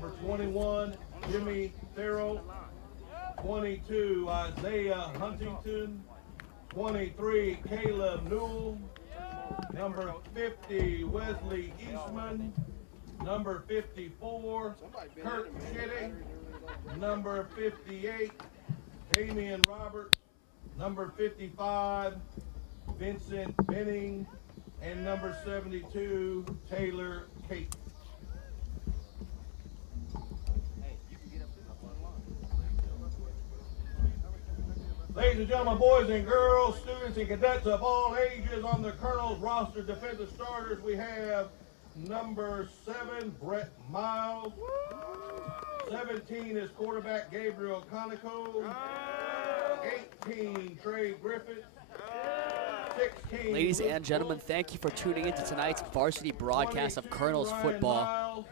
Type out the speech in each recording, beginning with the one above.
Number 21, Jimmy Farrell. 22, Isaiah Huntington. 23, Caleb Newell. Number 50, Wesley Eastman. Number 54, Kurt Shitty. Number 58, Damian Roberts. Number 55, Vincent Benning. And number 72, Taylor Kate. Ladies and gentlemen, boys and girls, students and cadets of all ages, on the Colonel's roster defensive starters, we have number 7, Brett Miles. 17 is quarterback Gabriel Conoco. 18, Trey Griffith. 16. Ladies and gentlemen, thank you for tuning in to tonight's varsity broadcast of Colonel's football.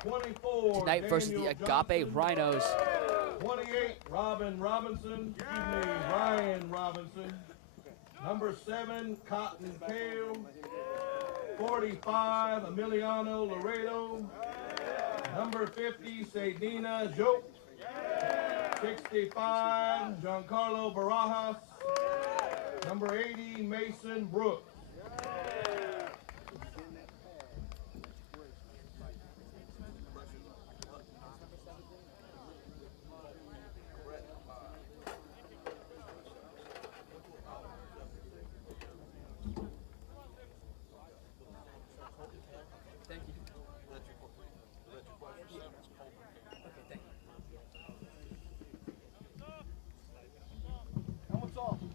24, Tonight versus the Agape Rhinos. 28, Ryan Robinson. Number 7, Cotton Kale. 45, Emiliano Laredo. Number 50, Sadina Jope. 65, Giancarlo Barajas. Number 80, Mason Brooks.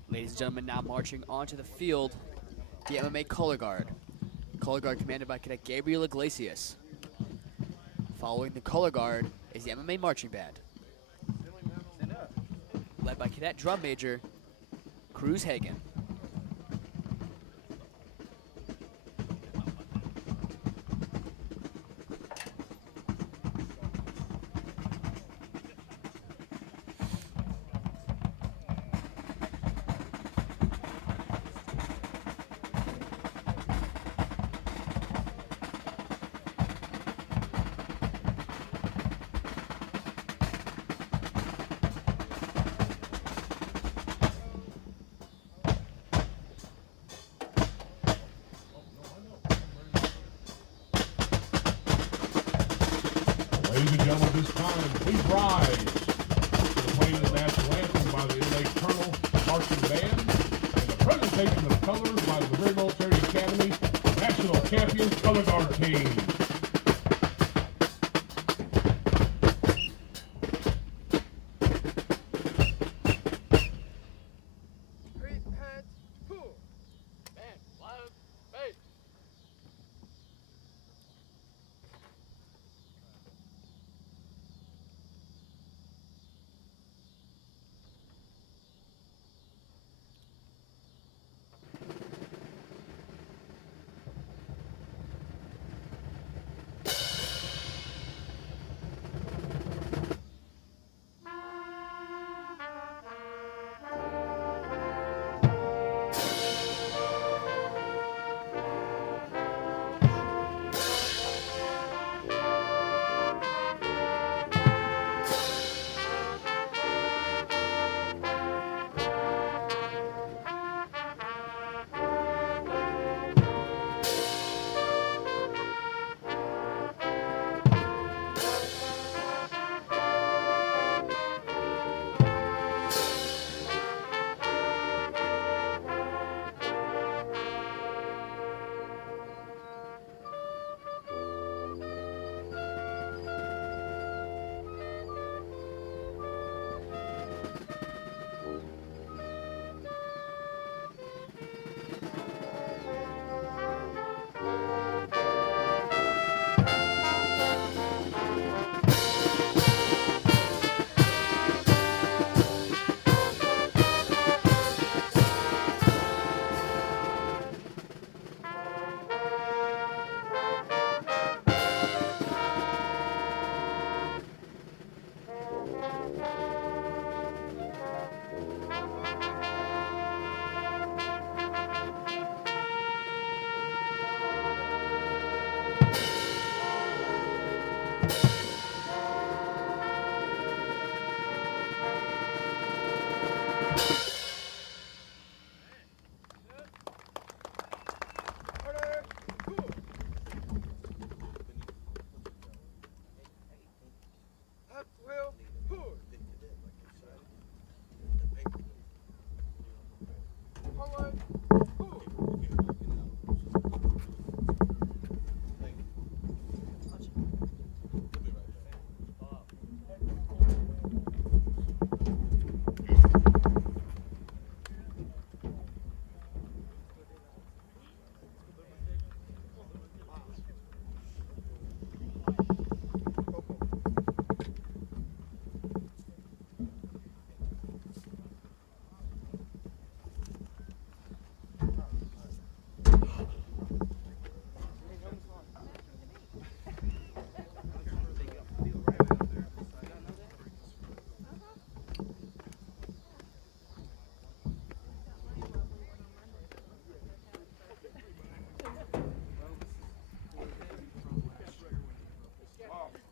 Ladies and gentlemen, now marching onto the field, the MMA color guard. Color guard commanded by Cadet Gabriel Iglesias. Following the color guard is the MMA marching band, led by Cadet Drum Major Cruz Hagen. Ladies and gentlemen, this time, please rise to the playing of the national anthem by the LA Colonel Marching Band and the presentation of colors by the Rear Military Academy National Champions Color Guard Team.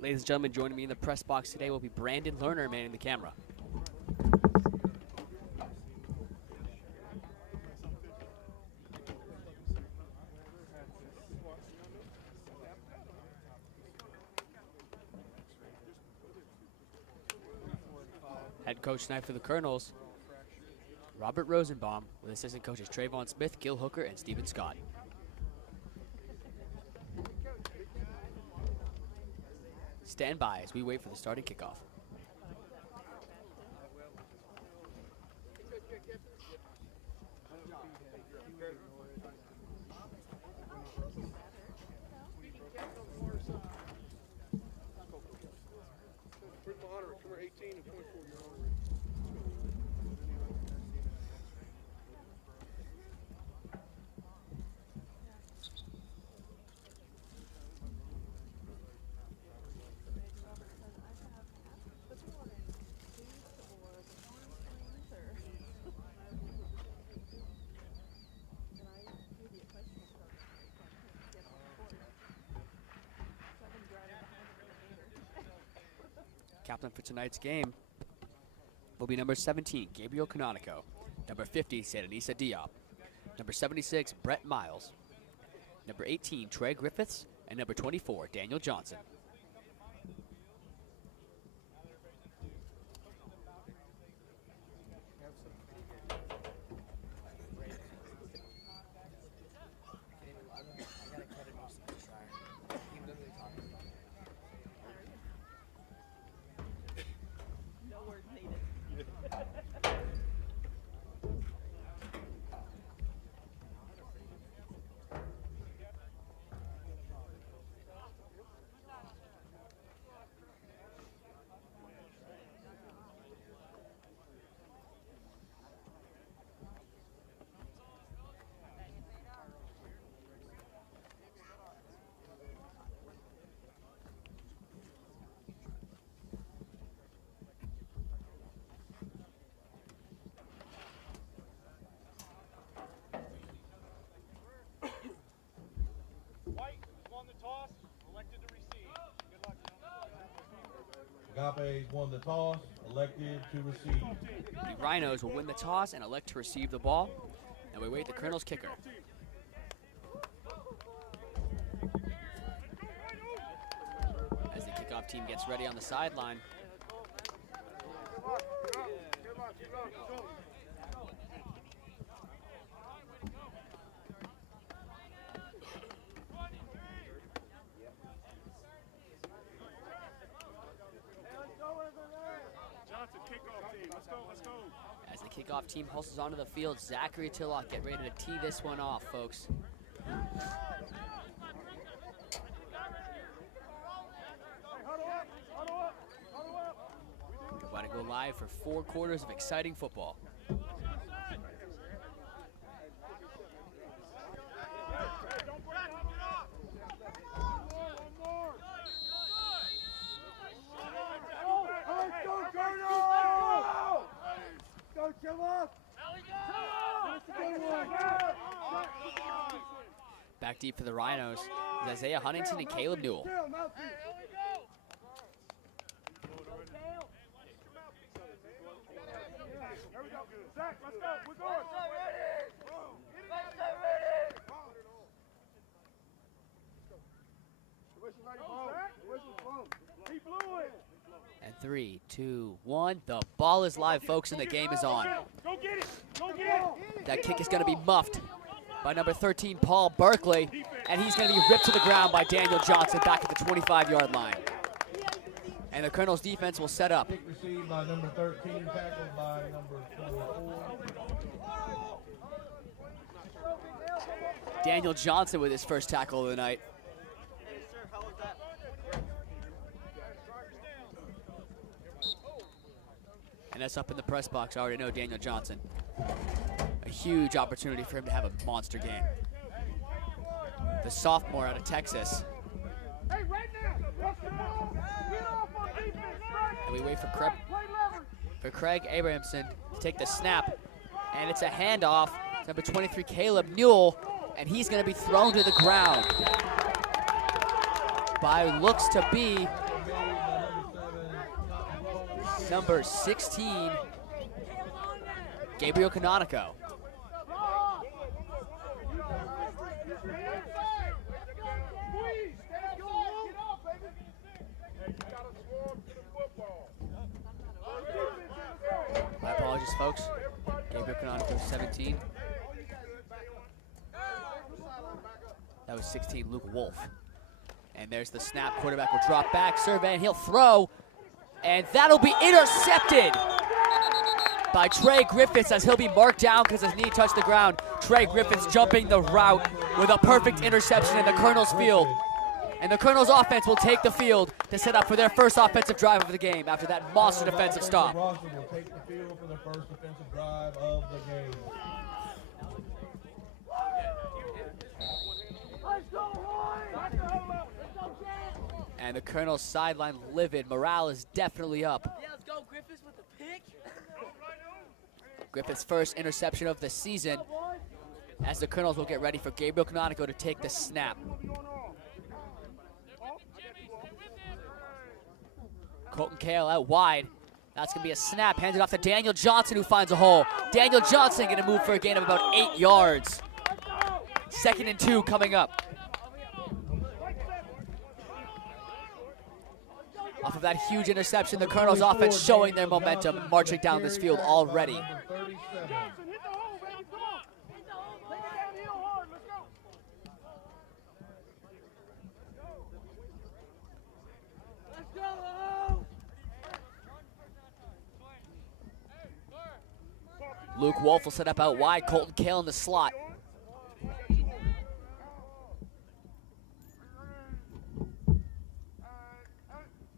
Ladies and gentlemen, joining me in the press box today will be Brandon Lerner manning the camera. Head coach tonight for the Colonels, Robert Rosenbaum, with assistant coaches Trayvon Smith, Gil Hooker, and Stephen Scott. Stand by as we wait for the starting kickoff. Captain for tonight's game will be number 17, Gabriel Canonico. Number 50, Sananisa Diop. Number 76, Brett Miles. Number 18, Trey Griffiths. And number 24, Daniel Johnson. Agape won the toss, elected to receive. The Rhinos will win the toss and elect to receive the ball. And we wait the Colonel's kicker. As the kickoff team gets ready on the sideline. As the kickoff team hustles onto the field, Zachary Tillock get ready to tee this one off, folks. We're about to go live for 4 quarters of exciting football. Back deep for the Rhinos is Isaiah Huntington and Caleb Newell. And 3, 2, 1. The ball is live, folks, and the game is on. Go get it! Go get it! That kick is going to be muffed by number 13, Paul Berkeley, and he's going to be ripped to the ground by Daniel Johnson back at the 25-yard line. And the Colonel's defense will set up. Kick received by number 13, tackled by number 24. Daniel Johnson with his first tackle of the night. And that's up in the press box. I already know Daniel Johnson. A huge opportunity for him to have a monster game. The sophomore out of Texas. Hey, right now! Get off on defense! And we wait for Craig Abrahamson to take the snap. And it's a handoff to number 23, Caleb Newell. And he's going to be thrown to the ground by looks to be number 16, Gabriel Canonico. My apologies, folks. Gabriel Canonico, 17. That was 16, Luke Wolf. And there's the snap. Quarterback will drop back, survey, and he'll throw. And that'll be intercepted by Trey Griffiths as he'll be marked down because his knee touched the ground. Trey Griffiths jumping the route with a perfect interception in the Colonel's field. And the Colonel's offense will take the field to set up for their first offensive drive of the game after that monster defensive stop. Roster will take the field for the first defensive drive of the game. And the Colonel's sideline livid. Morale is definitely up. Yeah, let's go, Griffiths with the pick. Griffith's first interception of the season as the Colonels will get ready for Gabriel Canonico to take the snap. Colton Kale out wide. That's going to be a snap handed off to Daniel Johnson, who finds a hole. Daniel Johnson going to move for a gain of about 8 yards. 2nd and 2 coming up. Off of that huge interception, the Colonel's offense showing their momentum, marching down this field already. Luke Wolf will set up out wide. Colton Kale in the slot.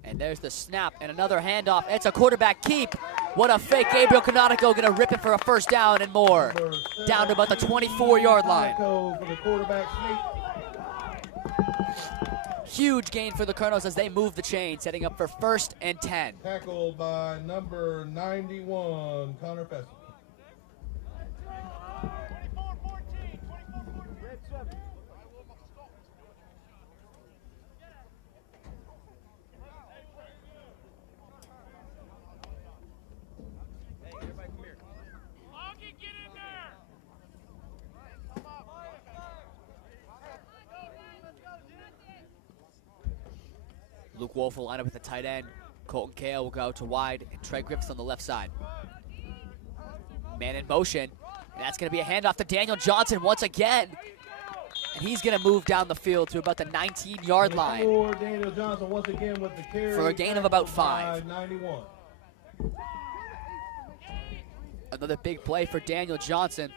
And there's the snap and another handoff. It's a quarterback keep. What a fake. Gabriel Canonico going to rip it for a first down and more. Down to about the 24-yard line. Huge gain for the Colonels as they move the chain, setting up for 1st and 10. Tackled by number 91, Connor Fessy. Luke Wolf will line up at the tight end. Colton Kale will go out to wide, and Trey Griffiths on the left side. Man in motion, and that's going to be a handoff to Daniel Johnson once again. And he's going to move down the field to about the 19-yard line. Daniel Johnson once again with the carry for a gain of about 5. 91. Another big play for Daniel Johnson.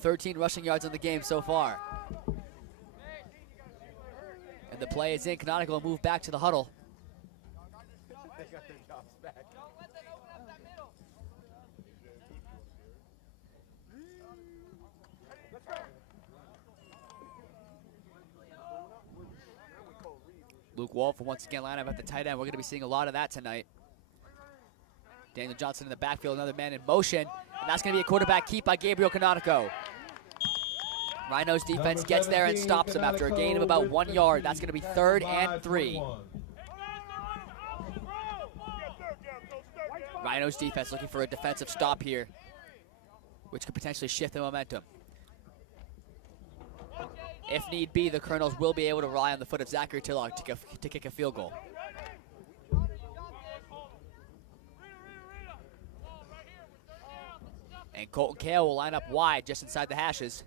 13 rushing yards in the game so far. And the play is in. Canonico will move back to the huddle. They got their jobs back. Luke Wolf will once again line up at the tight end. We're going to be seeing a lot of that tonight. Daniel Johnson in the backfield, another man in motion. And that's going to be a quarterback keep by Gabriel Canonico. Rhino's defense gets there and stops him after a gain of about 1 yard. That's going to be 3rd and 3. Rhino's defense looking for a defensive stop here, which could potentially shift the momentum. If need be, the Colonels will be able to rely on the foot of Zachary Tillock to kick a field goal. And Colton Kale will line up wide just inside the hashes.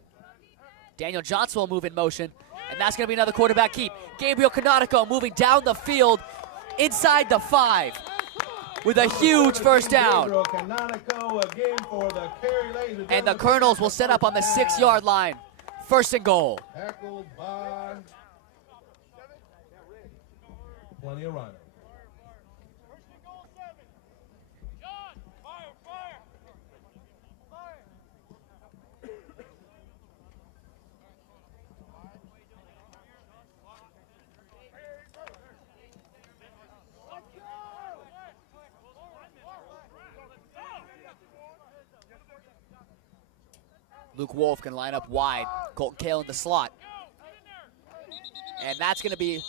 Daniel Johnson will move in motion, and that's going to be another quarterback keep. Gabriel Canonico moving down the field inside the 5 with a huge first down. And the Colonels will set up on the 6-yard line. 1st and goal. Tackled by plenty of Rhino. Luke Wolf can line up wide. Colton Kale in the slot. And that's going to be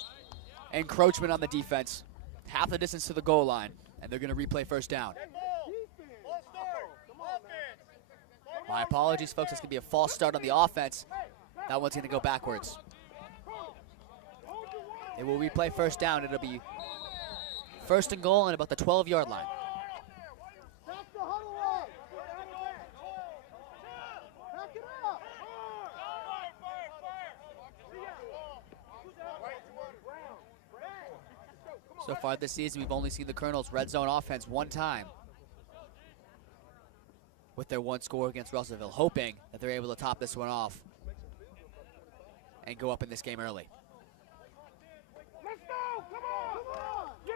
encroachment on the defense. half the distance to the goal line, and they're going to replay first down. My apologies, folks. It's going to be a false start on the offense. That one's going to go backwards. They will replay first down. It'll be first and goal and about the 12-yard line. So far this season, we've only seen the Colonels' red zone offense one time with their one score against Russellville, hoping that they're able to top this one off and go up in this game early.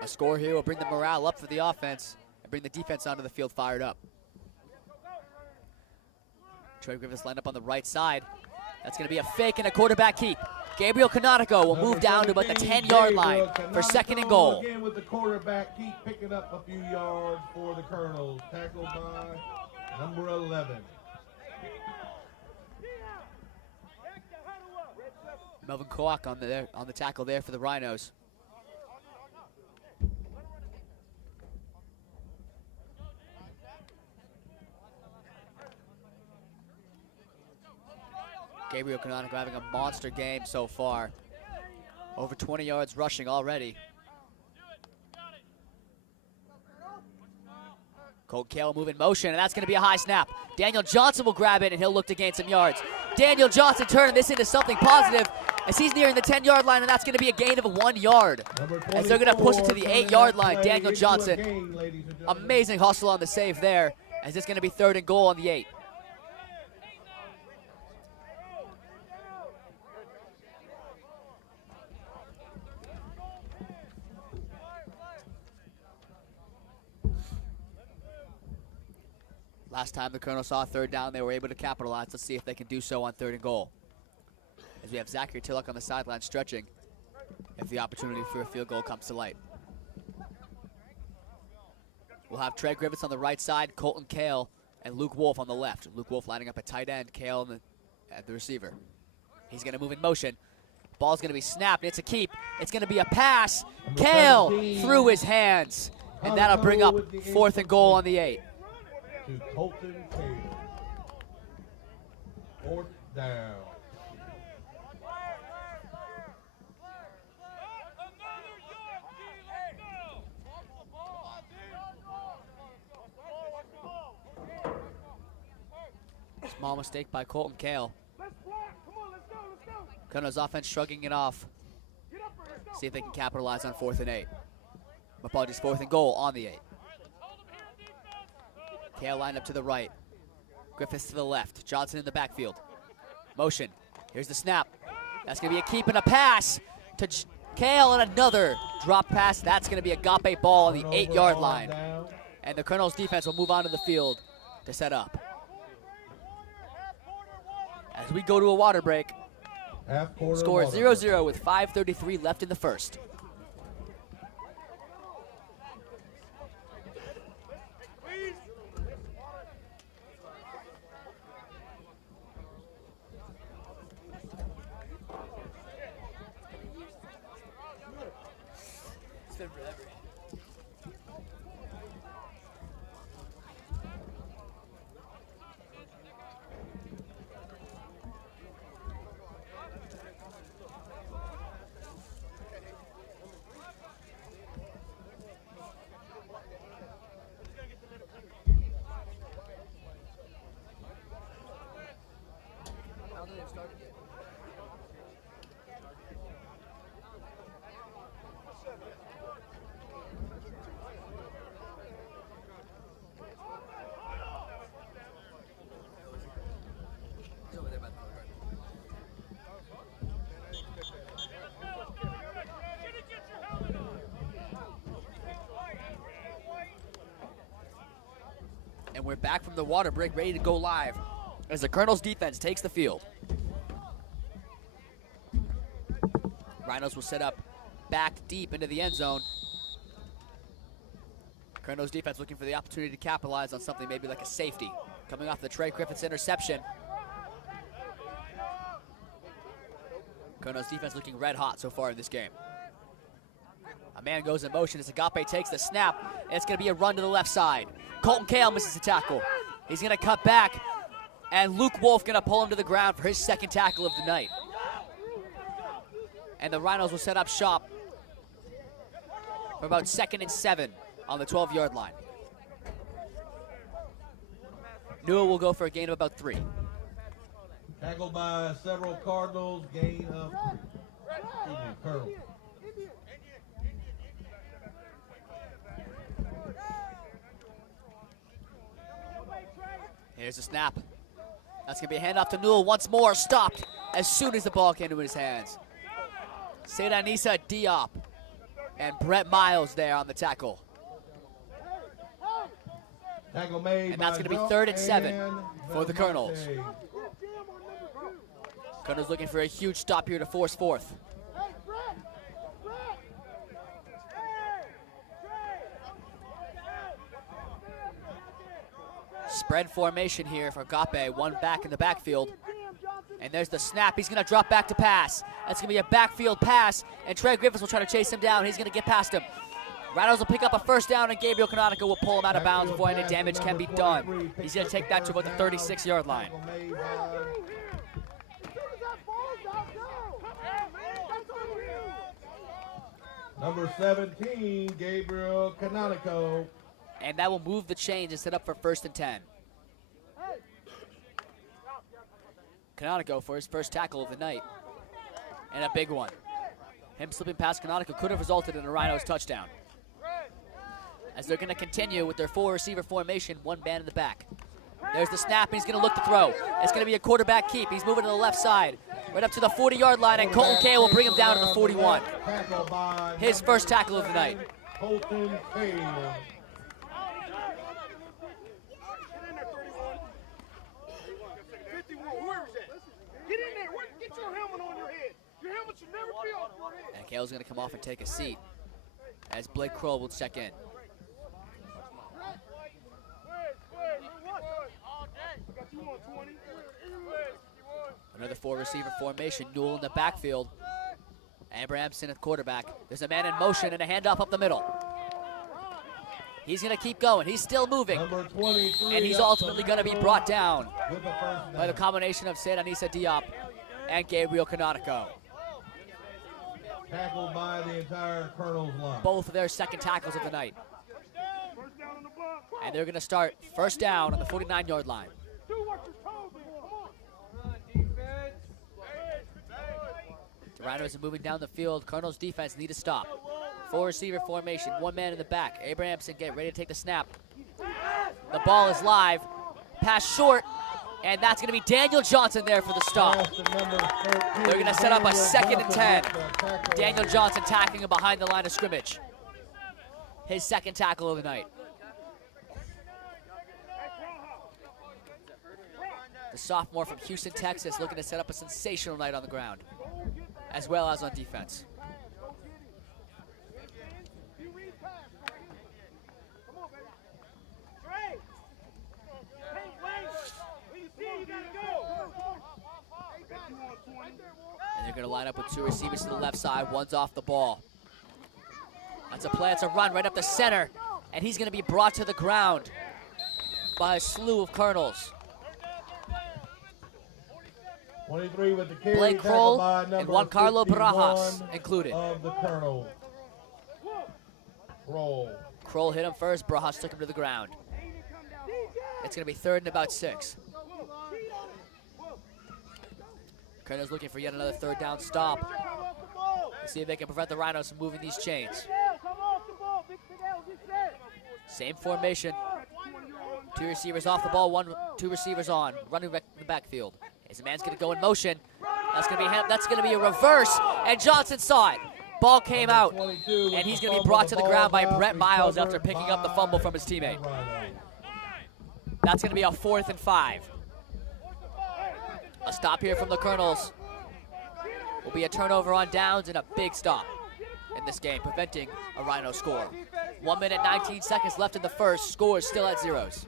A score here will bring the morale up for the offense and bring the defense onto the field fired up. Trey Griffiths lined up on the right side. That's going to be a fake and a quarterback keep. Gabriel Canonico will move down to about the 10-yard line for second and goal. Again with the quarterback keep picking up a few yards for the Colonels. Tackled by number 11. Melvin Koak on the tackle there for the Rhinos. Gabriel Canonico having a monster game so far. Over 20 yards rushing already. Colt Kale move in motion, and that's going to be a high snap. Daniel Johnson will grab it, and he'll look to gain some yards. Daniel Johnson turning this into something positive as he's nearing the 10-yard line, and that's going to be a gain of 1 yard. As they're going to push it to the 8-yard line. Daniel Johnson, amazing hustle on the save there, as it's going to be third and goal on the 8. Last time the Colonels saw a third down, they were able to capitalize. Let's see if they can do so on third and goal. As we have Zachary Tillock on the sideline stretching if the opportunity for a field goal comes to light. We'll have Trey Griffiths on the right side, Colton Kale, and Luke Wolf on the left. Luke Wolf lining up at tight end, Kale at the receiver. He's going to move in motion. Ball's going to be snapped. It's a keep. It's going to be a pass. Kale through his hands. And that'll bring up fourth and goal on the 8. To Colton Cale. Fourth down. Small mistake by Colton Kale. Colonel's offense shrugging it off. See if they can capitalize on 4th and 8. Apologies, 4th and goal on the 8. Kale lined up to the right. Griffiths to the left. Johnson in the backfield. Motion. Here's the snap. That's going to be a keep and a pass to Kale, and another drop pass. That's going to be a Agape ball on the 8-yard line. And the Colonels defense will move onto the field to set up. As we go to a water break, score 0-0 with 5:33 left in the first. And we're back from the water break, ready to go live as the Colonels defense takes the field. Rhinos will set up back deep into the end zone. Colonels defense looking for the opportunity to capitalize on something maybe like a safety. Coming off the Trey Griffiths interception. Colonels defense looking red hot so far in this game. A man goes in motion as Agape takes the snap, and it's going to be a run to the left side. Colton Kale misses the tackle. He's going to cut back, and Luke Wolf going to pull him to the ground for his second tackle of the night. And the Rhinos will set up shop for about 2nd and 7 on the 12-yard line. Newell will go for a gain of about 3. Tackled by several Cardinals, gain of Colonel. Here's the snap. That's going to be a handoff to Newell once more, stopped as soon as the ball came to his hands. Sedanisa Diop and Brett Miles there on the tackle. Tackle made, and that's going to be 3rd and 7 for the Colonels. Colonels looking for a huge stop here to force 4th. Spread formation here for Agape, one back in the backfield. And there's the snap. He's going to drop back to pass. That's going to be a backfield pass, and Trey Griffiths will try to chase him down. He's going to get past him. Rhinos will pick up a first down, and Gabriel Canonico will pull him out of bounds before any damage can be done. He's going to take that to about the 36-yard line. Number 17, Gabriel Canonico. And that will move the chains and set up for 1st and 10. Canonico for his first tackle of the night. And a big one. Him slipping past Canonico could have resulted in a Rhinos touchdown. As they're going to continue with their 4-receiver formation, one man in the back. There's the snap, and he's going to look to throw. It's going to be a quarterback keep. He's moving to the left side, right up to the 40-yard line, and Colton Kale will bring him down to the 41. His first tackle of the night. Colton Kale. Get in there. Get your helmet on your head. Your helmet should never be off your head. And Kale's going to come off and take a seat as Blake Kroll will check in. Another 4-receiver formation. Newell in the backfield. Abrahamson at quarterback. There's a man in motion and a handoff up the middle. He's going to keep going. He's still moving. And he's ultimately going to be brought down by the combination of Sedanisa Diop and Gabriel Canonico. Tackled by the entire Colonel's line. Both of their second tackles of the night. And they're going to start first down on the 49-yard line. The Rhinos are moving down the field. Colonel's defense need to stop. 4-receiver formation, one man in the back. Abrahamson get ready to take the snap. The ball is live. Pass short, and that's going to be Daniel Johnson there for the stop. They're going to set up a 2nd and 10. Daniel Johnson tackling him behind the line of scrimmage. His second tackle of the night. The sophomore from Houston, Texas, looking to set up a sensational night on the ground, as well as on defense. And they're going to line up with 2 receivers to the left side. One's off the ball. That's a play. It's a run right up the center. And he's going to be brought to the ground by a slew of Colonels. 23 with the carry, Blake Kroll and Juan Carlo 51 Barajas included. Of the Colonel. Kroll hit him first. Barajas took him to the ground. It's going to be 3rd and about 6. Colonel's looking for yet another 3rd down stop. Let's see if they can prevent the Rhinos from moving these chains. Same formation. 2 receivers off the ball, 2 receivers on, running back in the backfield. As the man's going to go in motion. That's going to be a reverse, and Johnson saw it. Ball came out, and he's going to be brought to the ground by Brett Miles after picking up the fumble from his teammate. That's going to be a 4th and 5. A stop here from the Colonels. Will be a turnover on downs and a big stop in this game, preventing a Rhino score. 1 minute, 19 seconds left in the first. Score is still at 0s.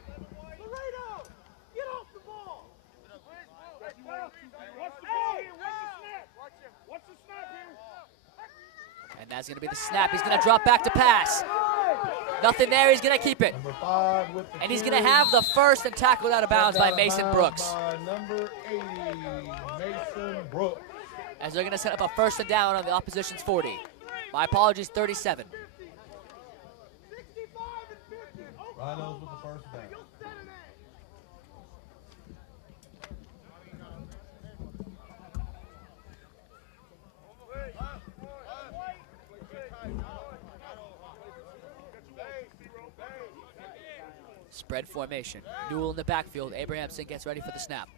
And that's going to be the snap. He's going to drop back to pass. Nothing there. He's going to keep it. Number 5 with the And he's going to have the first and tackled out of bounds by Mason Brooks. By number 80, Mason Brooks. As they're going to set up a first and down on the opposition's 40. My apologies, 37. Rhinos with the first down. Spread formation. Newell in the backfield. Abrahamson gets ready for the snap.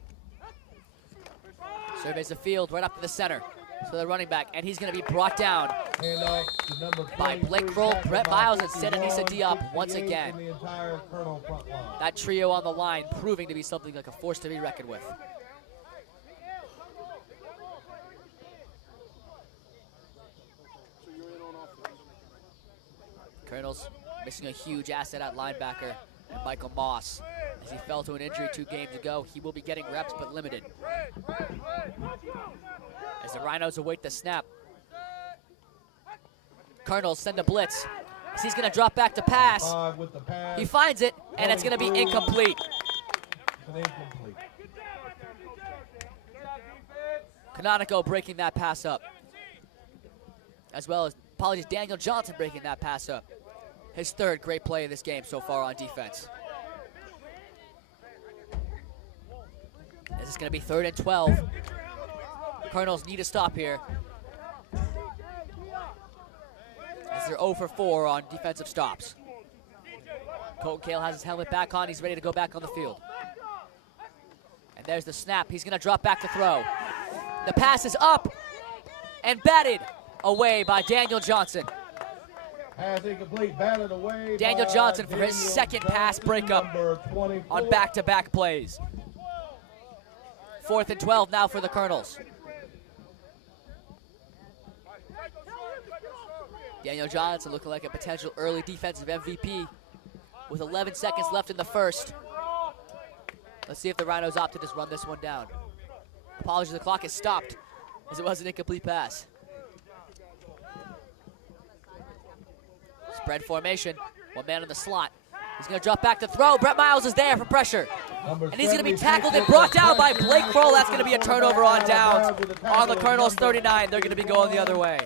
Surveys the field right up to the center. So the running back, and he's going to be brought down by Blake Kroll, Brett Miles, and Senanisa Diop once again. That trio on the line proving to be something like a force to be reckoned with. Colonels missing a huge asset at linebacker, and Michael Moss. As he fell to an injury 2 games ago, he will be getting reps but limited. As the Rhinos await the snap, Colonels send a blitz. As he's going to drop back to pass. He finds it, and it's going to be incomplete. Canonico breaking that pass up. As well as, apologies, Daniel Johnson breaking that pass up. His 3rd great play of this game so far on defense. This is going to be 3rd and 12. Colonels need a stop here. As they're 0 for 4 on defensive stops. Colton Cale has his helmet back on. He's ready to go back on the field. And there's the snap. He's going to drop back to throw. The pass is up and batted away by Daniel Johnson. Pass incomplete, batted away. Daniel Johnson for his 2nd pass breakup on back-to-back plays. 4th and 12 now for the Colonels. Daniel Johnson looking like a potential early defensive MVP with 11 seconds left in the first. Let's see if the Rhinos opt to just run this one down. Apologies, the clock is stopped as it was an incomplete pass. Spread formation, 1 man in the slot. He's going to drop back to throw. Brett Miles is there for pressure. And he's going to be tackled and brought down by Blake Kroll. That's going to be a turnover on downs on the Colonels 39. They're going to be going the other way.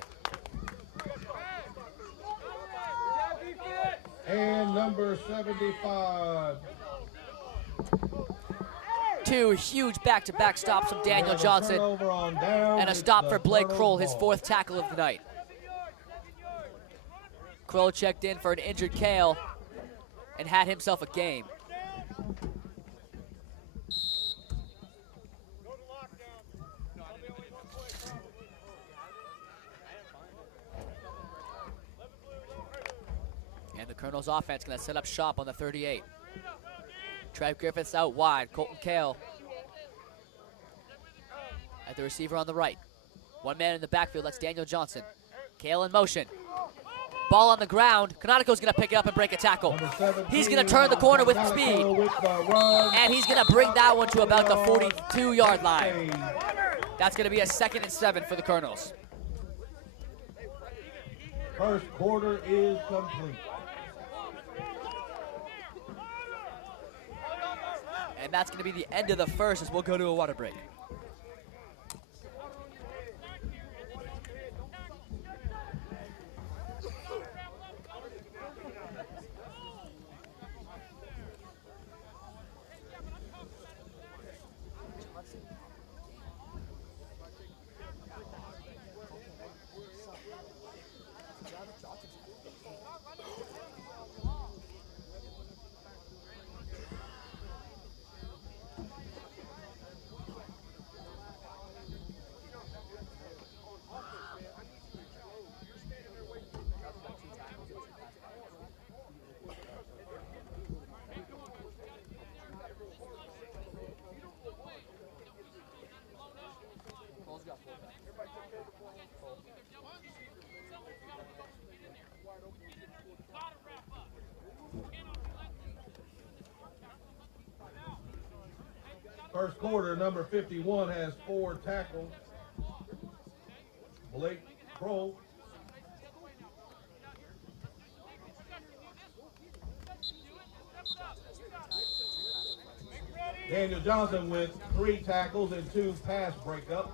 And number 75. 2 huge back-to-back stops from Daniel Johnson. And a stop for Blake Kroll, his 4th tackle of the night. Kroll checked in for an injured Cale and had himself a game. And the Colonels offense going to set up shop on the 38. Trev Griffiths out wide. Colton Cale at the receiver on the right. 1 man in the backfield, that's Daniel Johnson. Cale in motion. Ball on the ground. Canonico's going to pick it up and break a tackle. He's going to turn the corner with speed. And he's going to bring that one to about the 42-yard line. That's going to be a 2nd and 7 for the Colonels. First quarter is complete. And that's going to be the end of the first as we'll go to a water break. First quarter, number 51 has 4 tackles. Blake Kroll. Daniel Johnson with 3 tackles and 2 pass breakups.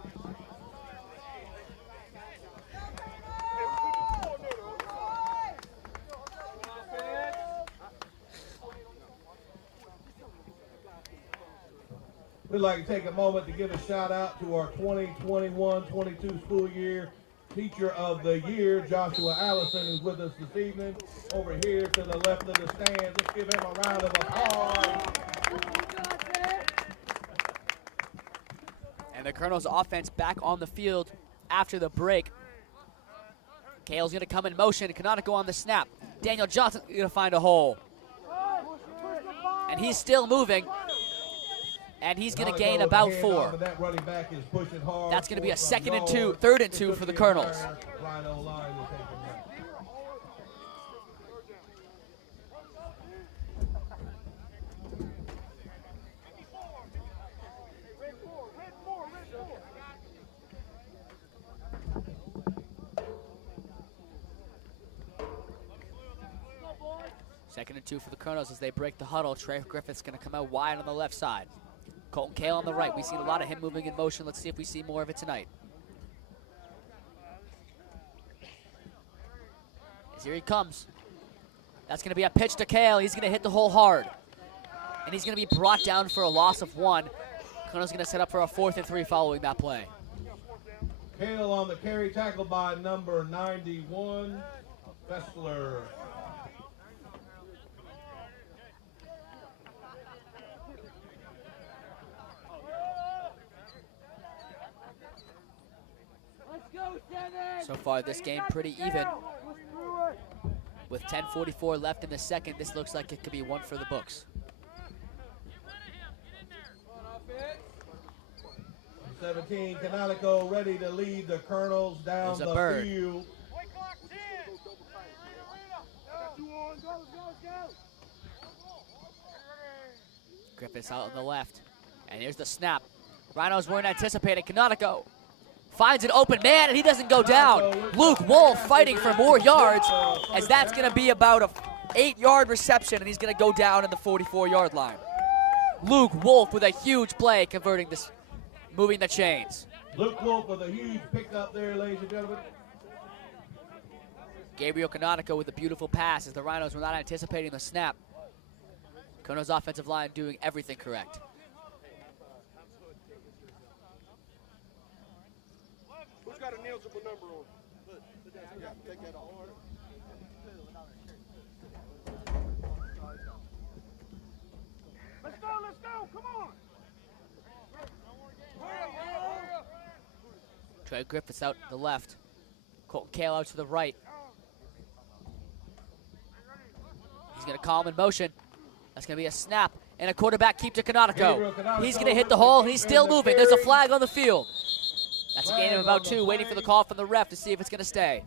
We'd like to take a moment to give a shout out to our 2021-22 school year Teacher of the Year, Joshua Allison, who's with us this evening over here to the left of the stands. Let's give him a round of applause. And the Colonels offense back on the field after the break. Kale's going to come in motion. Canonico on the snap. Daniel Johnson going to find a hole. And he's still moving. And he's going to gain about 4. That running back is pushing hard. That's going to be a third and two for the Colonels. Second and 2 for the Colonels as they break the huddle. Trey Griffith's going to come out wide on the left side. Colton Kale on the right. We've seen a lot of him moving in motion. Let's see if we see more of it tonight. As here he comes. That's going to be a pitch to Kale. He's going to hit the hole hard. And he's going to be brought down for a loss of 1. Colonel's going to set up for a 4th and 3 following that play. Kale on the carry, tackled by number 91, Fessler. So far this game pretty even. With 10:44 left in the second, this looks like it could be one for the books. 17, Canonico ready to lead the Colonels down the field. Griffiths out on the left. And here's the snap. Rhinos weren't anticipating. Canonico finds an open man, and he doesn't go down. Luke Wolf fighting for more yards, as that's going to be about a 8-yard reception, and he's going to go down in the 44-yard line. Luke Wolf with a huge play, converting this, moving the chains. Luke Wolf with a huge pickup there, ladies and gentlemen. Gabriel Canonico with a beautiful pass, as the Rhinos were not anticipating the snap. Colonel's offensive line doing everything correct. Who's got a negligible number on? Take that off. Let's go, come on. Trey Griffiths out to the left. Colton Kale out to the right. He's going to call him in motion. That's going to be a snap and a quarterback keep to Canonico. He's going to hit the hole, and he's still moving. There's a flag on the field. That's a gain of about 2, waiting for the call from the ref to see if it's going to stay.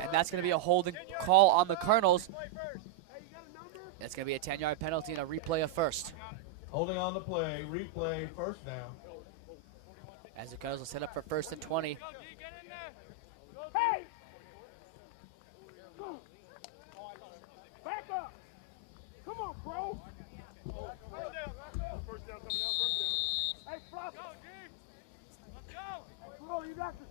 And that's going to be a holding call on the Colonels. That's going to be a 10-yard penalty and a replay of first. Holding on the play, replay, first down. As the Colonels will set up for 1st and 20. Hey! Back up! Come on, bro! First down coming out, first down. Hey, Flop! Let's go! Bro, you got this.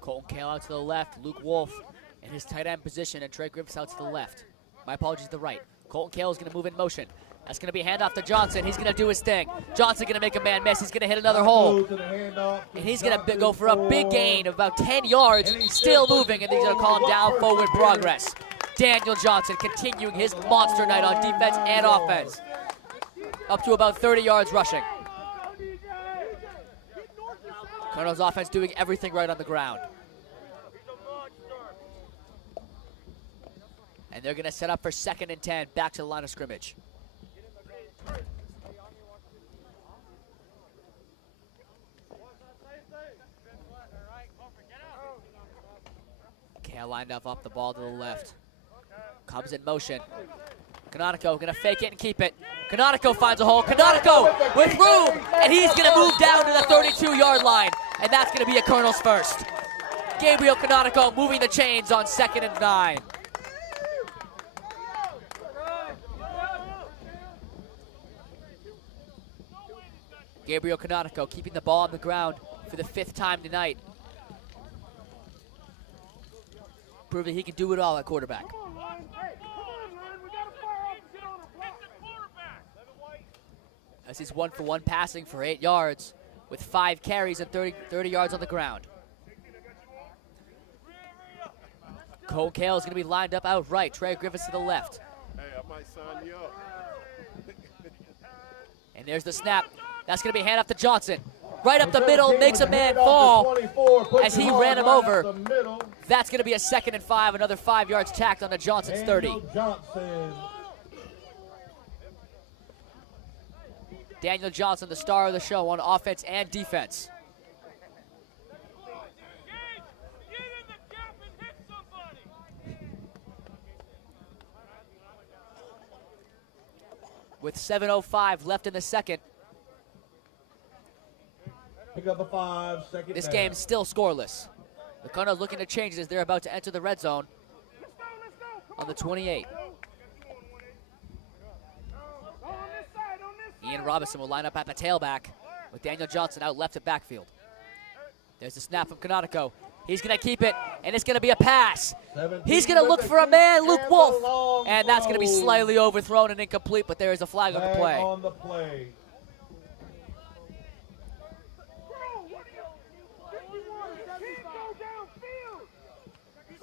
Colton Kale out to the left, Luke Wolf in his tight end position, and Trey Griffiths out to the left. My apologies, to the right. Colton Kale is going to move in motion. That's going to be a handoff to Johnson. He's going to do his thing. Johnson going to make a man miss. He's going to hit another hole. And he's going to go for a big gain of about 10 yards, still moving, and he's going to call him down forward progress. Daniel Johnson continuing his monster night on defense and offense. Up to about 30 yards rushing. Colonel's offense doing everything right on the ground. And they're going to set up for 2nd and 10, back to the line of scrimmage. Kale lined up off the ball to the left. Cubs in motion. Canonico going to fake it and keep it. Canonico finds a hole. Canonico with room, and he's going to move down to the 32-yard line, and that's going to be a Colonel's first. Gabriel Canonico moving the chains on 2nd and 9. Gabriel Canonico keeping the ball on the ground for the 5th time tonight. Proving he can do it all at quarterback. As he's 1 for 1 passing for 8 yards with 5 carries and 30 yards on the ground. Cole Kale is going to be lined up out right. Trey Griffiths to the left. Hey, I might sign you up. And there's the snap. That's going to be hand off to Johnson. Right up the middle, makes a man fall as he ran him over. That's going to be a 2nd and 5, another 5 yards tacked onto Johnson's 30. Daniel Johnson, the star of the show on offense and defense. With 7:05 left in the second. Pick up a 5, 2nd This down. game's still scoreless. The Cardinals looking to change as they're about to enter the red zone on the 28. Ian Robinson will line up at the tailback with Daniel Johnson out left at backfield. There's the snap from Canonico. He's going to keep it, and it's going to be a pass. He's going to look for a man, Luke Wolf, and that's going to be slightly overthrown and incomplete, but there is a flag on the play.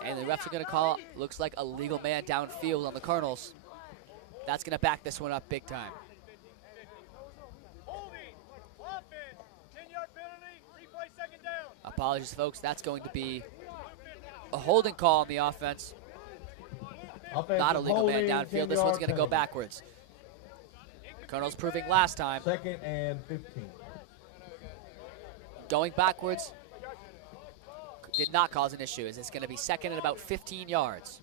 And the refs are going to call, looks like a legal man downfield on the Cardinals. That's going to back this one up big time. Apologies, folks. That's going to be a holding call on the offense. Not a legal man downfield. This one's going to go backwards. Cardinals proving last time. 2nd and 15. Going backwards did not cause an issue, as it's going to be 2nd and about 15 yards.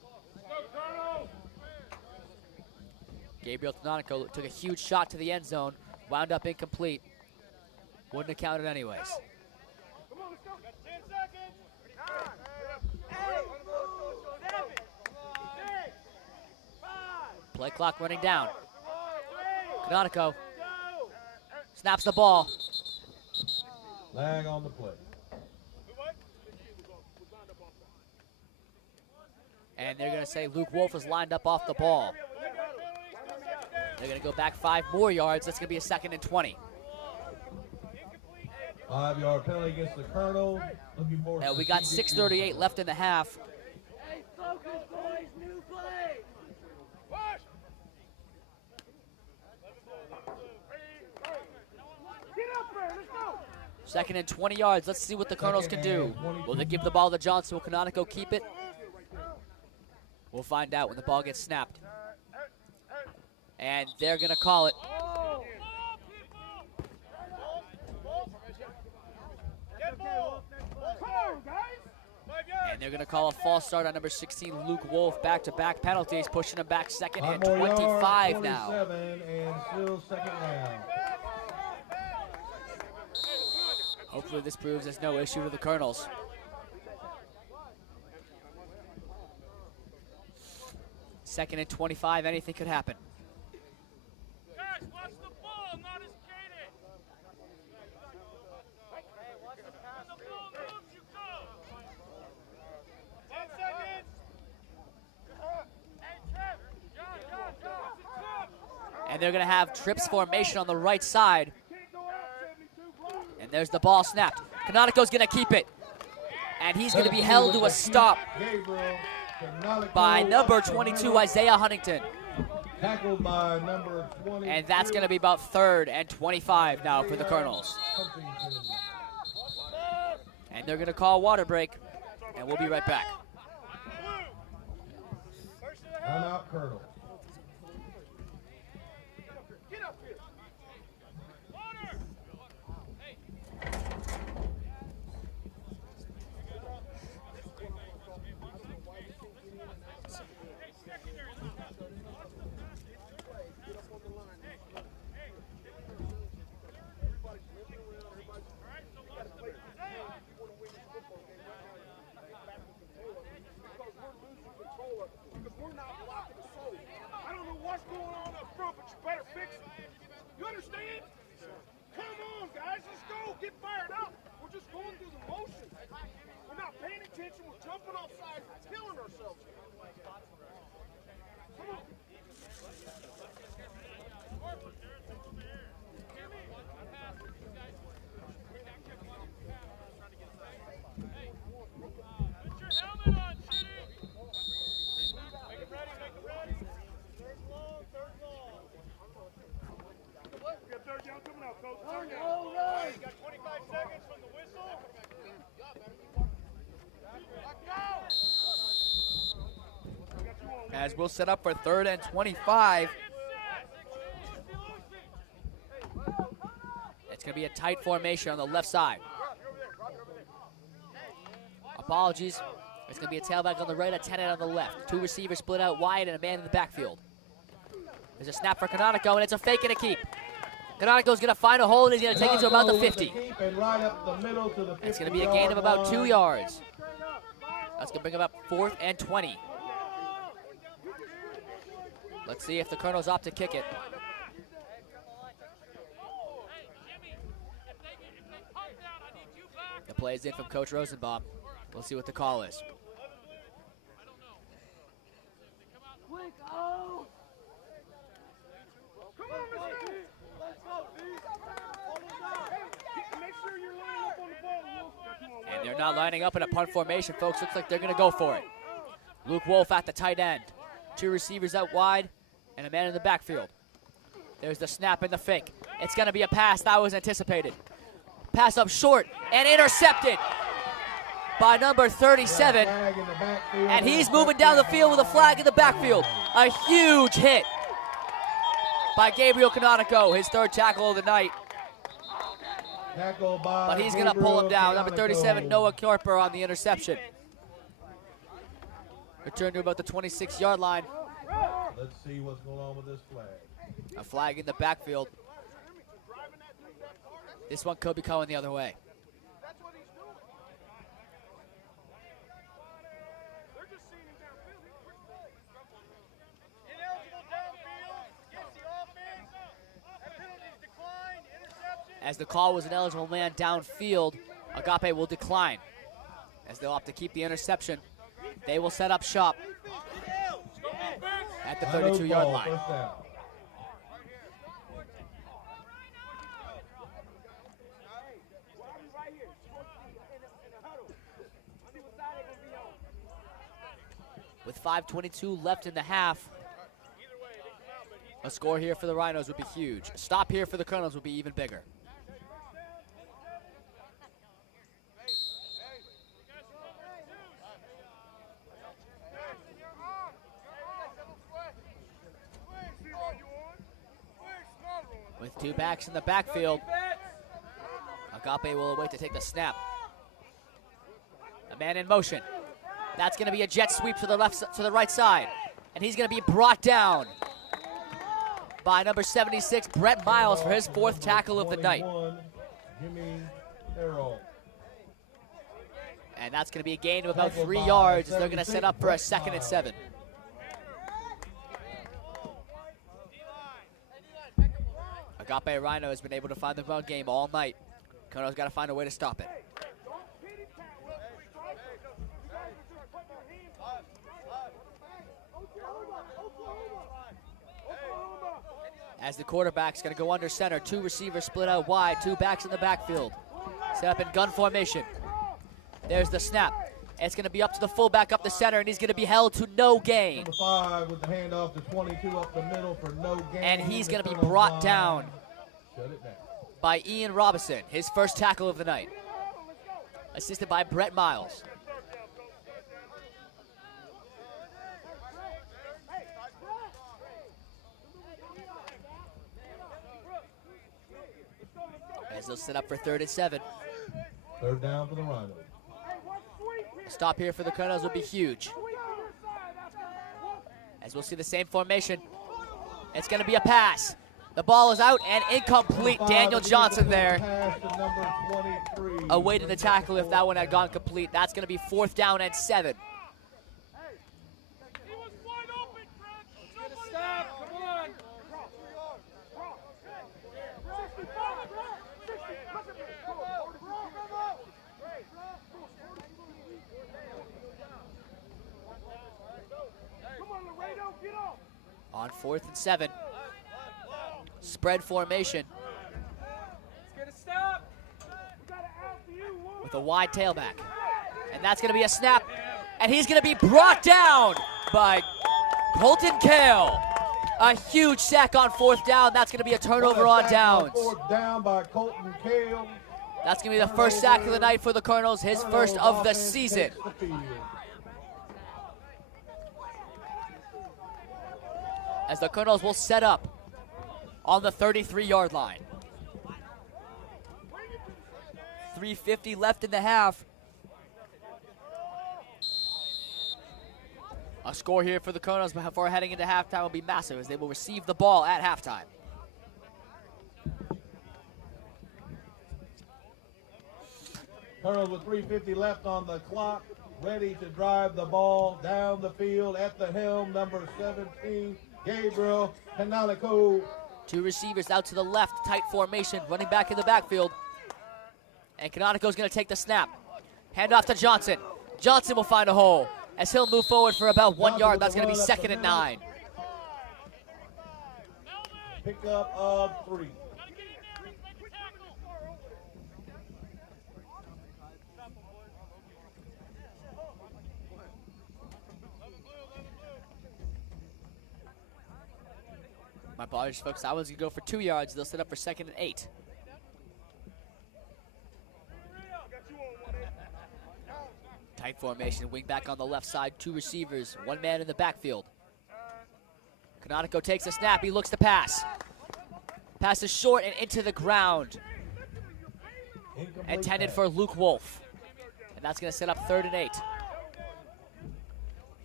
Gabriel Canonico took a huge shot to the end zone, wound up incomplete. Wouldn't have counted anyways. Play clock running down. Canonico snaps the ball. Lag on the play. And they're going to say Luke Wolf is lined up off the ball. They're going to go back 5 more yards. That's going to be a 2nd and 20. 5-yard penalty against the Colonel. Looking for And we got 6:38 left in the half. Hey, focus, boys, new play. 2nd and 20 yards. Let's see what the Colonels can do. Will they give the ball to Johnson? Will Canonico keep it? We'll find out when the ball gets snapped. And they're going to call it. And they're going to call a false start on number 16, Luke Wolf. Back-to-back penalties, pushing him back 2nd and 25 now. And still 2nd down. Hopefully this proves there's no issue to the Colonels. Second and 25, anything could happen. Guys, watch the ball, not as skated. When the ball moves, you go. 10 seconds. Hey, Trip. John. And they're going to have trips formation on the right side. And there's the ball snapped. Canonico's going to keep it. And he's going to be held to a stop by number 22, Isaiah Huntington. Tackled by number 20. And that's going to be about 3rd and 25 now for the Colonels. And they're going to call water break. And we'll be right back. First and a Timeout, Colonel. Get up here. What's going on up front, but you better fix it. You understand? Come on, guys, let's go. Get fired up. We're just going through the motions. We're not paying attention. We're jumping off sides. We're killing ourselves. Come on. As we'll set up for 3rd and 25. It's going to be a tight formation on the left side. Apologies. It's going to be a tailback on the right, a tight end on the left. 2 receivers split out wide and a man in the backfield. There's a snap for Canonico, and it's a fake and a keep. Canonico's going to find a hole, and he's going to take it to about the 50. It's going to be a gain of about 2 yards. That's going to bring him up 4th and 20. Let's see if the Colonels opt to kick it. The play is in from Coach Rosenbaum. We'll see what the call is. Quick, oh! Come on, Mr. Let's go, make sure you're lining up on the ball, Luke. And they're not lining up in a punt formation, folks. Looks like they're going to go for it. Luke Wolf at the tight end. 2 receivers out wide and a man in the backfield. There's the snap and the fake. It's going to be a pass that was anticipated. Pass up short and intercepted by number 37. And he's moving down the field with a flag in the backfield. A huge hit by Gabriel Canonico, his 3rd tackle of the night. But he's going to pull him down. Number 37, Noah Korper on the interception. Return to about the 26-yard line. Let's see what's going on with this flag. A flag in the backfield. This one could be coming the other way. That's what he's doing. They're just seeing him downfield. Ineligible downfield against the offense. That penalty's declined. Interception. As the call was an eligible man downfield, Agape will decline. As they'll opt to keep the interception, they will set up shop at the 32-yard line. With 5:22 left in the half, a score here for the Rhinos would be huge. A stop here for the Colonels would be even bigger. With 2 backs in the backfield, Agape will await to take the snap. A man in motion. That's going to be a jet sweep to the right side, and he's going to be brought down by number 76, Brett Miles, for his 4th tackle of the night. And that's going to be a gain of about 3 yards as they're going to set up for a 2nd and 7. Agape Rhino has been able to find the run game all night. Kono's got to find a way to stop it. As the quarterback's going to go under center, 2 receivers split out wide, 2 backs in the backfield. Set up in gun formation. There's the snap. It's going to be up to the fullback up the center, and he's going to be held to no gain. Number 5 with the handoff to 22 up the middle for no gain. And he's going to be brought down by Ian Robinson, his 1st tackle of the night. Assisted by Brett Miles. As they'll set up for 3rd and 7. Third down for the Rhinos. A stop here for the Colonels would be huge. As we'll see the same formation. It's going to be a pass. The ball is out and incomplete. Daniel Johnson there. Awaiting the tackle if that one had gone complete. That's going to be 4th down and 7. On 4th and 7. Spread formation. With a wide tailback. And that's going to be a snap. And he's going to be brought down by Colton Kale. A huge sack on 4th down. That's going to be a turnover on downs. 4th down by Colton Kale. That's going to be the first sack of the night for the Colonels, his first of the season. As the Colonels will set up on the 33-yard line. 3:50 left in the half. A score here for the Colonels before heading into halftime will be massive as they will receive the ball at halftime. Colonels with 3:50 left on the clock, ready to drive the ball down the field. At the helm, number 17, Gabriel Canalico. 2 receivers out to the left, tight formation, running back in the backfield. And Canonico's going to take the snap. Hand off to Johnson. Johnson will find a hole as he'll move forward for about 1 yard. That's going to be 2nd and 9. Pickup of 3. My apologies, folks. That one's going to go for 2 yards. They'll set up for 2nd and 8. Tight formation, wing back on the left side, 2 receivers, 1 man in the backfield. Canonico takes a snap, he looks to pass. Pass is short and into the ground. Intended for Luke Wolf. And that's going to set up 3rd and 8.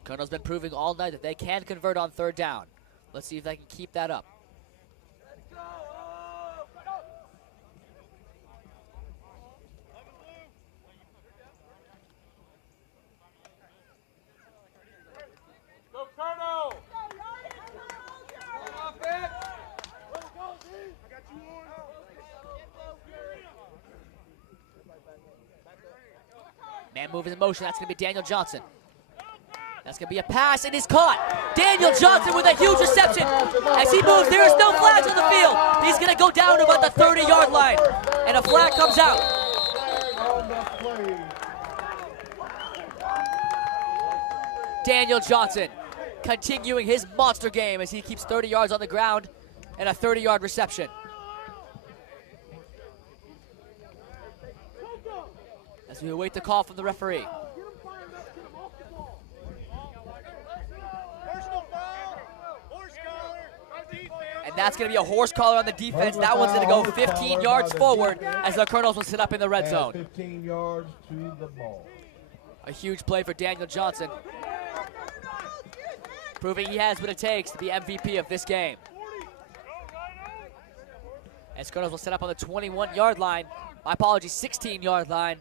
Colonel's been proving all night that they can convert on 3rd down. Let's see if they can keep that up. Go, Colonel! Man moving in motion, that's going to be Daniel Johnson. That's going to be a pass, and he's caught. Daniel Johnson with a huge reception. As he moves, there is no flags on the field. He's going to go down to about the 30-yard line, and a flag comes out. Daniel Johnson continuing his monster game as he keeps 30 yards on the ground and a 30-yard reception. As we await the call from the referee. And that's going to be a horse collar on the defense. That one's going to go 15 yards forward as the Colonels will sit up in the red zone. 15 yards to the ball. A huge play for Daniel Johnson, proving he has what it takes to be MVP of this game. As Colonels will set up on the 21-yard line. My apologies, 16-yard line.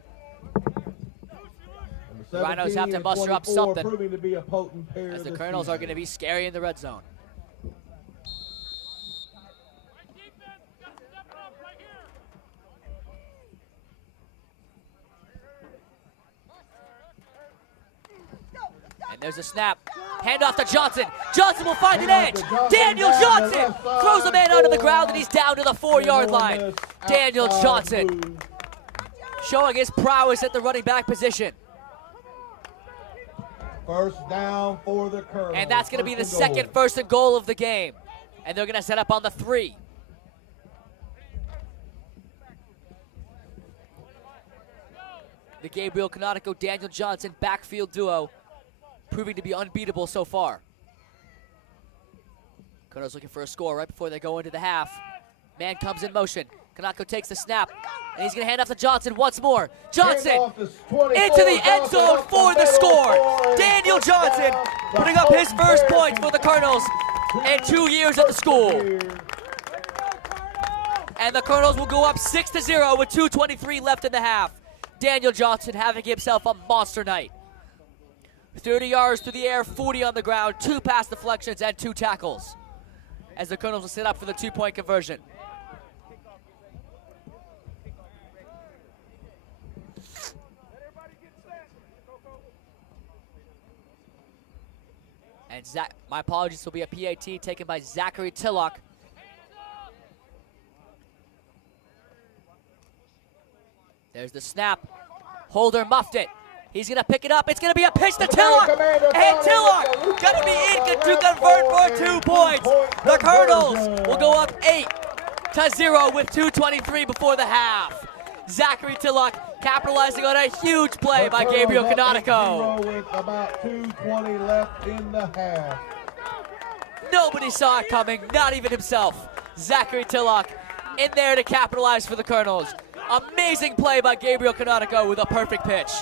The Rhinos have to muster up something to be a potent pair as the Colonels are going to be scary in the red zone. And there's a snap. Hand off to Johnson. Johnson will find an edge. Daniel Johnson throws a man onto the ground, and he's down to the 4-yard line. Daniel Johnson showing his prowess at the running back position. First down for the Colonels. And that's going to be the second 1st and goal of the game. And they're going to set up on the 3. The Gabriel Canonico, Daniel Johnson backfield duo proving to be unbeatable so far. Colonels looking for a score right before they go into the half. Man comes in motion. Kanako takes the snap, and he's going to hand off to Johnson once more. Johnson Handoff to 24, into the end Johnson zone up for the middle score. for Daniel Johnson touchdown. putting up his first First points for the Colonels in 2 years at the school. And the Colonels will go up 6-0 with 2:23 left in the half. Daniel Johnson having himself a monster night. 30 yards through the air, 40 on the ground, 2 pass deflections, and 2 tackles. As the Colonels will set up for the 2-point conversion. And my apologies, will be a PAT taken by Zachary Tillock. There's the snap. Holder muffed it. He's going to pick it up. It's going to be a pitch to Tillock. And Tillock going to be in to convert for 2 points. The Colonels will go up 8-0 with 2:23 before the half. Zachary Tillock capitalizing on a huge play by Gabriel Canonico. With about 2:20 left in the half. Nobody saw it coming, not even himself. Zachary Tillock in there to capitalize for the Colonels. Amazing play by Gabriel Canonico with a perfect pitch.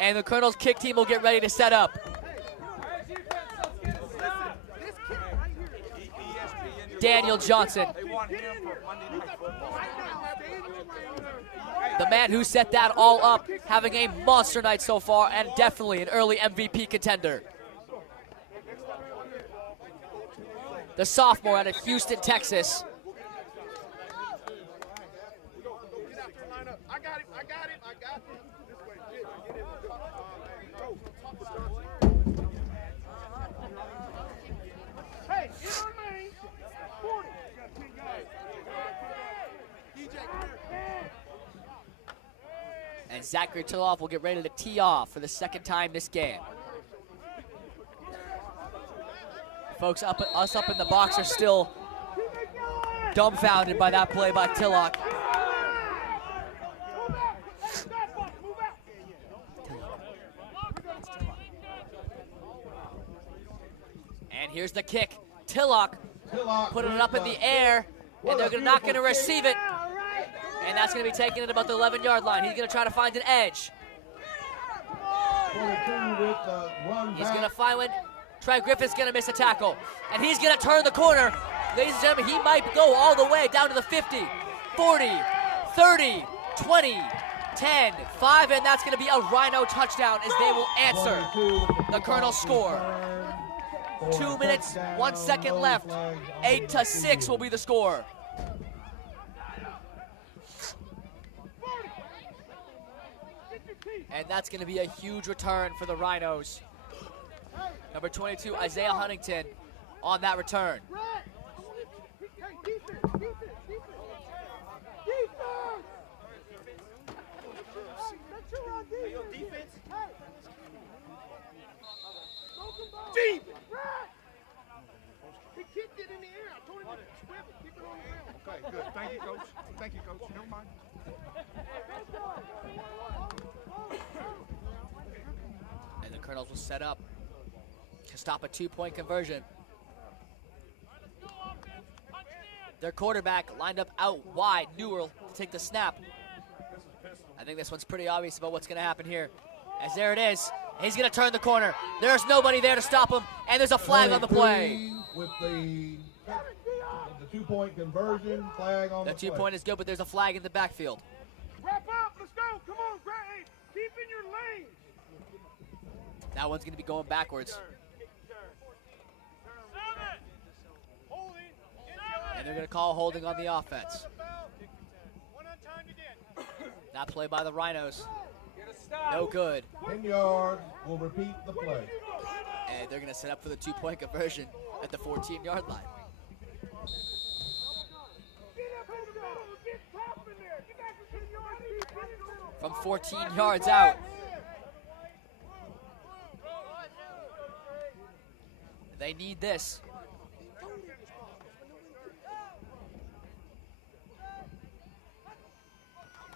And the Colonels kick team will get ready to set up. Daniel Johnson, the man who set that all up, having a monster night so far and definitely an early MVP contender. The sophomore out of Houston, Texas. Hey, in our lane, 40. And Zachary Tillock will get ready to tee off for the second time this game. Folks, us up in the box are still dumbfounded by that play by Tillock. And here's the kick. Tillock putting it up in the air, and they're not going to receive it. And that's going to be taken at about the 11-yard line. He's going to try to find an edge. He's going to find one. Trey Griffin's going to miss a tackle. And he's going to turn the corner. Ladies and gentlemen, he might go all the way down to the 50, 40, 30, 20, 10, 5, and that's going to be a Rhino touchdown as they will answer the Colonel's score. 2 minutes, 1 second left. 8-6 will be the score. And that's going to be a huge return for the Rhinos. Number 22, Isaiah Huntington, on that return. Deep! He kicked it in the air. I told him to swivel. Keep it on the ground. Okay, good. Thank you, Coach. Thank you, Coach. Never mind. And the Colonels will set up to stop a 2-point conversion. Their quarterback lined up out wide, Newell, to take the snap. I think this one's pretty obvious about what's going to happen here. As there it is. He's going to turn the corner. There's nobody there to stop him, and there's a flag on the play. With the 2-point conversion, flag on the play. The 2-point is good, but there's a flag in the backfield. Wrap up. Let's go. Come on, Gray. Keep in your lane. That one's going to be going backwards. And they're going to call holding on the offense. That play by the Rhinos. No good. 10 yards. We'll repeat the play. And they're going to set up for the 2-point conversion at the 14-yard line. From 14 yards out. They need this.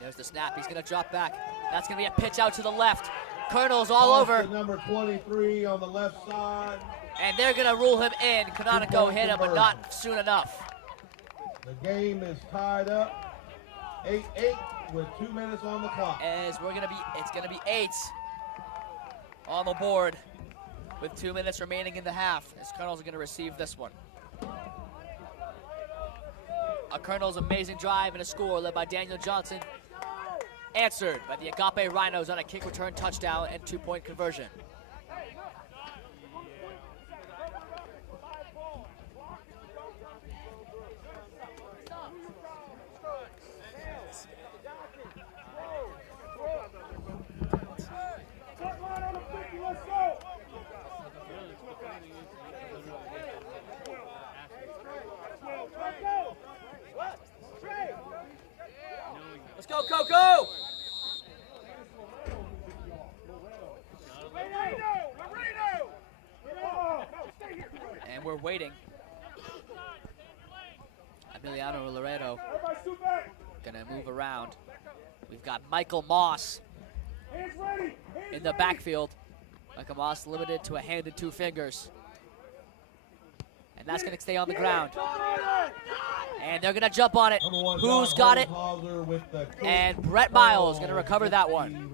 There's the snap. He's going to drop back. That's going to be a pitch out to the left. Colonel's all over. Number 23 on the left side. And they're going to rule him in. Canonico hit him, but not soon enough. The game is tied up 8-8 with 2 minutes on the clock. As it's going to be 8 on the board with 2 minutes remaining in the half. As Colonels are going to receive this one. A Colonel's amazing drive and a score led by Daniel Johnson. Answered by the Agape Rhinos on a kick return touchdown and 2-point conversion. Let's go, go, go! And we're waiting. Emiliano Laredo gonna move around. We've got Michael Moss in the backfield. Michael Moss limited to a hand and 2 fingers. And that's gonna stay on the ground. And they're gonna jump on it. Who's got it? And Brett Miles gonna recover that one.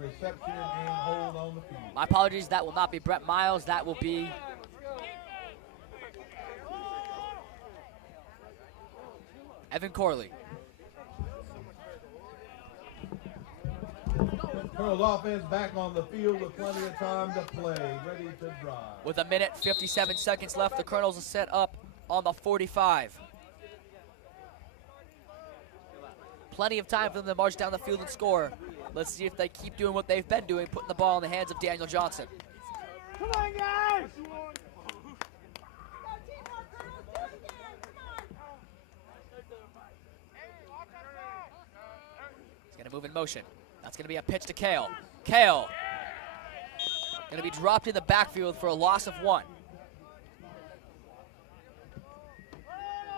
My apologies, that will not be Brett Miles. That will be Evan Corley. Colonel's offense back on the field with plenty of time to play, ready to drive. With 1 minute, 57 seconds left, the Colonels are set up on the 45. Plenty of time for them to march down the field and score. Let's see if they keep doing what they've been doing, putting the ball in the hands of Daniel Johnson. Come on, guys! He's going to move in motion. That's going to be a pitch to Kale. Kale going to be dropped in the backfield for a loss of 1.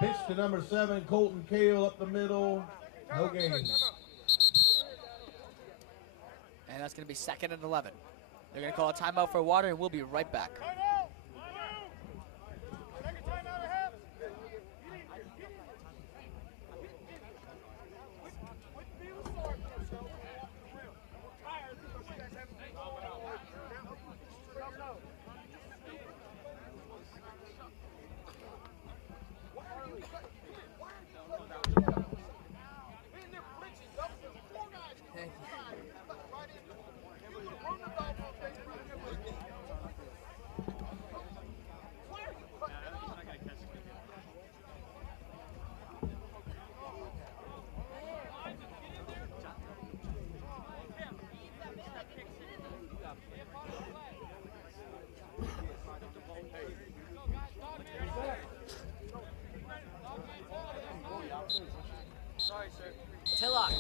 Pitch to number 7, Colton Kale up the middle. No gain. And that's going to be 2nd and 11. They're going to call a timeout for water, and we'll be right back. Tillock.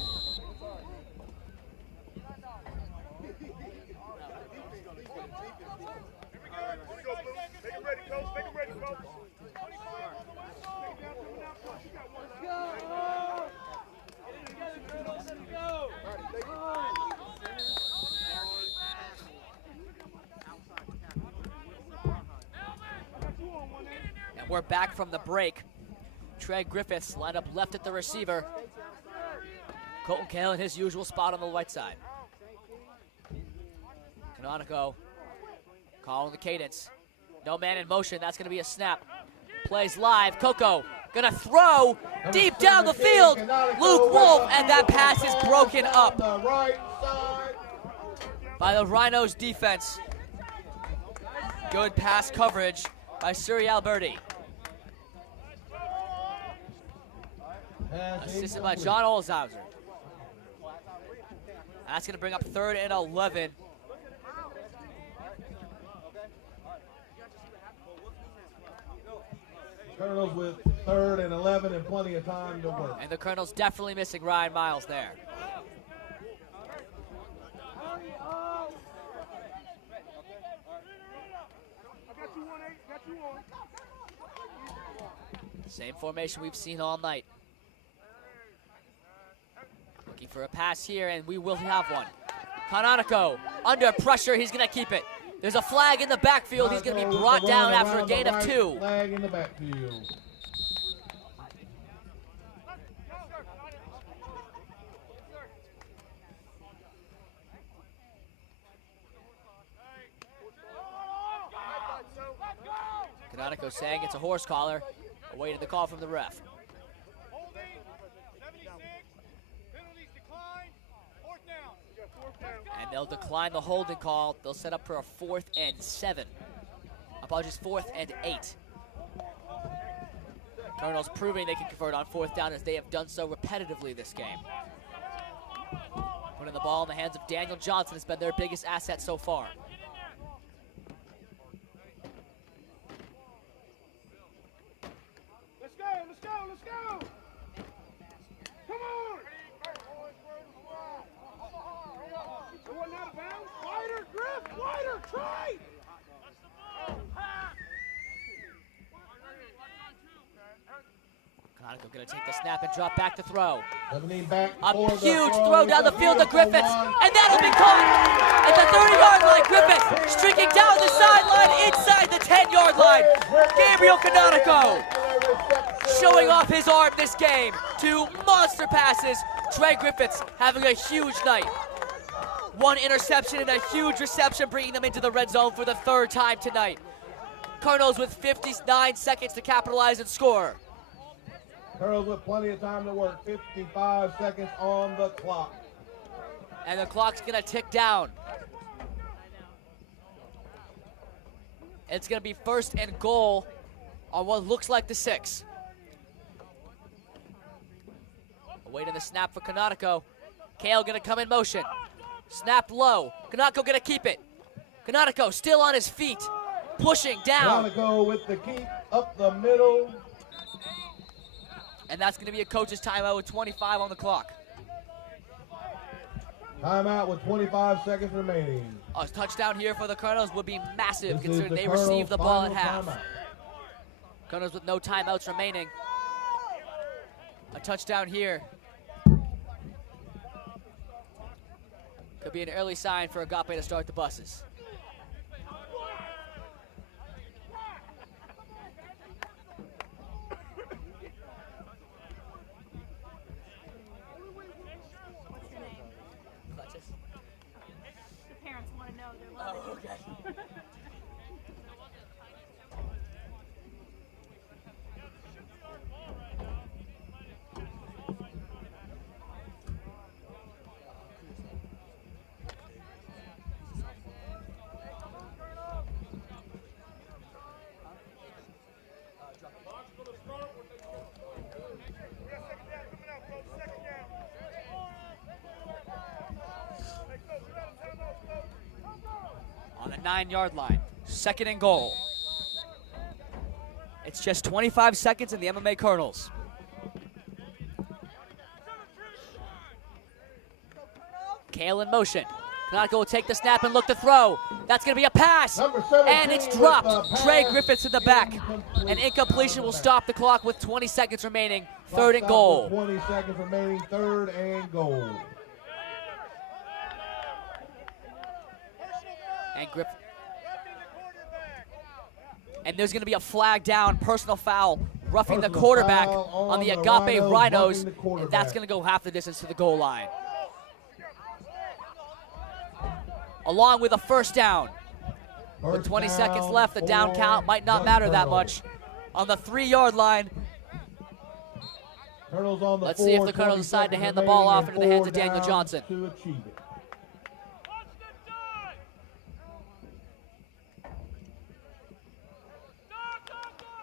And we're back from the break. Trey Griffiths lined up left at the receiver. Colton Kale in his usual spot on the right side. Canonico calling the cadence. No man in motion. That's going to be a snap. Plays live. Coco going to throw deep down the field. Luke Wolf, and that pass is broken up by the Rhinos defense. Good pass coverage by Suri Alberti. Assisted by John Olshauser. That's going to bring up 3rd and 11. Colonels with 3rd and 11 and plenty of time to work. And the Colonels definitely missing Ryan Miles there. Same formation we've seen all night. Looking for a pass here, and we will have one. Canonico under pressure. He's going to keep it. There's a flag in the backfield. He's going to be brought down after a gain of 2. Flag in the backfield. Canonico saying it's a horse collar, awaited the call from the ref. Holding, 76, penalties decline, 4th down. And they'll decline the holding call. They'll set up for a 4th and 7. Apologies, 4th and 8. Cardinals proving they can convert on 4th down as they have done so repetitively this game. Putting the ball in the hands of Daniel Johnson has been their biggest asset so far. Let's go! Come on! Going out of bounds. Wider, Griff, wider, try! Canonico going to take the snap and drop back to throw. Back A huge throw down the field to Griffiths, and that'll be caught at the 30-yard line. Griffiths streaking down the sideline inside the 10-yard line. Gabriel Canonico showing off his arm this game. 2 monster passes. Trey Griffiths having a huge night. 1 interception and a huge reception, bringing them into the red zone for the 3rd time tonight. Cardinals with 59 seconds to capitalize and score. Cardinals with plenty of time to work. 55 seconds on the clock. And the clock's going to tick down. It's going to be 1st and goal on what looks like the 6. Awaiting the snap for Canonico. Kale going to come in motion. Snap low. Canonico going to keep it. Canonico still on his feet. Pushing down. Canonico with the keep up the middle. And that's going to be a coach's timeout with 25 on the clock. Timeout with 25 seconds remaining. A touchdown here for the Cardinals would be massive, This considering is the they received the ball at Cardinals' half. final Cardinals with no timeouts remaining. A touchdown here. Could be an early sign for Agape to start the buses. The parents want to know they're loving it. On the 9-yard line, 2nd and goal. It's just 25 seconds in the MMA Cardinals. Kale in motion. Canonico will take the snap and look to throw. That's going to be a pass, and it's dropped. Trey Griffiths in the back. An incompletion will stop the clock with 20 seconds remaining. 3rd and goal. 20 seconds remaining, 3rd and goal. And and there's going to be a flag down, personal foul, roughing the quarterback on the Agape Rhinos, and that's going to go half the distance to the goal line. Along with a 1st down. With 20 seconds left, the down count might not matter that much. On the 3-yard line, let's see if the Cardinals decide to hand the ball off into the hands of Daniel Johnson.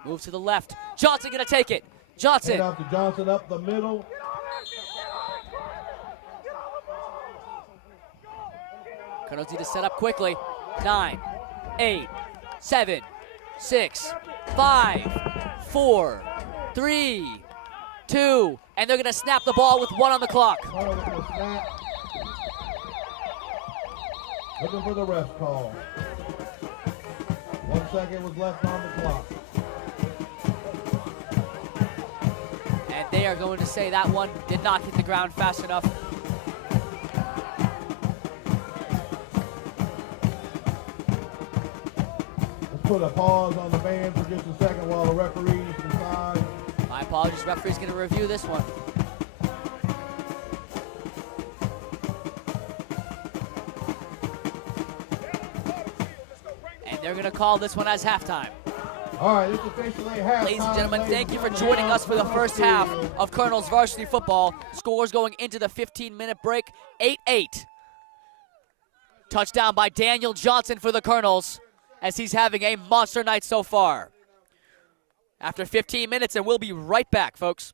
Moves to the left. Johnson going to take it. Johnson. Hand off to Johnson up the middle. Cardinals need to set up quickly. 9, 8, 7, 6, 5, 4, 3, 2, and they're going to snap the ball with 1 on the clock. Looking for the ref call. 1 second was left on the clock. And they are going to say that one did not hit the ground fast enough. put a pause on the band for just a second while the referees decide. My apologies, referee's going to review this one. And they're going to call this one as halftime. All right, it's officially halftime. Ladies and gentlemen, thank you for joining us for the first half of Colonel's Varsity Football. Scores going into the 15-minute break, 8-8. Touchdown by Daniel Johnson for the Colonels as he's having a monster night so far. After 15 minutes, and we'll be right back, folks.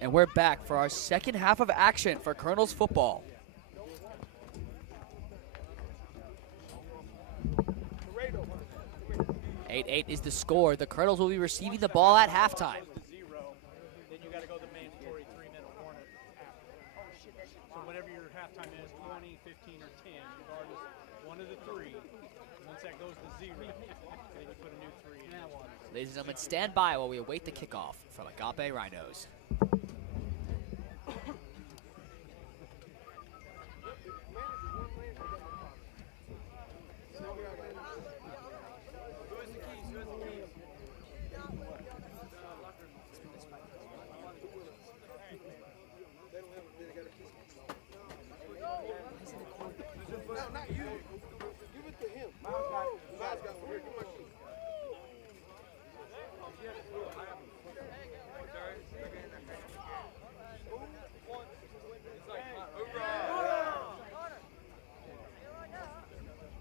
And we're back for our second half of action for Colonels football. 8-8 is the score. The Colonels will be receiving the ball at halftime. Then you got to go the mandatory 3-minute warning after. So whatever your halftime is, 20, 15, or 10, regardless, one of the three. Once that goes to 0, then you put a new 3 in. Ladies and gentlemen, stand by while we await the kickoff from Agape Rhinos.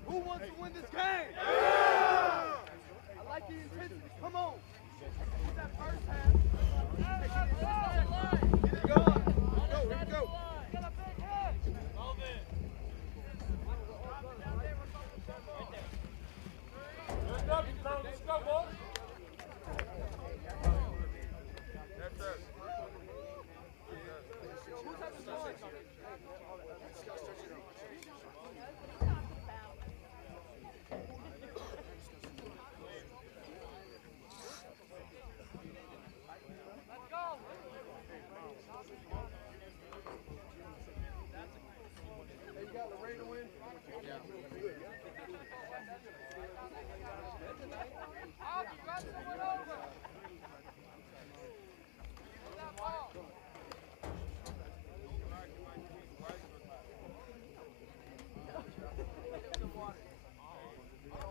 Who wants to win this game? I like the intensity. Come on. That first half. Get it going. Here we go. Let's go, boys.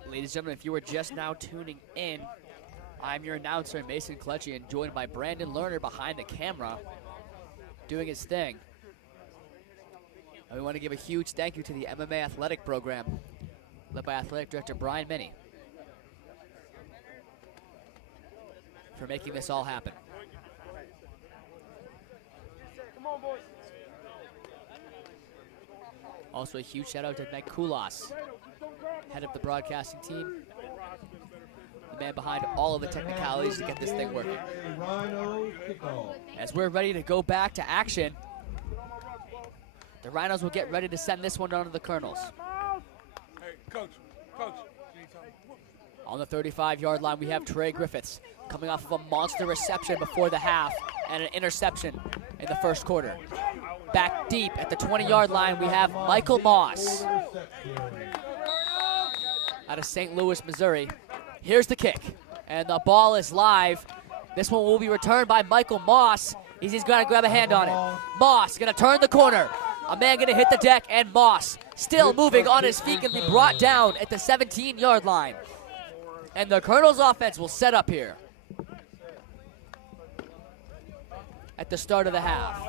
Ladies and gentlemen, if you were just now tuning in, I'm your announcer, Mason Kletchy, and joined by Brandon Lerner behind the camera, doing his thing. And we want to give a huge thank you to the MMA athletic program, led by athletic director Brian Minnie, for making this all happen. Come on, boys. Also a huge shout out to Mike Koulas, head of the broadcasting team, the man behind all of the technicalities to get this thing working. As we're ready to go back to action, the Rhinos will get ready to send this one down to the Colonels. Hey, coach. On the 35-yard line, we have Trey Griffiths coming off of a monster reception before the half and an interception in the first quarter. Back deep at the 20-yard line, we have Michael Moss out of St. Louis, Missouri. Here's the kick, and the ball is live. This one will be returned by Michael Moss. He's going to grab a hand on it. Moss going to turn the corner. A man going to hit the deck, and Moss still moving on his feet, going to be brought down at the 17-yard line. And the Colonels offense will set up here at the start of the half.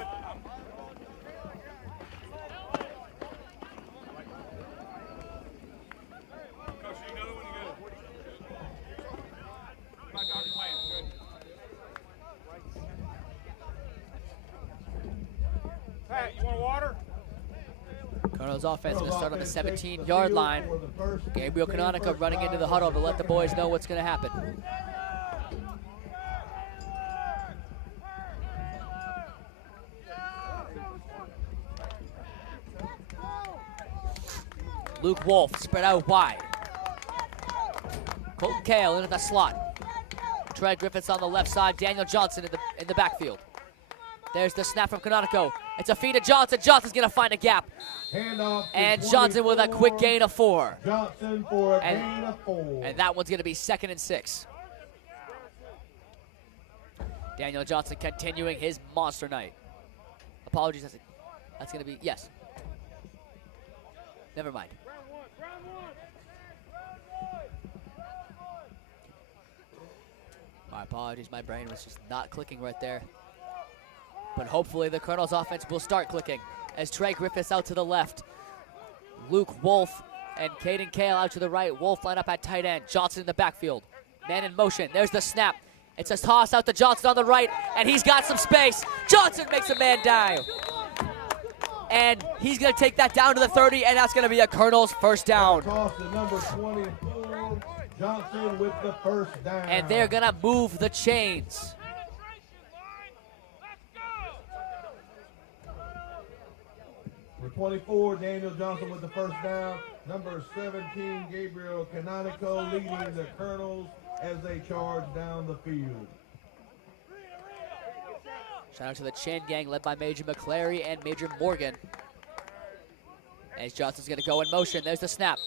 Pat, you want water? Colonels offense going to start on the 17-yard line. Gabriel Canonica running into the huddle to let the boys know what's going to happen. Luke Wolf spread out wide. Colton Kale into the slot. Trey Griffiths on the left side. Daniel Johnson in the backfield. There's the snap from Canonico. It's a feed to Johnson. Johnson's going to find a gap. And Johnson with a quick gain of 4. Johnson for a gain of 4. And that one's going to be 2nd and 6. Daniel Johnson continuing his monster night. Apologies. That's going to be, yes. Never mind. My apologies. My brain was just not clicking right there. But hopefully the Colonels offense will start clicking as Trey Griffiths out to the left. Luke Wolf and Caden Kale out to the right. Wolf line up at tight end. Johnson in the backfield. Man in motion. There's the snap. It's a toss out to Johnson on the right, and he's got some space. Johnson makes a man down. And he's going to take that down to the 30, and that's going to be a Colonel's first down. Toss to number 24, Johnson with the first down. And they're going to move the chains. For 24, Daniel Johnson with the first down. Number 17, Gabriel Canonico leading the Colonels as they charge down the field. Shout out to the chain gang led by Major McClary and Major Morgan. As Johnson's going to go in motion. There's the snap.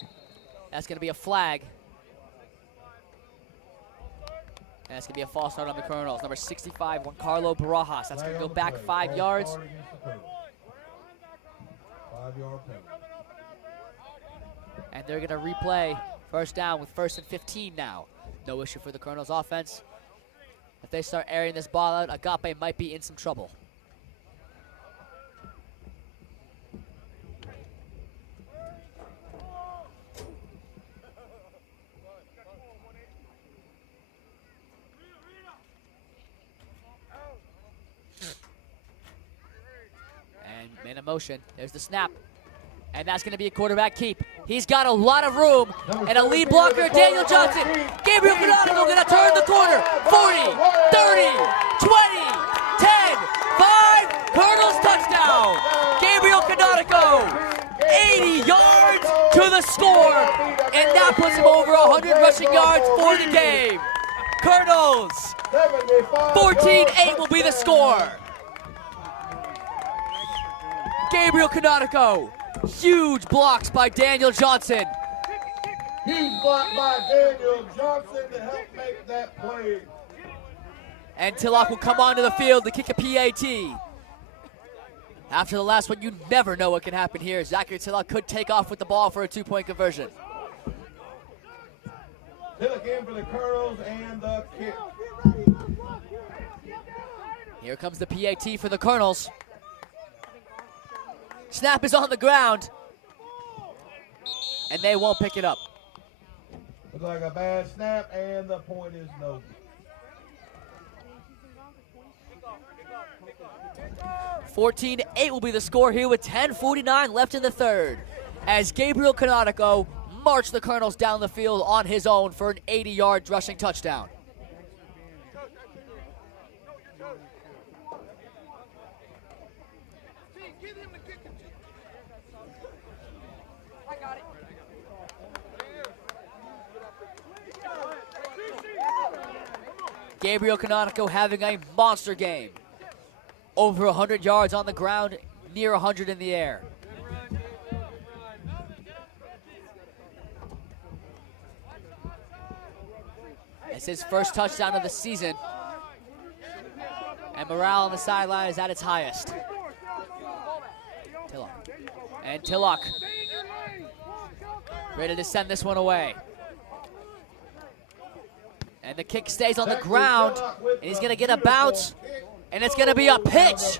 That's going to be a flag. And that's going to be a false start on the Colonels. Number 65, Juan Carlo Barajas. That's going to go back 5 yards. 5-yard penalty. And they're going to replay first down with 1st and 15 now. No issue for the Colonels offense. If they start airing this ball out, Agape might be in some trouble. And man in motion. There's the snap. And that's going to be a quarterback keep. He's got a lot of room. And a lead blocker, Daniel Johnson. Gabriel Canonico going to turn the corner. 40, 30, 20, 10, 5. Colonels touchdown. Gabriel Canonico. 80 yards to the score. And that puts him over 100 rushing yards for the game. Colonels. 14-8 will be the score. Gabriel Canonico. Huge blocks by Daniel Johnson. Huge block by Daniel Johnson to help make that play. And Tillock will come onto the field to kick a PAT. After the last one, you never know what can happen here. Zachary Tillock could take off with the ball for a 2-point conversion. Tillock in for the Colonels and the kick. Here comes the PAT for the Colonels. Snap is on the ground. And they won't pick it up. Looks like a bad snap, and the point is no. $14-8 will be the score here with 10:49 left in the third. As Gabriel Canonico marched the Colonels down the field on his own for an 80-yard rushing touchdown. Gabriel Canonico having a monster game. Over 100 yards on the ground, near 100 in the air. It's his first touchdown of the season. And morale on the sideline is at its highest. Tillock. And Tillock ready to send this one away. And the kick stays on the ground, and he's going to get a bounce, and it's going to be a pitch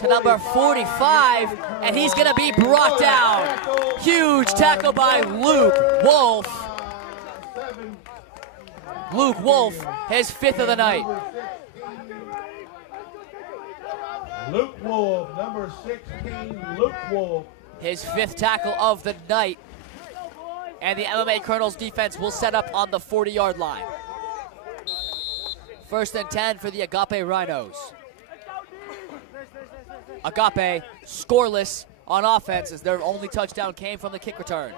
to number 45, and he's going to be brought down. Huge tackle by Luke Wolf. Luke Wolf, his 5th of the night. Luke Wolf, number 16, Luke Wolf. His 5th tackle of the night. And the MMA Colonels defense will set up on the 40-yard line. 1st and 10 for the Agape Rhinos. Agape scoreless on offense as their only touchdown came from the kick return.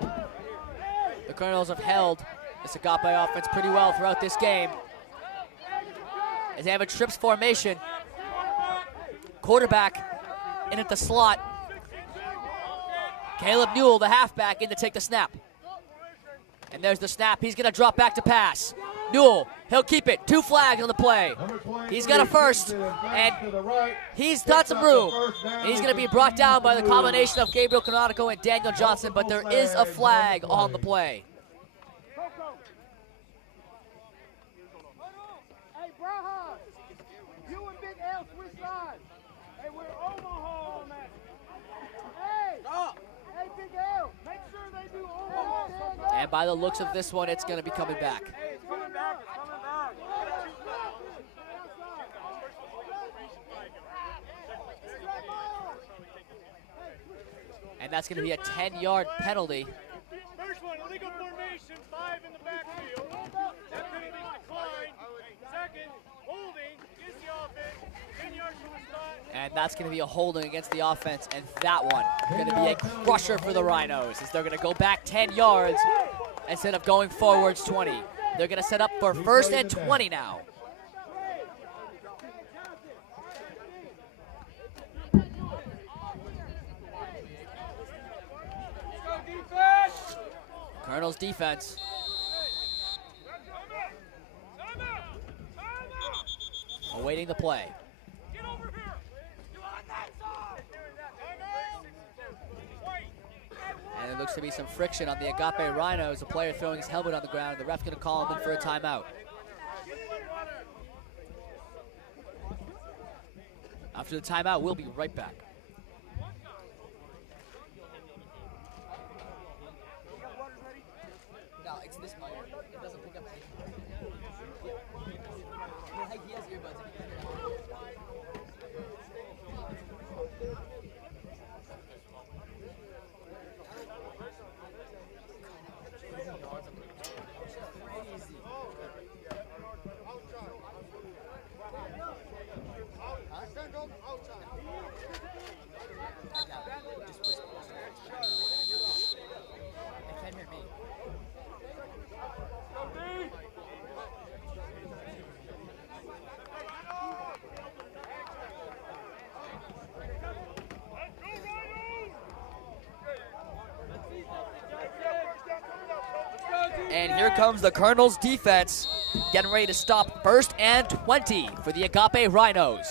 The Colonels have held this Agape offense pretty well throughout this game. As they have a trips formation. Quarterback in at the slot. Caleb Newell, the halfback, in to take the snap. And there's the snap. He's going to drop back to pass. Newell, he'll keep it. 2 flags on the play. He's got a first, and he's got some room. And he's going to be brought down by the combination of Gabriel Canonico and Daniel Johnson, but there is a flag on the play. Hey, Braha, you and Big L switch sides. Hey, we're Omaha on that. Hey, hey, Big L, make sure they do Omaha. And by the looks of this one, it's going to be coming back. Hey, it's coming back. And that's going to be a 10-yard penalty. First one, illegal formation, 5 in the backfield. That penalty declined. Second, holding against the offense, 10 yards from the spot. And that's going to be a holding against the offense. And that one going to be a crusher for the Rhinos as they're going to go back 10 yards instead of going forwards 20. They're going to set up for 1st and 20 now. Colonel's defense. Awaiting the play. And it looks to be some friction on the Agape Rhinos. The player throwing his helmet on the ground. The ref's going to call him in for a timeout. After the timeout, we'll be right back. No, it's this mic. It doesn't pick up anything. He has earbuds. And here comes the Colonel's defense, getting ready to stop 1st and 20 for the Agape Rhinos.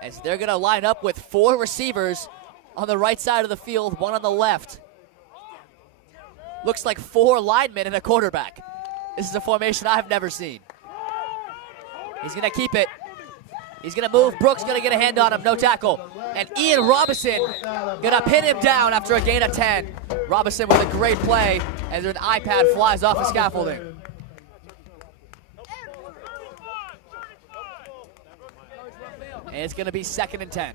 As they're going to line up with 4 receivers on the right side of the field, 1 on the left. Looks like 4 linemen and a quarterback. This is a formation I've never seen. He's going to keep it. He's going to move. Brooks going to get a hand on him. No tackle. And Ian Robinson going to pin him down after a gain of 10. Robinson with a great play as an iPad flies off the scaffolding. And it's going to be 2nd and 10.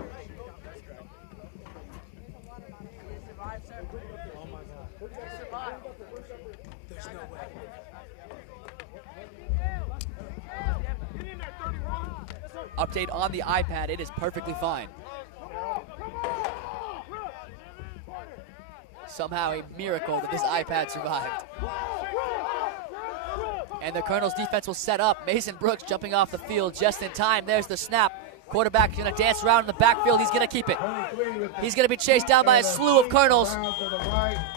Update on the iPad, it is perfectly fine. Somehow a miracle that this iPad survived. And the Colonel's defense will set up. Mason Brooks jumping off the field just in time. There's the snap. Quarterback going to dance around in the backfield. He's going to keep it. He's going to be chased down by a slew of Colonels.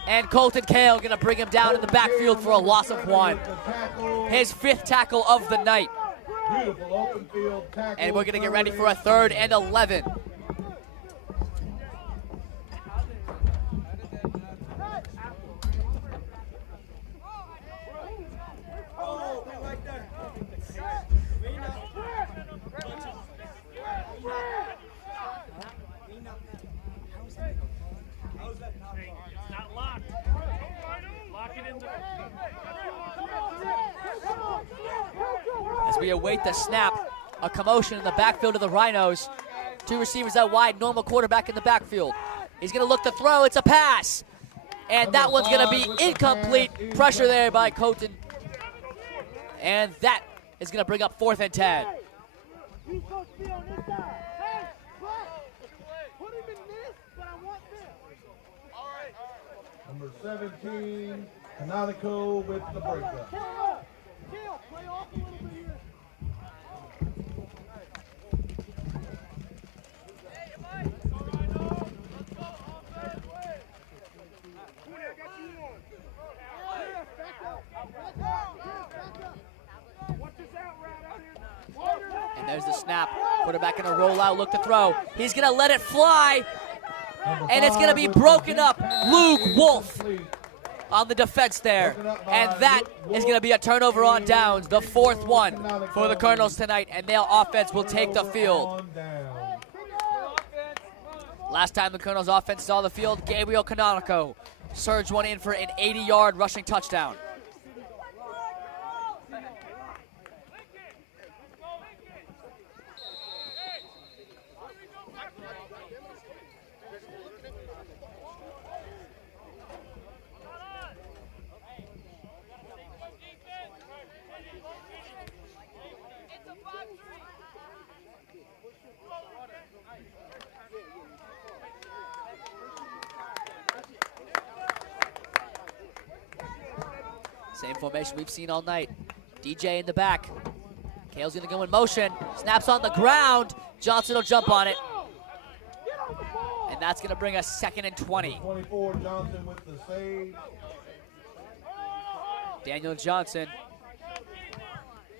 And Colton Kale going to bring him down in the backfield for a loss of 1. His 5th tackle of the night. And we're going to get ready for a 3rd and 11. As we await the snap, a commotion in the backfield of the Rhinos. 2 receivers out wide, normal quarterback in the backfield. He's going to look to throw. It's a pass. And that one's going to be incomplete. Pressure there by Colton. And that is going to bring up 4th and 10. Number 17, Canonico with the breakup. And there's the snap. Quarterback going to roll out, look to throw. He's going to let it fly. And it's going to be broken up. Luke Wolf on the defense there. And that is going to be a turnover on downs, the 4th one for the Colonels tonight. And their offense will take the field. Last time the Colonels offense saw the field, Gabriel Canonico surged one in for an 80-yard rushing touchdown. Same formation we've seen all night. DJ in the back. Kale's gonna go in motion. Snaps on the ground. Johnson will jump on it. And that's gonna bring us 2nd and 20. 24 Johnson with the save. Daniel Johnson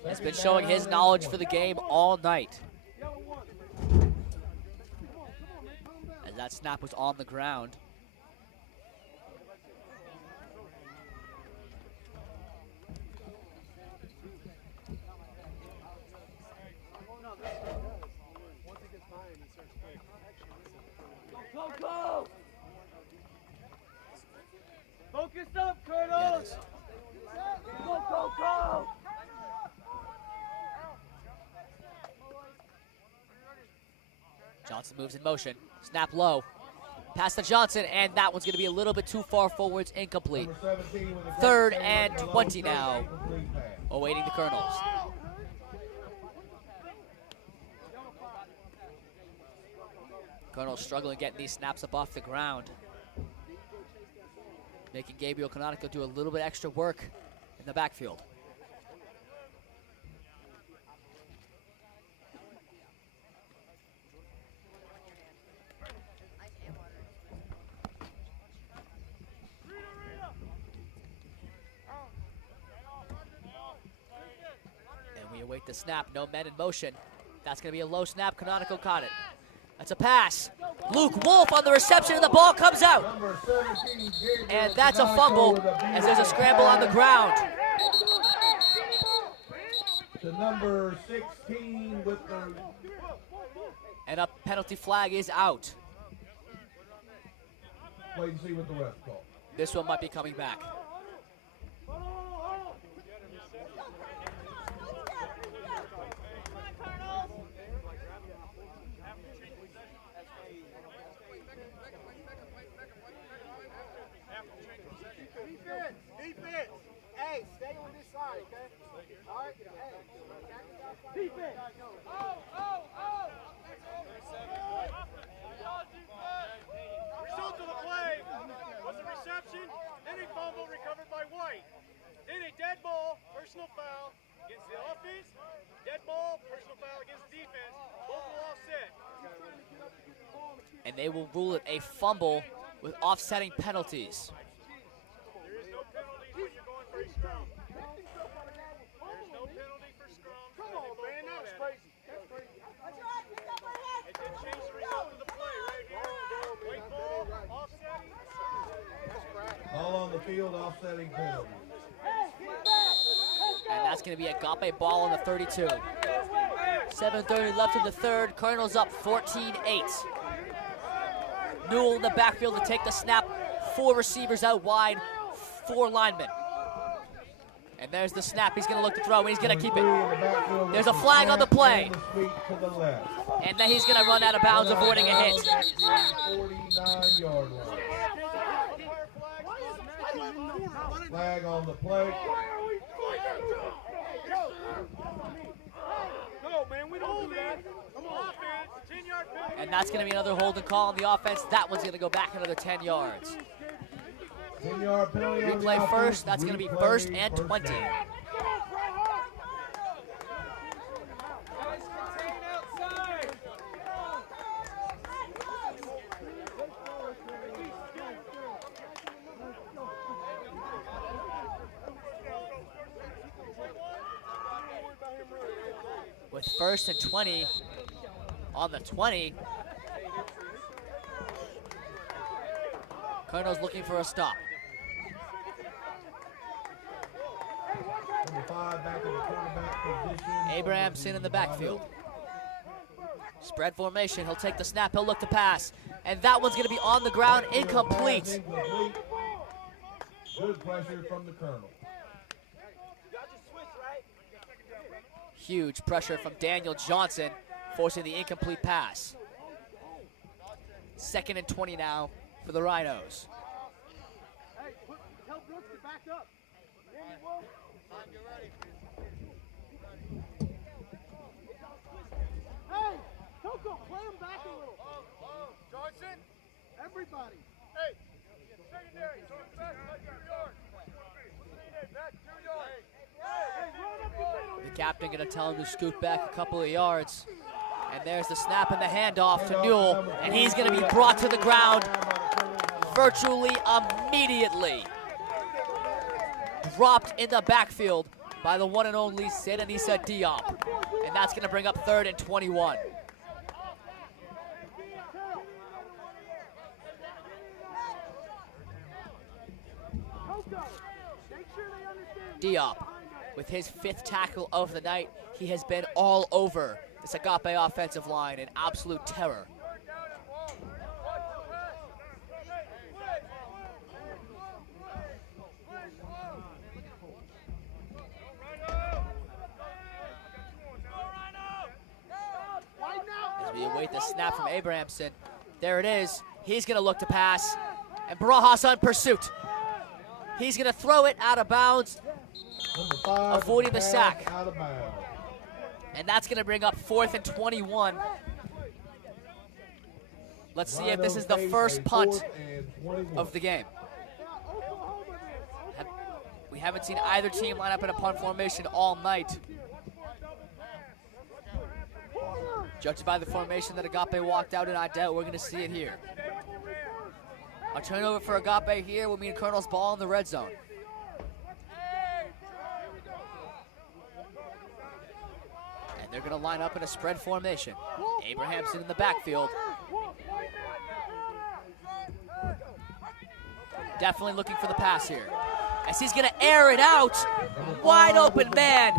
has been showing his knowledge for the game all night. As that snap was on the ground. Go, go! Focus up, Colonels! Go, go, go! Johnson moves in motion. Snap low. Pass to Johnson, and that one's going to be a little bit too far forwards, incomplete. 3rd and 20 now, awaiting the Colonels. Colonels struggling getting these snaps up off the ground. Making Gabriel Canonico do a little bit extra work in the backfield. And we await the snap, no men in motion. That's gonna be a low snap, Canonico caught it. That's a pass. Luke Wolf on the reception, and the ball comes out. And that's a fumble, as there's a scramble on the ground. To number 16 with the... And a penalty flag is out. Wait and see what the ref call. This one might be coming back. Defense! Hey, stay on this side, okay? All right? Hey. Defense! Result of the play was a reception, then a fumble recovered by White. Then a dead ball, personal foul against the offense, dead ball, personal foul against the defense. Both will offset. And they will rule it a fumble with offsetting penalties. There is no penalty when you're going for a scrum. There's no penalty for scrum. Come on, man, that was crazy. That's crazy. It did change the result of the play right here. White ball, offsetting. All on the field, offsetting penalty. And that's going to be Agape ball on the 32. 7:30 left in the third. Colonels up 14-8. Newell in the backfield to take the snap. 4 receivers out wide, 4 linemen. And there's the snap. He's going to look to throw, and he's going to keep it. There's a flag on the play. And then he's going to run out of bounds, avoiding a hit. 49-yard line. Flag on the play. No, man, we don't do that. Come on. Offense, 10-yard penalty. And that's going to be another holding call on the offense. That one's going to go back another 10 yards. 10-yard penalty. Replay first. That's going to be 1st and 20. With 1st and 20 on the 20. Colonel's looking for a stop. Number 5 back in the quarterback position. Abrahamson in the backfield. Spread formation. He'll take the snap. He'll look to pass. And that one's going to be on the ground, incomplete. Good pressure from the Colonel. Huge pressure from Daniel Johnson, forcing the incomplete pass. 2nd and 20 now for the Rhinos. Hey, tell Brooks to back up. Hey, Coco, play him back a little. Johnson. Everybody. Hey, secondary. Back 2 yards. Back 2 captain going to tell him to scoot back a couple of yards. And there's the snap and the handoff to Newell, and he's going to be brought to the ground virtually immediately. Dropped in the backfield by the one and only Sedanisa Diop. And that's going to bring up 3rd and 21. Diop, with his 5th tackle of the night, he has been all over this Agape offensive line, an absolute terror. As we await the snap from Abrahamson, there it is. He's going to look to pass, and Barajas on pursuit. He's going to throw it out of bounds, avoiding the sack. Out of bounds. And that's going to bring up 4th and 21. Let's see if this is the first punt of the game. We haven't seen either team line up in a punt formation all night. Judged by the formation that Agape walked out in, I doubt we're going to see it here. A turnover for Agape here will mean Colonel's ball in the red zone. And they're going to line up in a spread formation. Abrahamson in the backfield. Definitely looking for the pass here, as he's going to air it out. Wide open man.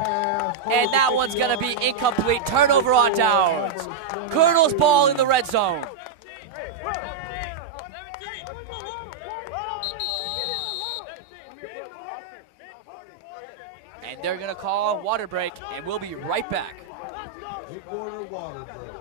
And that one's going to be incomplete. Turnover on downs. Colonel's ball in the red zone. And they're going to call a water break, and we'll be right back. Big-quarter water break.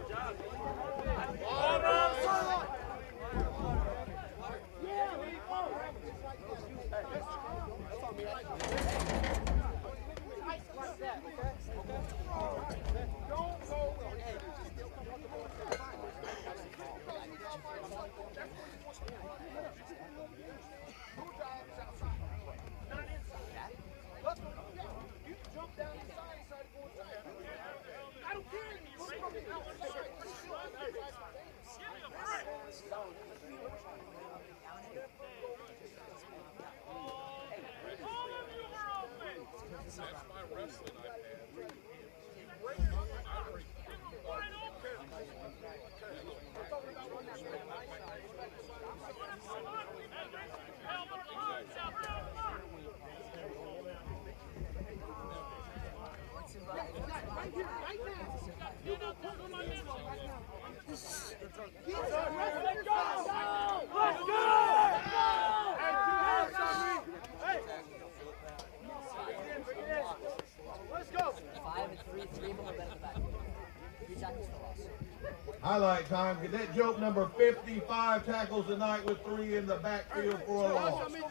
Highlight time. Cadet Joke number 55 tackles tonight with 3 in the backfield for a loss. Let's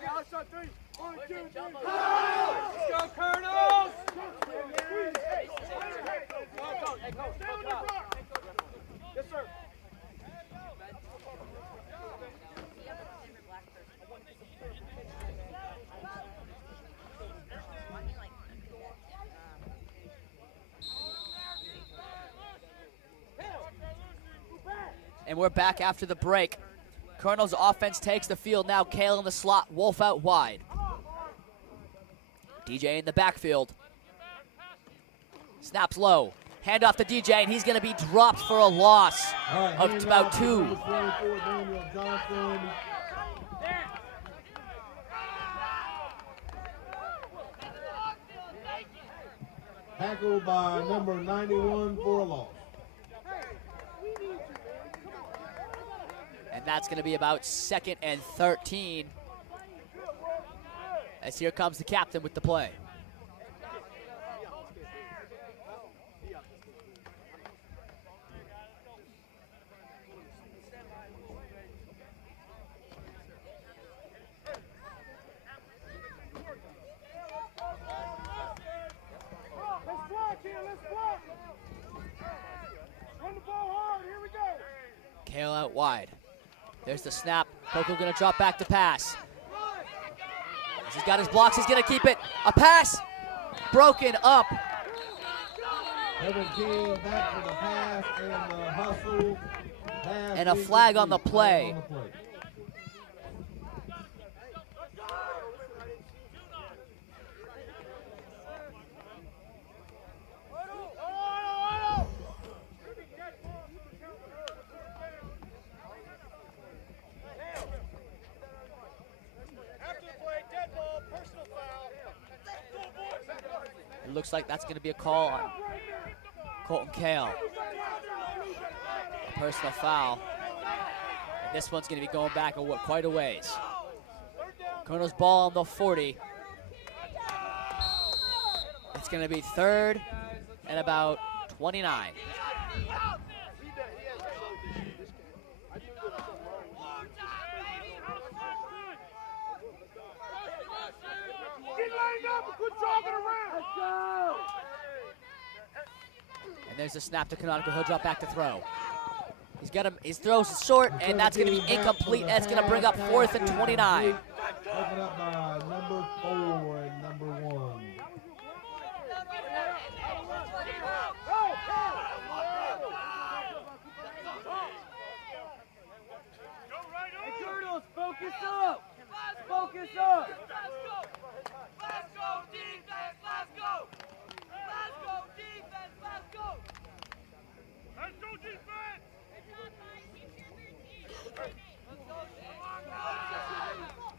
go, Colonel! Yes, sir. And we're back after the break. Colonel's offense takes the field now. Kale in the slot, Wolf out wide. DJ in the backfield. Snaps low. Hand off to DJ, and he's going to be dropped for a loss of about 2. Tackled by number 91 for a loss. And that's going to be about 2nd and 13. As here comes the captain with the play. Kale out wide. There's the snap. Coco going to drop back to pass. As he's got his blocks, he's going to keep it. A pass broken up 17 back for the pass and the hustle. And a flag on the play. It looks like that's going to be a call on Colton Kale. Personal foul. And this one's going to be going back quite a ways. Colonel's ball on the 40. It's going to be 3rd and about 29. And there's a snap to Canonical. He'll drop back to throw. He's got him. His throw's short, and that's going to be incomplete. That's going to bring up 4th and 29. Open up by number 4 and number 1. Turtles, focus up. Focus up. Let's go, defense, let's go! Let's go, defense, let's go! Let's go, defense!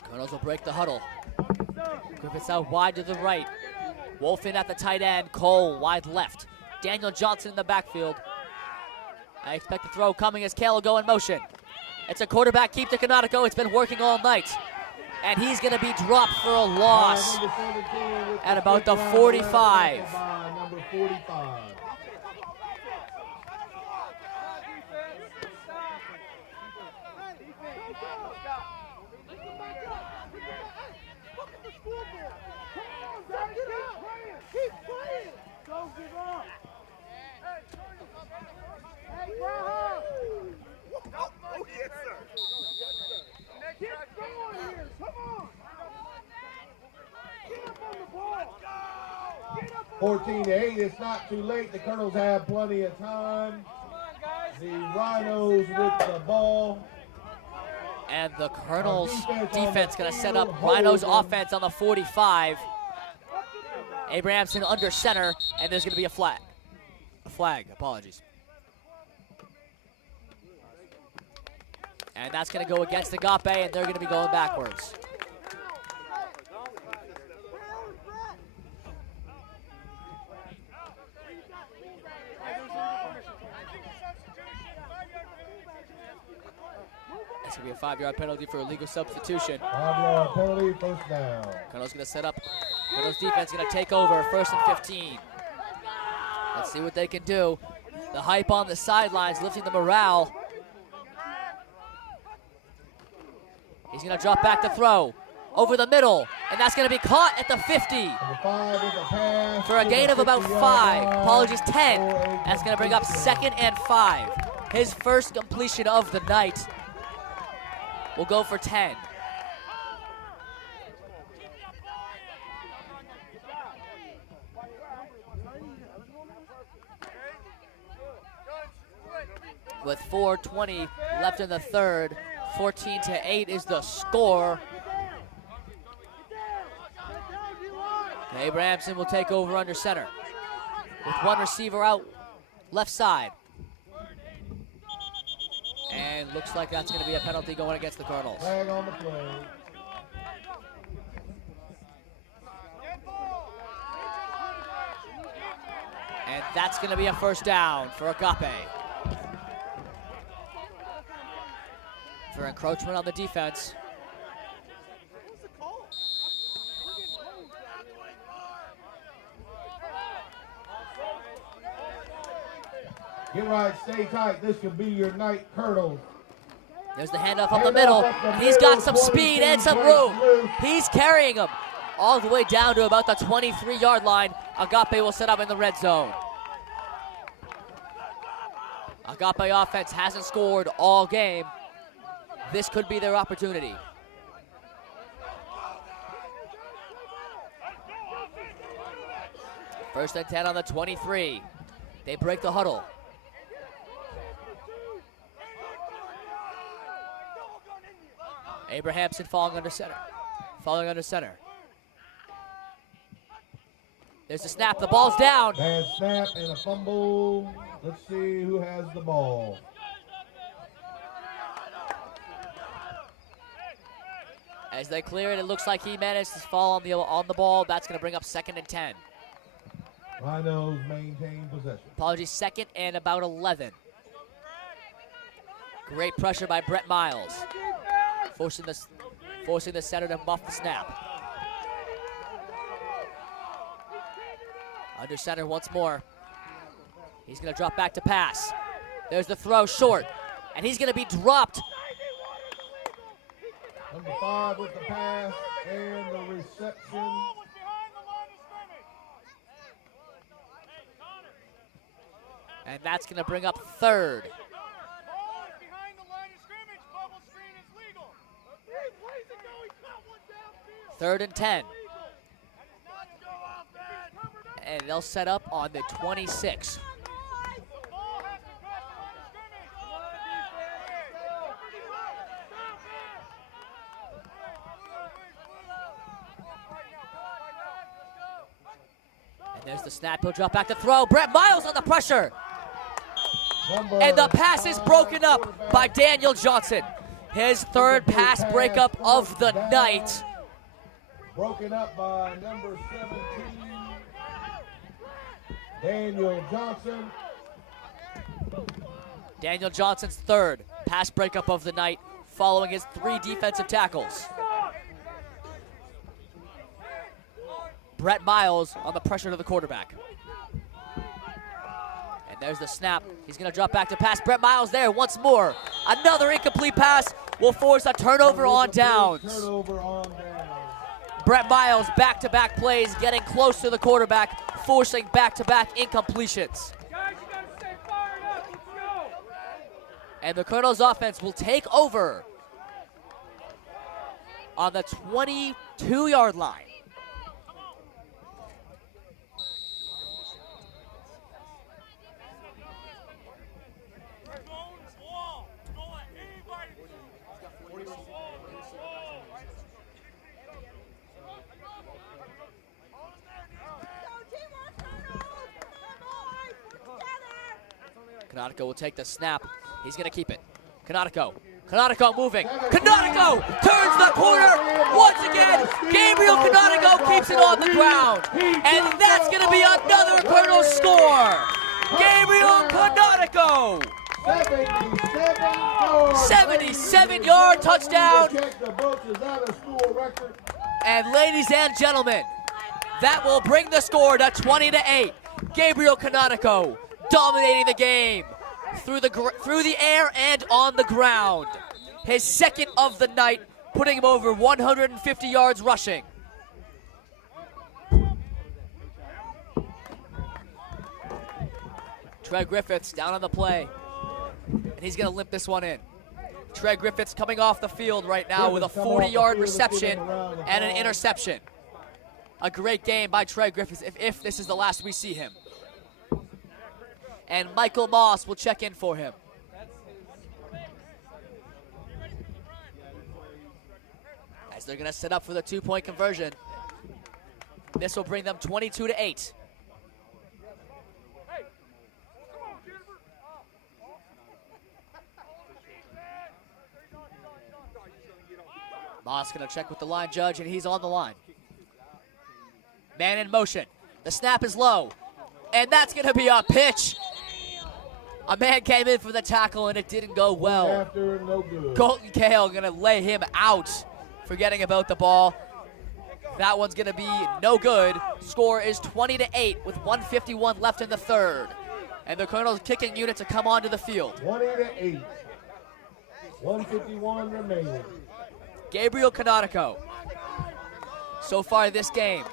Colonels will break the huddle. Griffiths out wide to the right. Wolf in at the tight end. Cole wide left. Daniel Johnson in the backfield. I expect the throw coming as Kale will go in motion. It's a quarterback keep to Canonico. It's been working all night. And he's going to be dropped for a loss at about the 45. Number 45. Don't give up. Hey, oh, yes, sir. Get going here. Come on. Get up on the ball. Get up on 14-8. It's not too late. The Colonels have plenty of time. The Rhinos with the ball. And the Colonels defense going to set up Rhinos offense on the 45. Abrahamson under center, and there's going to be a flag. A flag, apologies. And that's going to go against Agape, and they're going to be going backwards. This will be a 5-yard penalty for illegal substitution. 5-yard penalty, first down. Colonel's going to set up. Colonel's defense going to take over, 1st and 15. Let's see what they can do. The hype on the sidelines, lifting the morale. He's going to drop back to throw. Over the middle, and that's going to be caught at the 50. For a gain of about 5. Apologies, 10. That's going to bring up 2nd and 5. His first completion of the night. Will go for 10. With 4:20 left in the 3rd, 14-8 is the score. Abrahamson will take over under center. With one receiver out left side. And looks like that's going to be a penalty going against the Colonels. Flag on the play. And that's going to be a first down for Agape. For encroachment on the defense. Get right, stay tight. This could be your night, Colonels. There's the handoff up the middle. And he's got some speed and some room. He's carrying him all the way down to about the 23-yard line. Agape will set up in the red zone. Agape offense hasn't scored all game. This could be their opportunity. First and 10 on the 23. They break the huddle. Abrahamson falling under center. There's the snap. The ball's down. Bad snap and a fumble. Let's see who has the ball. As they clear it, it looks like he managed to fall on the ball. That's going to bring up 2nd and 10. Rhinos maintain possession. Apologies, 2nd and about 11. Great pressure by Brett Miles, forcing the center to muff the snap. Under center once more. He's going to drop back to pass. There's the throw short, and he's going to be dropped. Number 5 with the pass and the reception. And that's going to bring up 3rd. 3rd and 10. And they'll set up on the 26. And there's the snap. He'll drop back to throw. Brett Miles on the pressure. And the pass is broken up by Daniel Johnson. His 3rd pass breakup of the night. Broken up by number 17, Daniel Johnson. Daniel Johnson's 3rd pass breakup of the night, following his 3 defensive tackles. Brett Miles on the pressure to the quarterback. And there's the snap. He's going to drop back to pass. Brett Miles there once more. Another incomplete pass will force a turnover on downs. Brett Miles, back-to-back plays, getting close to the quarterback, forcing back-to-back incompletions. And the Colonels offense will take over on the 22-yard line. Kanatiko will take the snap. He's going to keep it. Kanatiko moving. Kanatiko turns the corner once again. Gabriel Kanatiko keeps it on the ground. And that's going to be another Colonels score. Gabriel Kanatiko. 77-yard touchdown. And ladies and gentlemen, that will bring the score to 20-8. Gabriel Kanatiko dominating the game through the air and on the ground. His 2nd of the night, putting him over 150 yards rushing. Trey Griffiths down on the play, and he's going to limp this one in. Trey Griffiths coming off the field right now with a 40-yard reception and an interception. A great game by Trey Griffiths if this is the last we see him. And Michael Moss will check in for him. As they're going to set up for the 2-point conversion. This will bring them 22-8. Moss going to check with the line judge, and he's on the line. Man in motion. The snap is low. And that's going to be a pitch. A man came in for the tackle, and it didn't go well. Colton Cale going to lay him out, forgetting about the ball. That one's going to be no good. Score is 20-8 with 1:51 left in the 3rd. And the Colonels kicking unit to come onto the field. 20-8. 1:51 remaining. Gabriel Kanatiko. So far this game,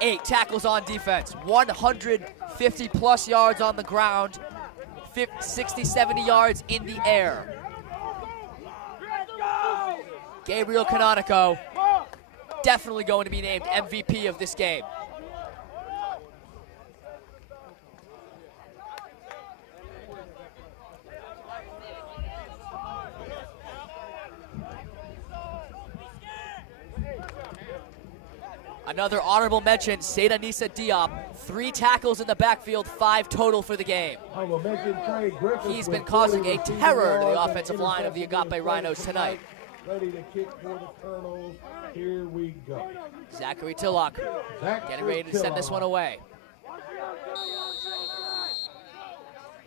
8 tackles on defense, 150-plus yards on the ground, 60, 70 yards in the air. Gabriel Kanatiko definitely going to be named MVP of this game. Another honorable mention, Seda Nisa Diop. 3 tackles in the backfield, 5 total for the game. He's been causing a terror to the offensive line of the Agape Rhinos tonight. Ready to kick for the Colonels. Here we go. Zachary Tillock getting ready to send this one away.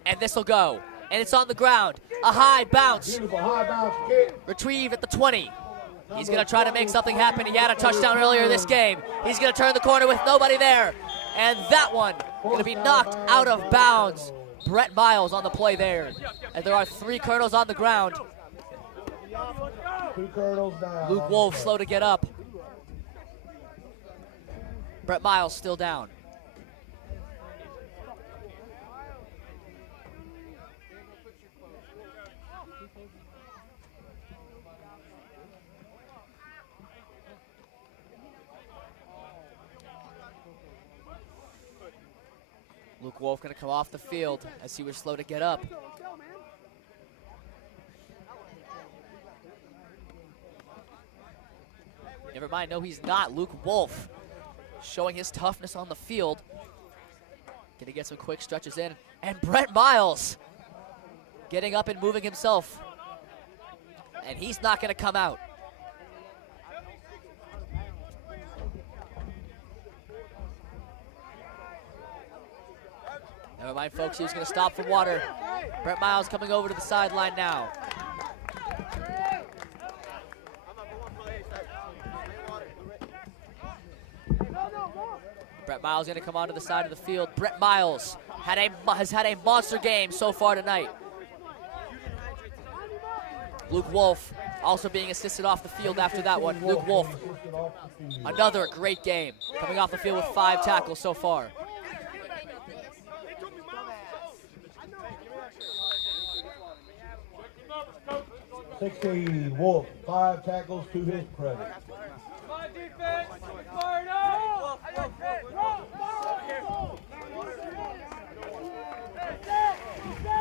And this will go. And it's on the ground. A high bounce. High bounce kick. Retrieved at the 20. He's going to try to make something happen. He had a touchdown earlier this game. He's going to turn the corner with nobody there. And that one going to be knocked out of bounds. Brett Miles on the play there. And there are 3 Colonels on the ground. 2 Colonels down. Luke Wolf slow to get up. Brett Miles still down. Luke Wolf going to come off the field as he was slow to get up. Never mind, no, he's not. Luke Wolf showing his toughness on the field. Gonna get some quick stretches in. And Brett Miles getting up and moving himself. And he's not gonna come out. Never mind, folks, he was gonna stop for water. Brett Miles coming over to the sideline now. Brett Miles going to come onto the side of the field. Brett Miles has had a monster game so far tonight. Luke Wolf also being assisted off the field after that one. Luke Wolf, another great game, coming off the field with 5 tackles so far. Wolf, 5 tackles to his credit.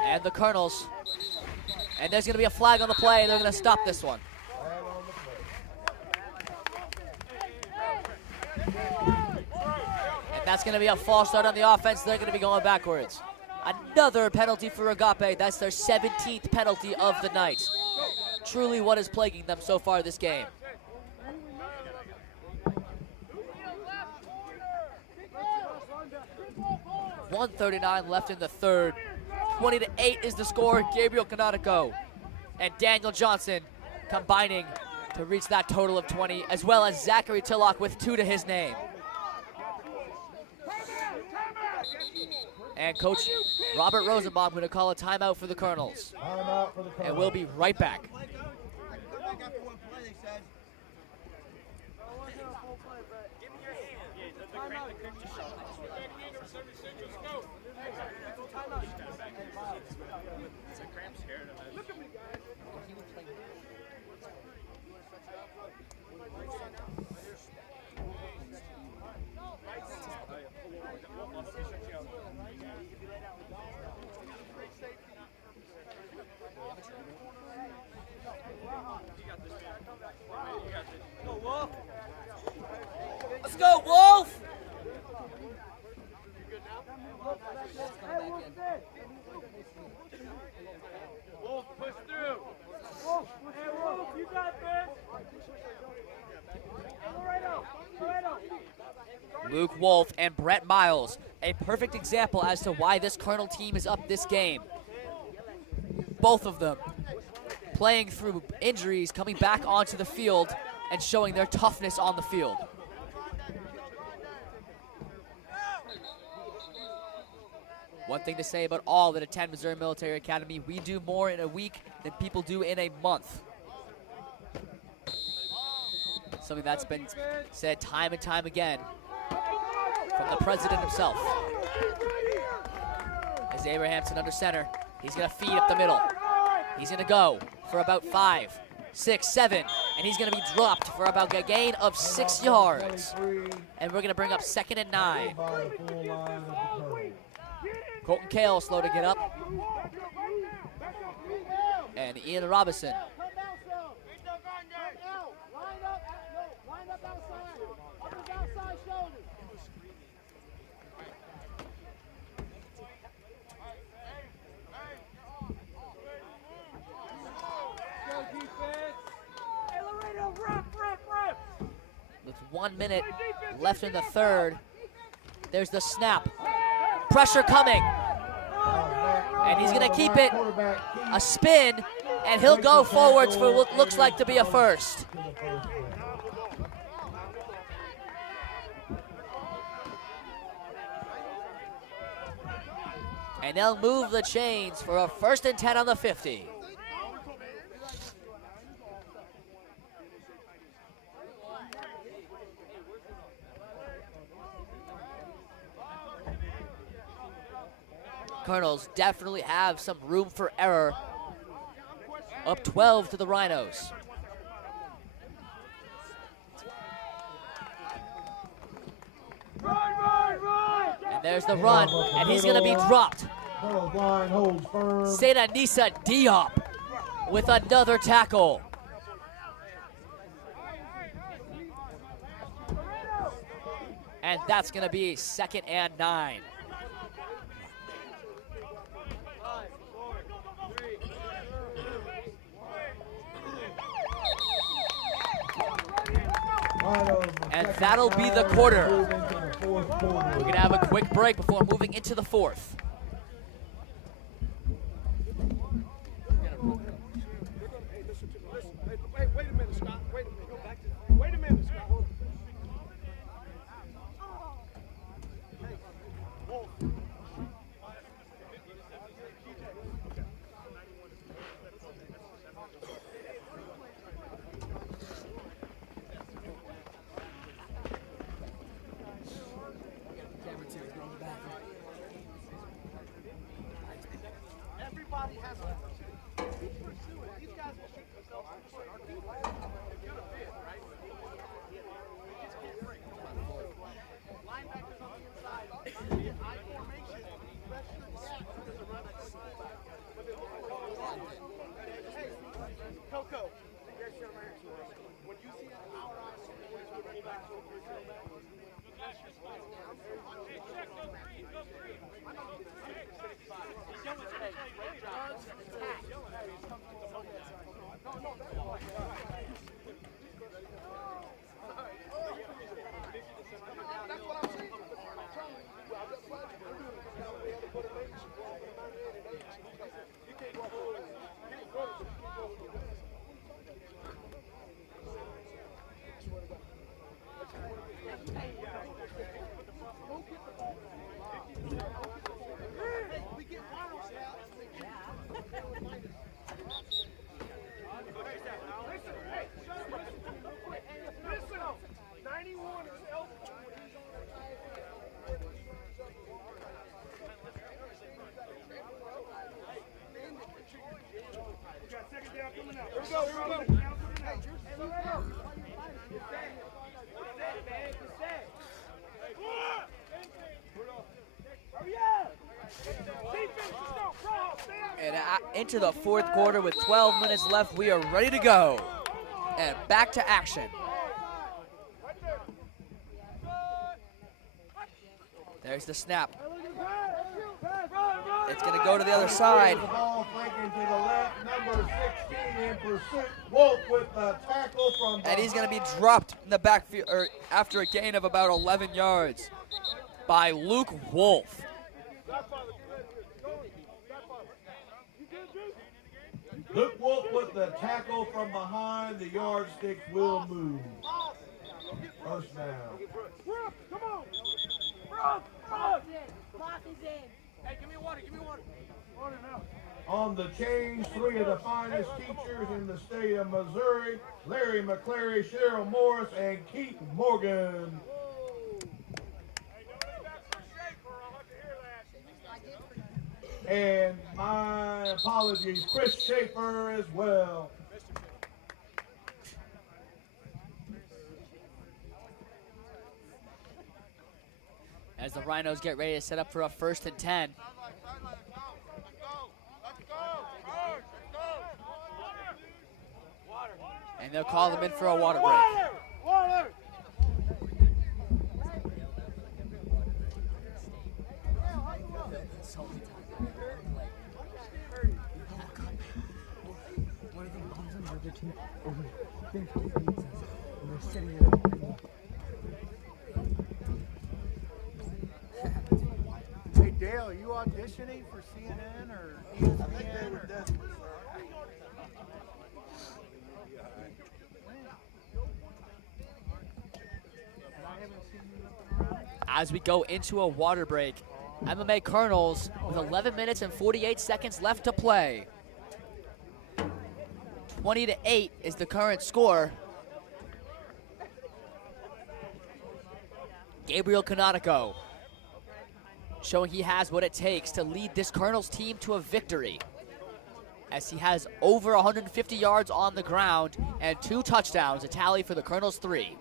And the Colonels. And there's going to be a flag on the play. They're going to stop this one. And that's going to be a false start on the offense. They're going to be going backwards. Another penalty for Agape. That's their 17th penalty of the night. Truly what is plaguing them so far this game. .139 left in the third. 20-8 is the score. Gabriel Canonico and Daniel Johnson combining to reach that total of 20, as well as Zachary Tillock with 2 to his name. And Coach Robert Rosenbaum going to call a timeout for the Colonels. And we'll be right back. Let's go, Wolf! Wolf, push through. Wolf, you got this. Luke Wolf and Brett Miles, a perfect example as to why this Colonel team is up this game. Both of them playing through injuries, coming back onto the field, and showing their toughness on the field. One thing to say about all that attend Missouri Military Academy, we do more in a week than people do in a month. Something that's been said time and time again from the president himself. As Abrahamson under center, he's gonna feed up the middle. He's gonna go for about 5, 6, 7, and he's gonna be dropped for about a gain of 6 yards. And we're gonna bring up 2nd and 9. Colton Kale slow to get up. And Ian Robinson. 1 minute left in the third. There's the snap. Pressure coming. And he's going to keep it. A spin, and he'll go forwards for what looks like to be a first. And they'll move the chains for a 1st and 10 on the 50. Colonels definitely have some room for error. Up 12 to the Rhinos. And there's the run, and he's going to be dropped. Seda Nisa Diop with another tackle. And that's going to be 2nd and 9. And that'll be the quarter. We're going to have a quick break before moving into the 4th. Wait a minute, Scott. Wait a minute. Wait a minute, Scott. Hold on. Everybody has a keep pursuing. These guys will shoot themselves in the foot. They're gonna bid, right? They just can't break. Linebackers on the inside. I formation. Pressure the gap. There's a run. Hey, Coco. Yes, sir, man. When you see that power out, running back over your tailback. And into the 4th quarter with 12 minutes left, we are ready to go. And back to action. There's the snap. It's going to go to the other side. The ball flanking to the left, number 16 in pursuit. Wolf with the tackle from And he's going to be dropped in the backfield after a gain of about 11 yards by Luke Wolf. Luke Wolf with the tackle from behind. The yardsticks will move. First down. Come on. Hey, give me water. Water now. On the change, 3 of the finest teachers in the state of Missouri, Larry McClary, Cheryl Morris, and Keith Morgan. And my apologies, Chris Schaefer as well. As the Rhinos get ready to set up for a 1st and 10. And they'll call them in for a water break. Water! auditioning for CNN or ESPN? Or... As we go into a water break, MMA Colonels with 11 minutes and 48 seconds left to play. 20-8 is the current score. Gabriel Canonico showing he has what it takes to lead this Colonels team to a victory, as he has over 150 yards on the ground and 2 touchdowns, a tally for the Colonels 3.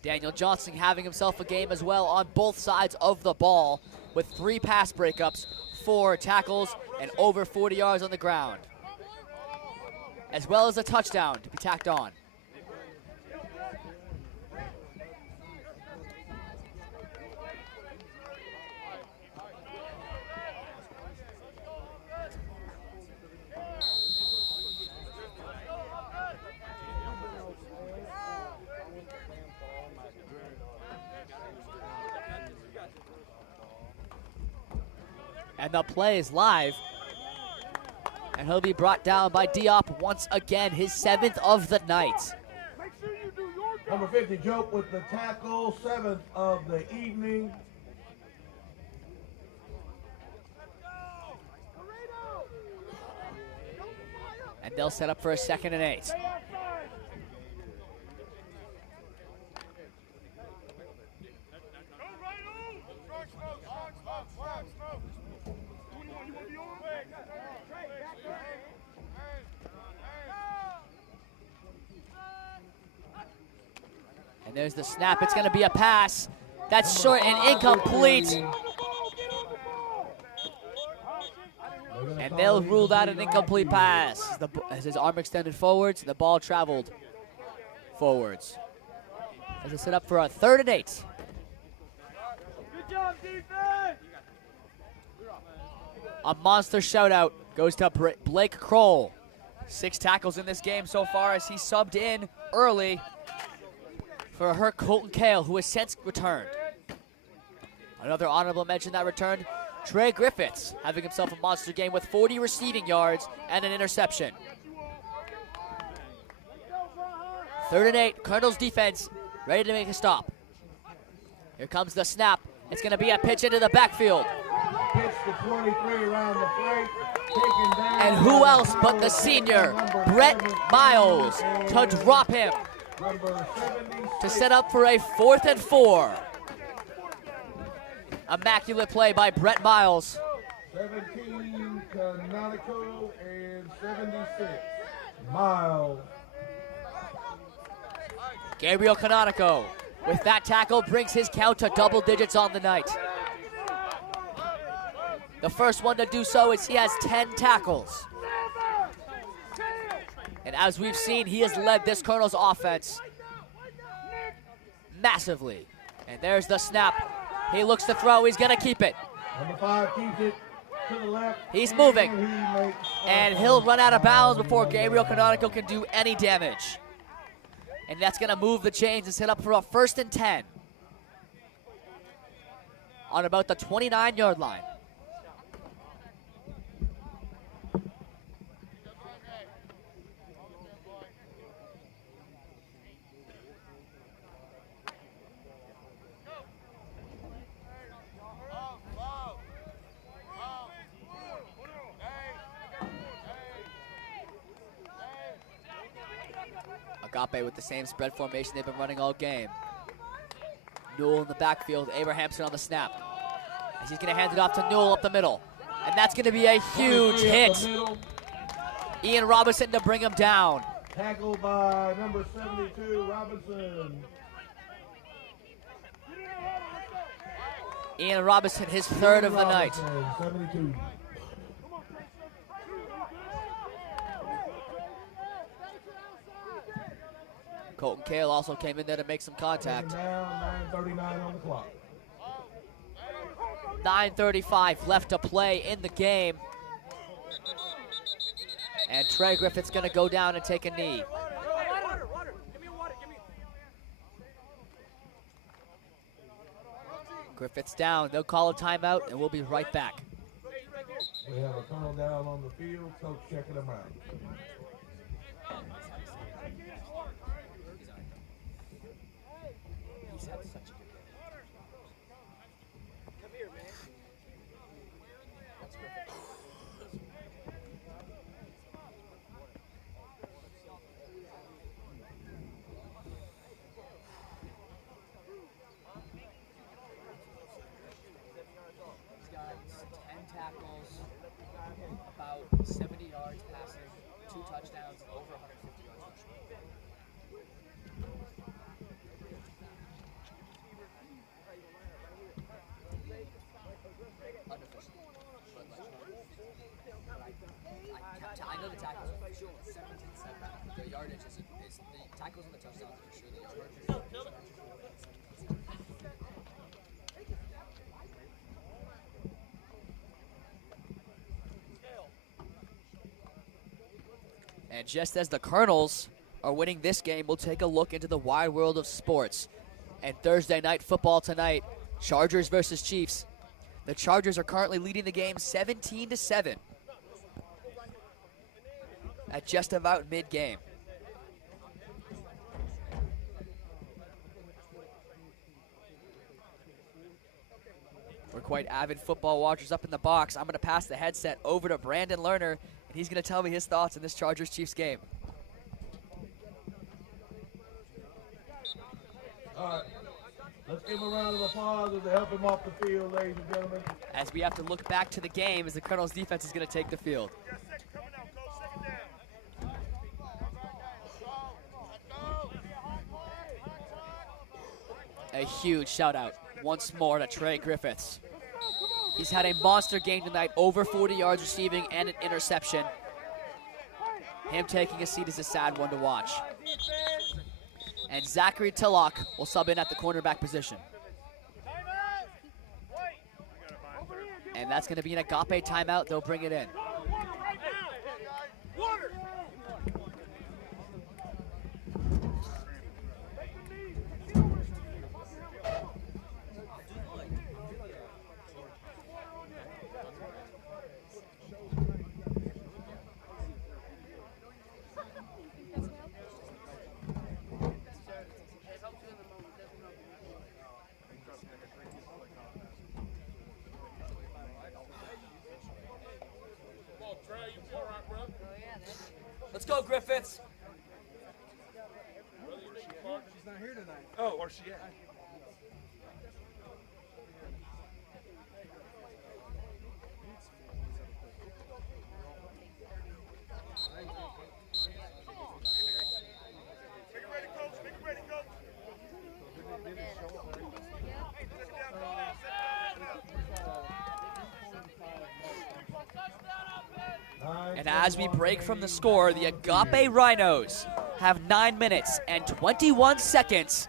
Daniel Johnson having himself a game as well on both sides of the ball with 3 pass breakups, 4 tackles, and over 40 yards on the ground, as well as a touchdown to be tacked on. And the play is live. And he'll be brought down by Diop once again, his 7th of the night. Number 50, Joke with the tackle, 7th of the evening. And they'll set up for a 2nd and 8. And there's the snap. It's going to be a pass. That's short and incomplete. And they'll rule that an incomplete pass. As his arm extended forwards, the ball traveled forwards. As they set up for a 3rd and 8. Good job, defense! A monster shout out goes to Blake Kroll. 6 tackles in this game so far as he subbed in early for her Colton Kale, who has since returned. Another honorable mention that returned, Trey Griffiths, having himself a monster game with 40 receiving yards and an interception. 3rd and 8, Colonels defense ready to make a stop. Here comes the snap. It's going to be a pitch into the backfield. Pitch to 23 around the plate. Taken down. And who else but the senior, Brett Miles, to drop him to set up for a 4th and 4. Immaculate play by Brett Miles. 17 Canonico and 76 Miles. Gabriel Canonico with that tackle brings his count to double digits on the night. The first one to do so is he has 10 tackles. And as we've seen, he has led this Colonels offense massively. And there's the snap. He looks to throw. He's going to keep it. Number 5 keeps it to the left. He's moving. And he'll run out of bounds before Gabriel Canonico can do any damage. And that's going to move the chains and set up for a 1st and 10 on about the 29-yard line. Agape with the same spread formation they've been running all game. Newell in the backfield, Abrahamson on the snap. As he's going to hand it off to Newell up the middle. And that's going to be a huge hit. Ian Robinson to bring him down. Tackled by number 72, Robinson. Ian Robinson, his 3rd of the night. 72. Colton Kale also came in there to make some contact. Now 9:39 on the clock. 9:35 left to play in the game. And Trey Griffith's going to go down and take a knee. Griffith's down. They'll call a timeout, and we'll be right back. We have a colonel down on the field, coach checking them out. About 70 yards passing, 2 touchdowns, and over 150 yards rushing. Unofficial. But I know the tackles are for sure 17-7. The yardage is the tackles and the touchdowns are for sure. The yardage is And just as the Colonels are winning this game, we'll take a look into the wide world of sports. And Thursday night football tonight, Chargers versus Chiefs. The Chargers are currently leading the game 17-7 at just about mid-game. We're quite avid football watchers up in the box. I'm going to pass the headset over to Brandon Lerner, and he's going to tell me his thoughts on this Chargers-Chiefs game. All right. Let's give him a round of applause as they help him off the field, ladies and gentlemen. As we have to look back to the game as the Colonels' defense is going to take the field. A huge shout out once more to Trey Griffiths. He's had a monster game tonight, over 40 yards receiving and an interception. Him taking a seat is a sad one to watch. And Zachary Tillock will sub in at the cornerback position. And that's going to be an Agape timeout. They'll bring it in. Let's go, Griffiths. She's not here tonight. Oh, where's she at? Make it ready, coach. Make it ready, coach. And as we break from the score, the Agape Rhinos have 9 minutes and 21 seconds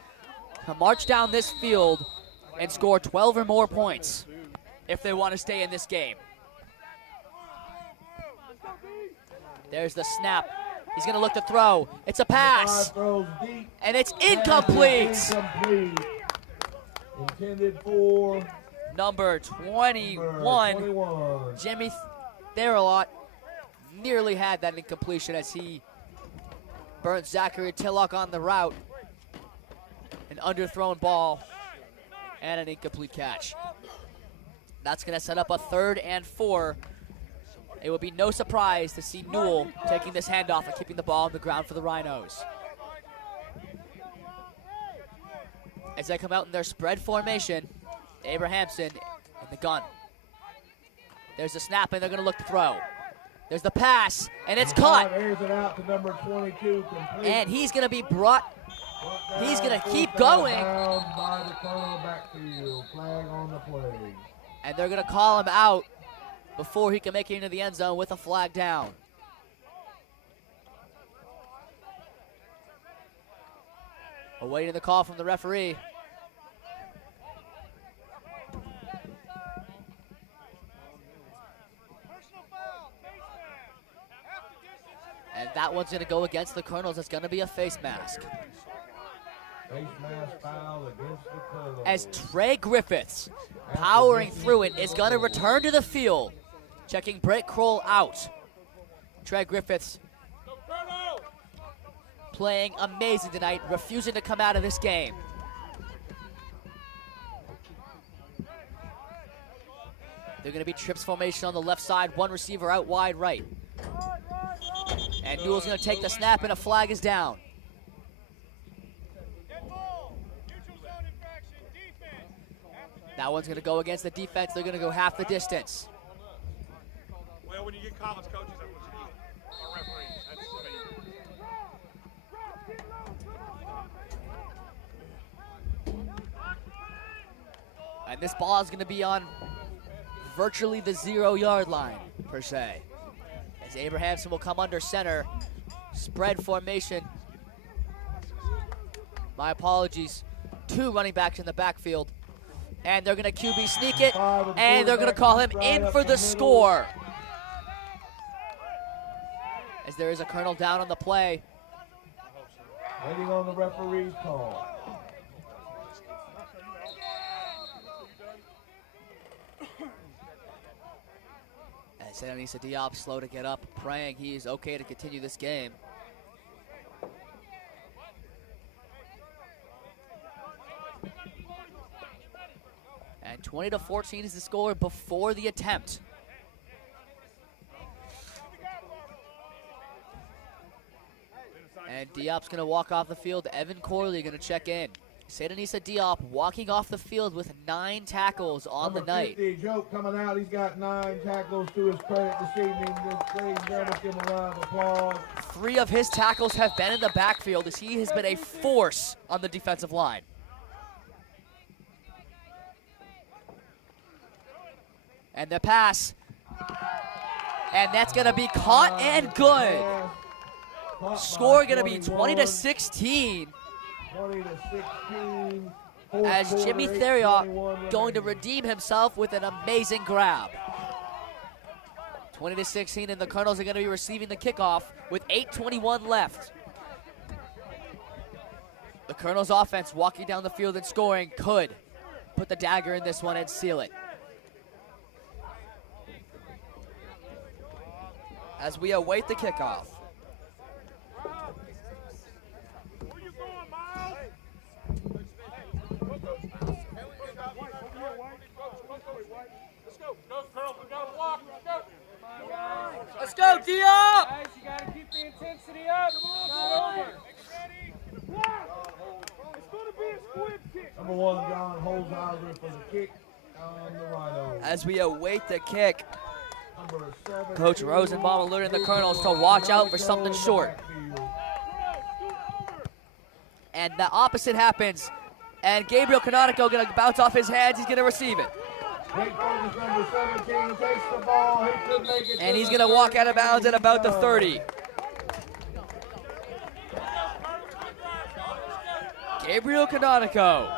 to march down this field and score 12 or more points if they want to stay in this game. There's the snap. He's going to look to throw. It's a pass. And it's incomplete. Intended for number 21. Jimmy Theralot nearly had that incompletion as he burnt Zachary Tillock on the route. An underthrown ball and an incomplete catch. That's going to set up a 3rd and 4. It would be no surprise to see Newell taking this handoff and keeping the ball on the ground for the Rhinos. As they come out in their spread formation, Abrahamson in the gun. There's the snap, and they're going to look to throw. There's the pass, and it's caught. It out to number 22, and he's going to be brought. He's going to keep going. By the corner backfield. Flag on the play. And they're going to call him out before he can make it into the end zone with a flag down. Awaiting the call from the referee. And that one's going to go against the Colonels. It's going to be a face mask. Face mask foul against the Colonels. As Trey Griffiths, powering through it, is going to return to the field. Checking Brett Kroll out. Trey Griffiths playing amazing tonight, refusing to come out of this game. They're going to be trips formation on the left side, one receiver out wide right. And Newell's going to take the snap, and a flag is down. That one's going to go against the defense. They're going to go half the distance. Well, when you get college coaches, that's what you get. Or referees. And this ball is going to be on virtually the 0-yard line, per se. As Abrahamson will come under center. Spread formation. My apologies. 2 running backs in the backfield. And they're going to QB sneak it, and they're going to call him in for the score. As there is a Colonel down on the play. Waiting on the referee's call. And Sananisa Diop slow to get up, praying he is okay to continue this game. And 20-14 is the score before the attempt. And Diop's going to walk off the field. Evan Corley going to check in. Sananisa Diop walking off the field with 9 tackles on the night. 50, Joke coming out. He's got 9 tackles to his credit this evening. Ladies and gentlemen, give him a round of applause. 3 of his tackles have been in the backfield as he has been a force on the defensive line. And the pass. And that's going to be caught and good. Score going to be 20-16. 20-16. As Jimmy Theriot going to redeem himself with an amazing grab. 20-16, and the Colonels are going to be receiving the kickoff with 8:21 left. The Colonels' offense walking down the field and scoring could put the dagger in this one and seal it. As we await the kickoff. Let's go, Diop! Guys, you gotta keep the intensity up. It's not over. It's going to be a squib kick. Number 1, John Holzhauser for the kick on the right over. As we await the kick, Number 7, Coach Rosenbaum alerting the Colonels to watch out for something short. And the opposite happens. And Gabriel Canonico going to bounce off his hands. He's going to receive it. Great focus, number 17 takes the ball. He could make it. And he's going to walk out of bounds at about the 30. Gabriel Canonico.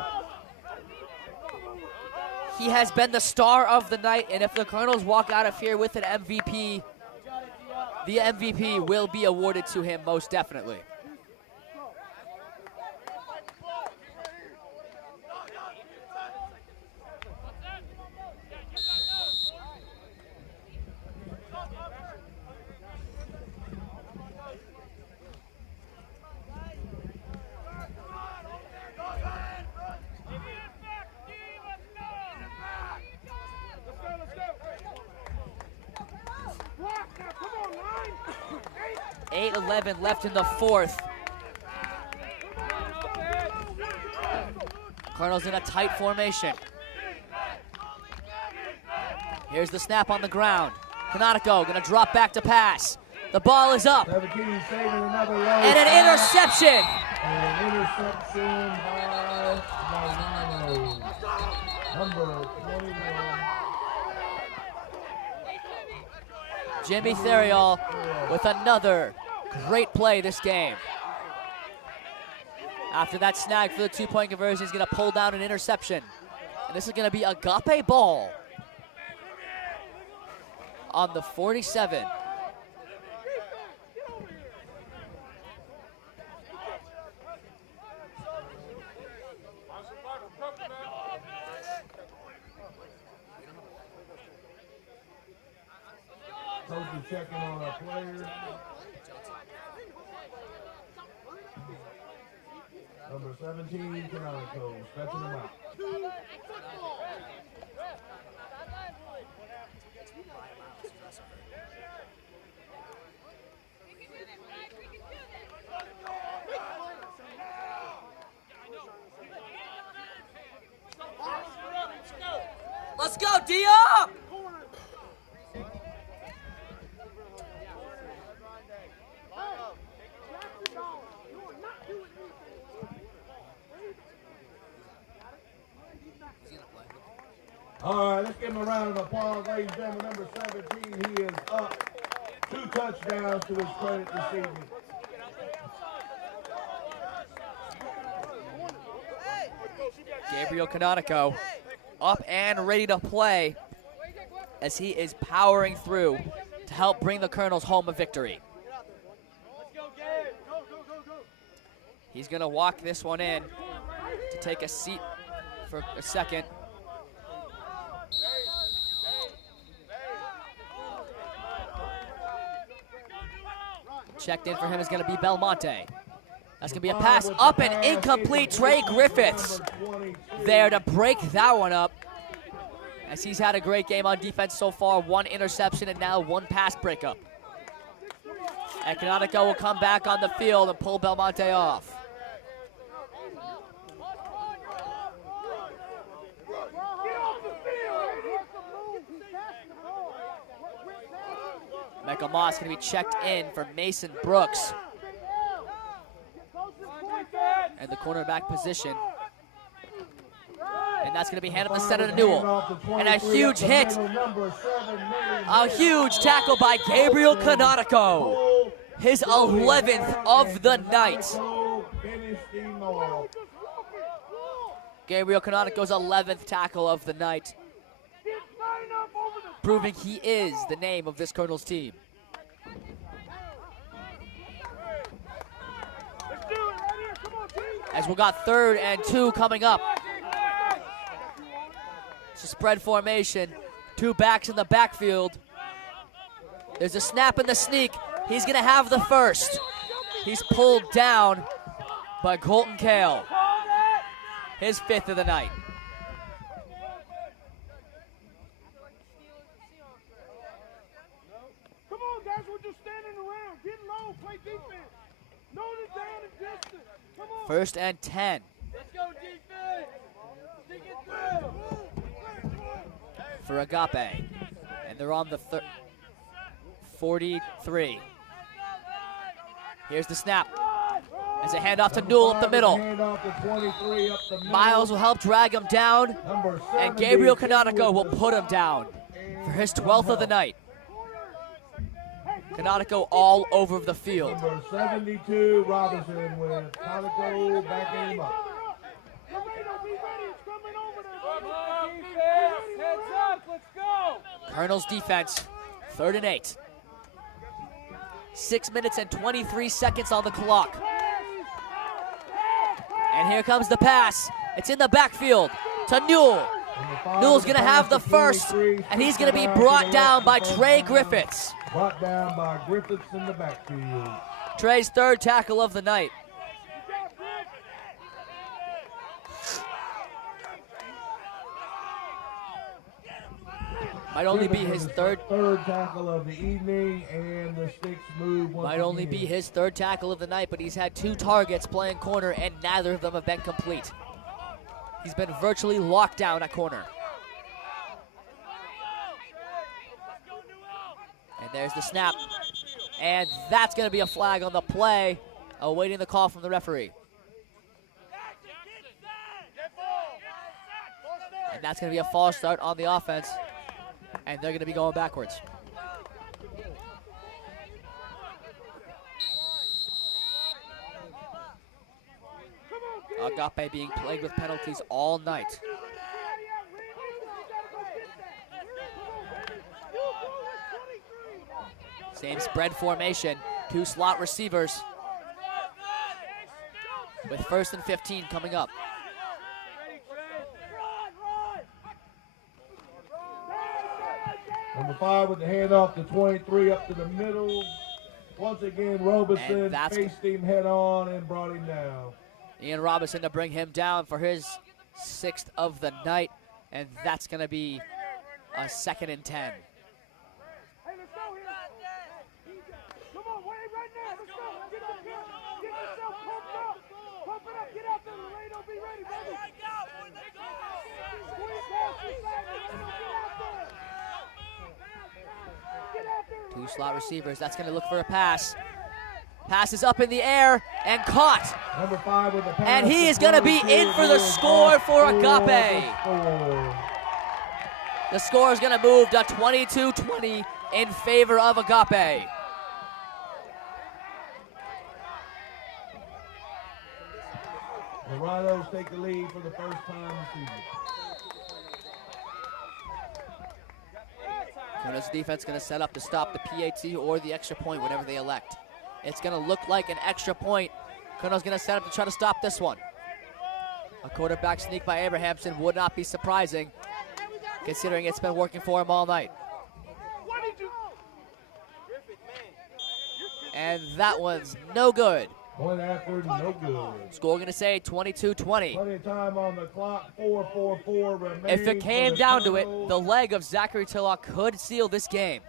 He has been the star of the night, and if the Colonels walk out of here with an MVP, the MVP will be awarded to him most definitely. Block now, come on, line. 8:11 left in the fourth. Colonels in a tight formation. Here's the snap on the ground. Canonico gonna drop back to pass. The ball is up. 17 saving another low And an pass. interception. And an interception by Milano. Number 21. Jimmy Theriot with another great play this game. After that snag for the 2-point conversion, he's going to pull down an interception. And this is going to be Agape ball on the 47. checking on our player. Number 17, Canonico, stretching him out. Let's go, Diop! All right, let's give him a round of applause, ladies and gentlemen. Number 17, he is up 2 touchdowns to his credit this evening. Gabriel Canonico up and ready to play as he is powering through to help bring the Colonels home a victory. He's going to walk this one in to take a seat for a second. Checked in for him is going to be Belmonte. That's going to be a pass up and incomplete. Trey Griffiths there to break that one up, as he's had a great game on defense so far. 1 interception and now 1 pass breakup. And Canonico will come back on the field and pull Belmonte off. Michael Moss going to be checked in for Mason Brooks. And the cornerback position. And that's going to be handed to the center to Newell. And a huge hit. A huge tackle by Gabriel Canonico. His 11th of the night. Gabriel Canonico's 11th tackle of the night, proving he is the name of this Colonels team. As we got 3rd and 2 coming up. It's a spread formation. 2 backs in the backfield. There's a snap in the sneak. He's going to have the first. He's pulled down by Colton Kale. His 5th of the night. Come on, guys, we're just standing around. Get low, play defense. Note it down and distance. Come on. 1st and 10. Let's go defense. Stick it through. For Agape. And they're on the 43. Here's the snap. As a handoff to Newell up the middle. Miles will help drag him down. And Gabriel Canonico will put him down for his 12th of the night. Canonico all over the field. Number 72, Robinson with Canonico backing him up. Heads up, let's go. Colonels defense, 3rd and 8. 6 minutes and 23 seconds on the clock. And here comes the pass. It's in the backfield to Newell. Newell's going to have the first, and he's going to be brought down by Trey Griffiths. Brought down by Griffiths in the backfield. Trey's 3rd tackle of the night. Might only be his third tackle of the evening, and the sticks move. Might only be his 3rd tackle of the night, but he's had 2 targets playing corner, and neither of them have been complete. He's been virtually locked down at corner. And there's the snap. And that's going to be a flag on the play, awaiting the call from the referee. And that's going to be a false start on the offense. And they're going to be going backwards. Agape being plagued with penalties all night. Same spread formation, 2 slot receivers. With 1st and 15 coming up. Number 5 with the handoff to 23 up to the middle. Once again, Robinson faced him head on and brought him down. Ian Robinson to bring him down for his 6th of the night, and that's going to be a 2nd and 10. Hey, let's go here. Come on, wait right now. Let's go. Get up here. Get yourself pumped up. Pump it up. Get out there, Laredo. Be ready, baby. Squeeze past the side, Laredo. Get out there. Two slot receivers. That's going to look for a pass. Pass is up in the air and caught. Number 5 with the pass. And he is going to be in for the score for Agape. The score is going to move to 22-20 in favor of Agape. The Rhinos take the lead for the first time this season. Kuno's defense going to set up to stop the PAT or the extra point, whatever they elect. It's going to look like an extra point. Kuno's going to set up to try to stop this one. A quarterback sneak by Abrahamson would not be surprising, considering it's been working for him all night. And that one's no good. Point after, no good. Score going to say 22-20. Plenty of time on the clock, 4:44 remaining. If it came down to it, the leg of Zachary Tillock could seal this game.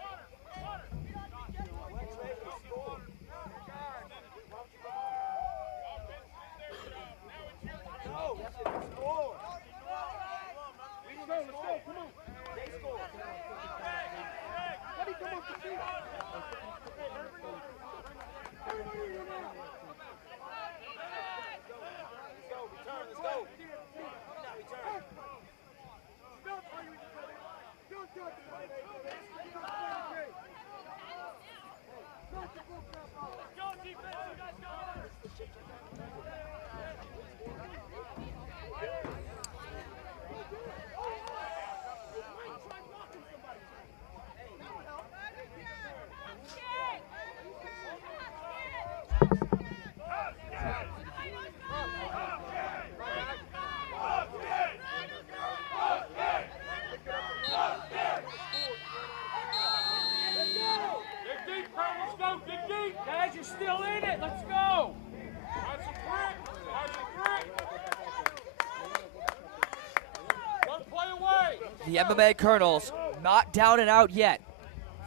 The MMA Colonels not down and out yet.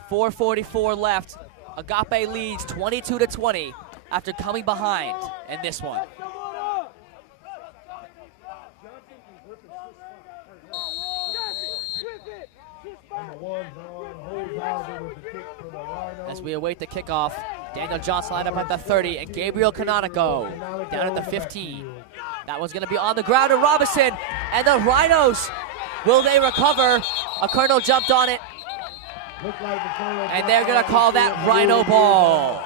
4:44 left. Agape leads 22-20 after coming behind in this one. As we await the kickoff, Daniel Johnson lined up at the 30 and Gabriel Canonico down at the 15. That one's going to be on the ground to Robinson, and the Rhinos, will they recover? A Colonel jumped on it, and they're going to call that Rhino ball.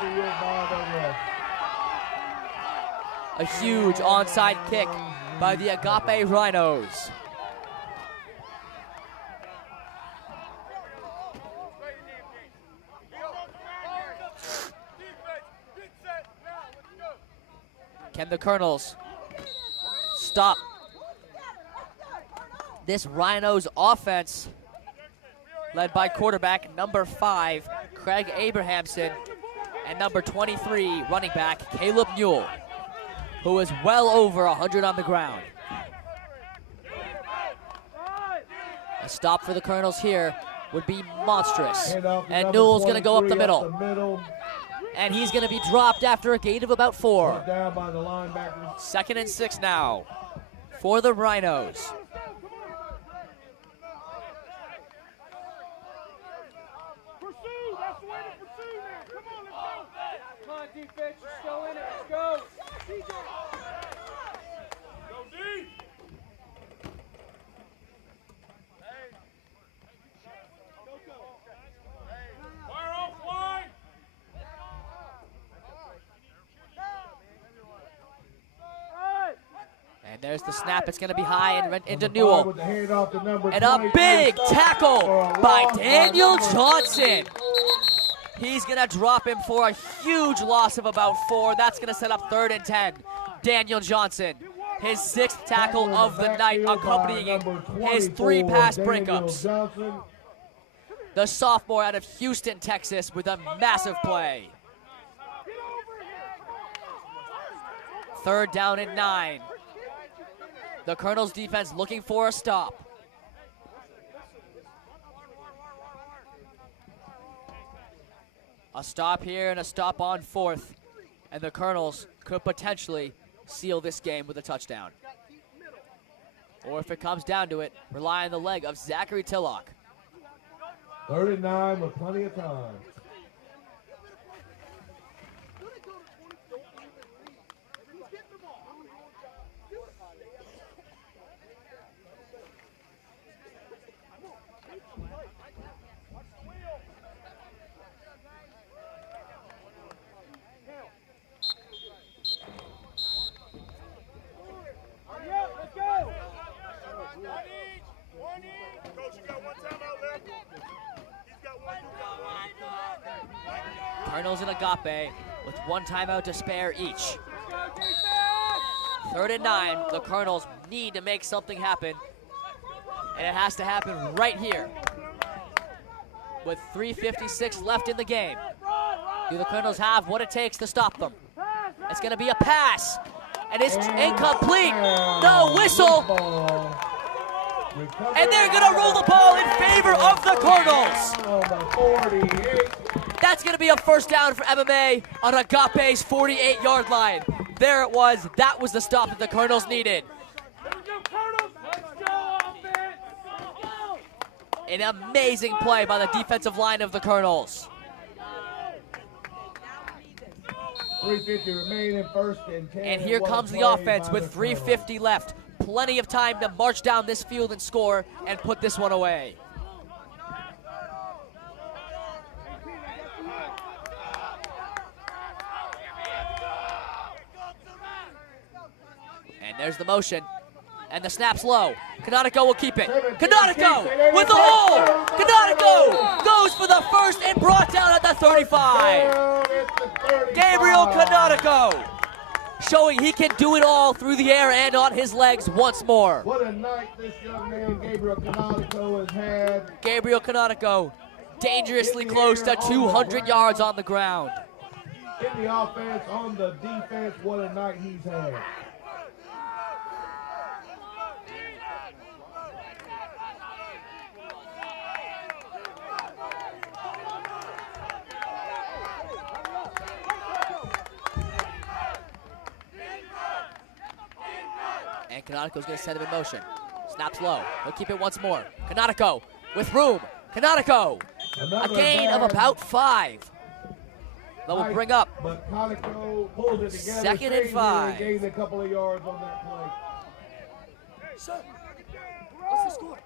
A huge onside kick by the Agape Rhinos. Can the Colonels stop this Rhinos offense, led by quarterback number 5, Craig Abrahamson, and number 23, running back Caleb Newell, who is well over 100 on the ground. A stop for the Colonels here would be monstrous. And Newell's going to go up the middle. And he's going to be dropped after a gain of about 4. 2nd and 6 now for the Rhinos. Defense, just go in it, let's go. Go deep. Fire off line. And there's the snap. It's going to be high and into Newell. And a 23. big tackle by Daniel Johnson. He's going to drop him for a huge loss of about 4. That's going to set up 3rd and 10. Daniel Johnson, his 6th tackle of the night, accompanying his 3 pass breakups. the sophomore out of Houston, Texas, with a massive play. 3rd down and 9. The Colonels defense looking for a stop. A stop here and a stop on 4th. And the Colonels could potentially seal this game with a touchdown. Or if it comes down to it, rely on the leg of Zachary Tillock. 3rd and 9 with plenty of time. Colonels and Agape with 1 timeout to spare each. 3rd and 9, the Colonels need to make something happen, and it has to happen right here. With 3:56 left in the game, do the Colonels have what it takes to stop them? It's going to be a pass, and it's incomplete. No whistle, and they're going to roll the ball in favor of the Colonels. That's going to be a 1st down for MMA on Agape's 48-yard line. There it was. That was the stop that the Colonels needed. An amazing play by the defensive line of the Colonels. 3:50 remaining, 1st and 10. And here comes the offense with 3:50 left. Plenty of time to march down this field and score and put this one away. And there's the motion. And the snap's low. Canonico will keep it. Canonico with the hole. Canonico goes for the 1st and brought down at the 35. Gabriel Canonico showing he can do it all through the air and on his legs once more. What a night this young man Gabriel Canonico has had. Gabriel Canonico dangerously close to 200 yards on the ground. In the offense, on the defense, what a night he's had. And Canonico's going to send him in motion. Snaps low. He'll keep it once more. Canonico with room. Canonico. A gain of about 5. That will bring up but Canonico pulled it together. 2nd and 5. Gained a couple of yards on that play. What's the score?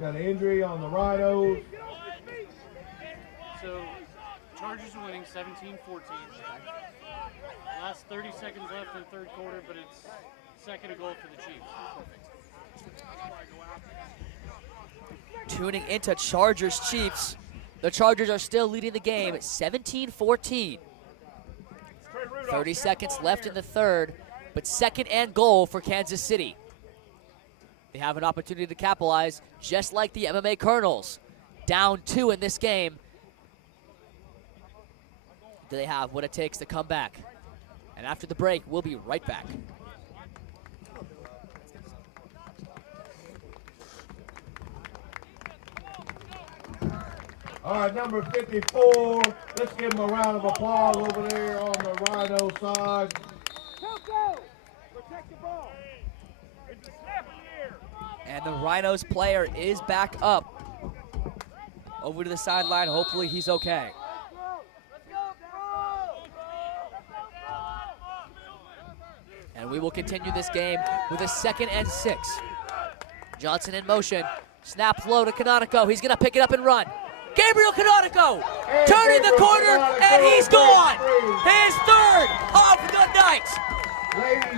Got an injury on the Rhinos. So, Chargers are winning 17-14. Last 30 seconds left in 3rd quarter, but it's 2nd and goal for the Chiefs. Tuning into Chargers Chiefs. The Chargers are still leading the game at 17-14. 30 seconds left in the 3rd, but 2nd and goal for Kansas City. They have an opportunity to capitalize, just like the MMA Colonels. Down 2 in this game. Do they have what it takes to come back? And after the break, we'll be right back. All right, number 54. Let's give him a round of applause over there on the Rhino side. Protect the ball. It's a snap in the air. And the Rhinos player is back up. Over to the sideline. Hopefully he's okay. And we will continue this game with a 2nd and 6. Johnson in motion. Snap low to Canonico. He's going to pick it up and run. Gabriel Canonico turning the corner, and he's gone. His 3rd of the night.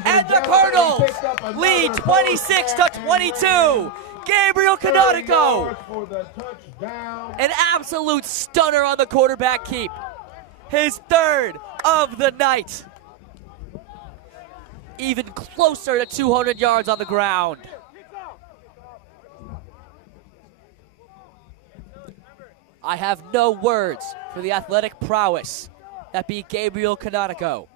And the Colonels lead 26-22. Gabriel Canonico. An absolute stunner on the quarterback keep. His 3rd of the night. even closer to 200 yards on the ground. I have no words for the athletic prowess that beat Gabriel Canonico.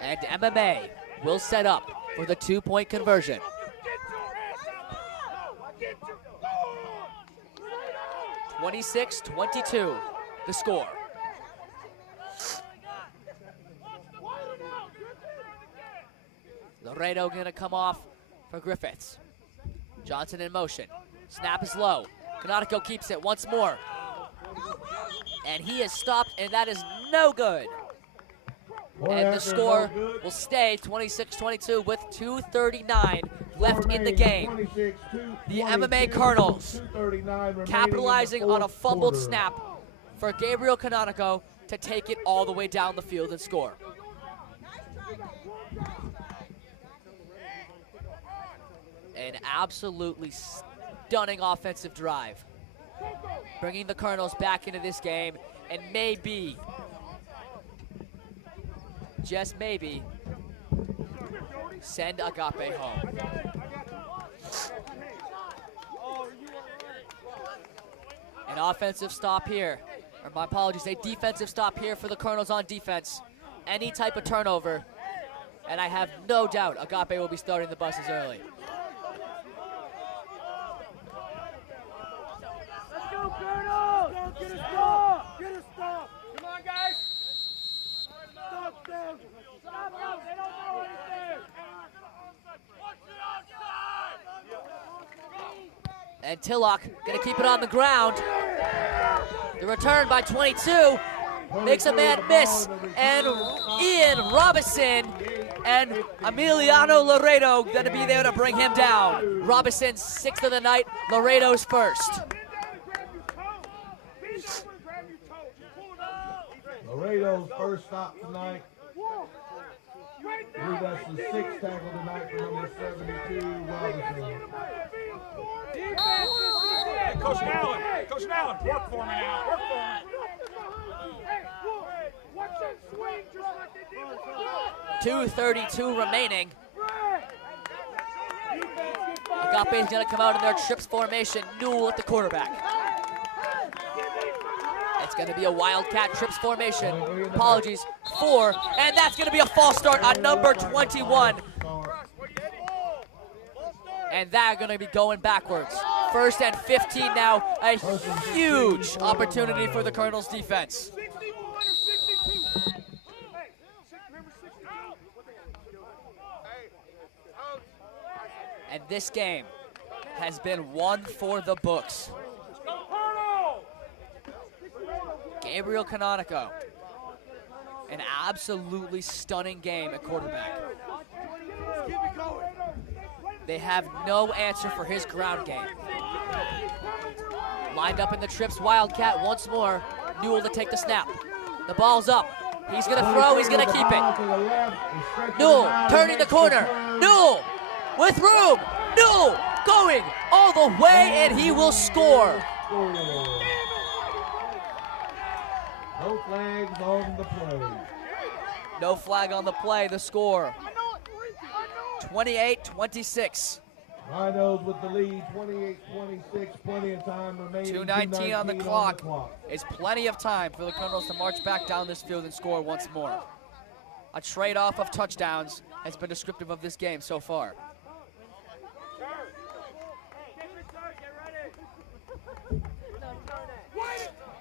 And MMA will set up for the 2-point conversion. 26-22, the score. Laredo gonna come off for Griffiths. Johnson in motion. Snap is low. Canonico keeps it once more. And he is stopped, and that is no good. And the score will stay 26-22 with 2:39 left in the game. The MMA Colonels capitalizing on a fumbled snap for Gabriel Canonico to take it all the way down the field and score. An absolutely stunning offensive drive, bringing the Colonels back into this game and maybe, just maybe, send Agape home. An offensive stop here, or my apologies, a defensive stop here for the Colonels on defense. Any type of turnover, and I have no doubt Agape will be starting the buses early. Get a stop! Get a stop! Come on, guys! Stop them! Stop them! They don't know anything! Watch it outside! And Tilloch gonna keep it on the ground. The return by 22 makes a man miss, and Ian Robinson and Emiliano Laredo gonna be there to bring him down. Robinson's 6th of the night, Laredo's 1st. Laredo's first stop tonight. I believe that's the 6th tackle tonight for number 72, Robinson. Coach Allen, work for me now. Work for me. Watch them swing just like they did. 2:32 remaining. Agape's gonna come out in their trips formation. Newell at the quarterback. It's going to be a Wildcat trips formation. Apologies, 4. And that's going to be a false start on number 21. And they're going to be going backwards. 1st and 15 now. A huge opportunity for the Colonels defense. And this game has been one for the books. Gabriel Canonico, an absolutely stunning game at quarterback. They have no answer for his ground game. Lined up in the trips, Wildcat once more. Newell to take the snap. The ball's up. He's gonna throw, he's gonna keep it. Newell turning the corner. Newell with room. Newell going all the way, and he will score. No flags on the play. No flag on the play, the score. 28-26. Rhinos with the lead, 28-26, plenty of time remaining. 2:19 on the clock. It's plenty of time for the Colonels to march back down this field and score once more. A trade-off of touchdowns has been descriptive of this game so far.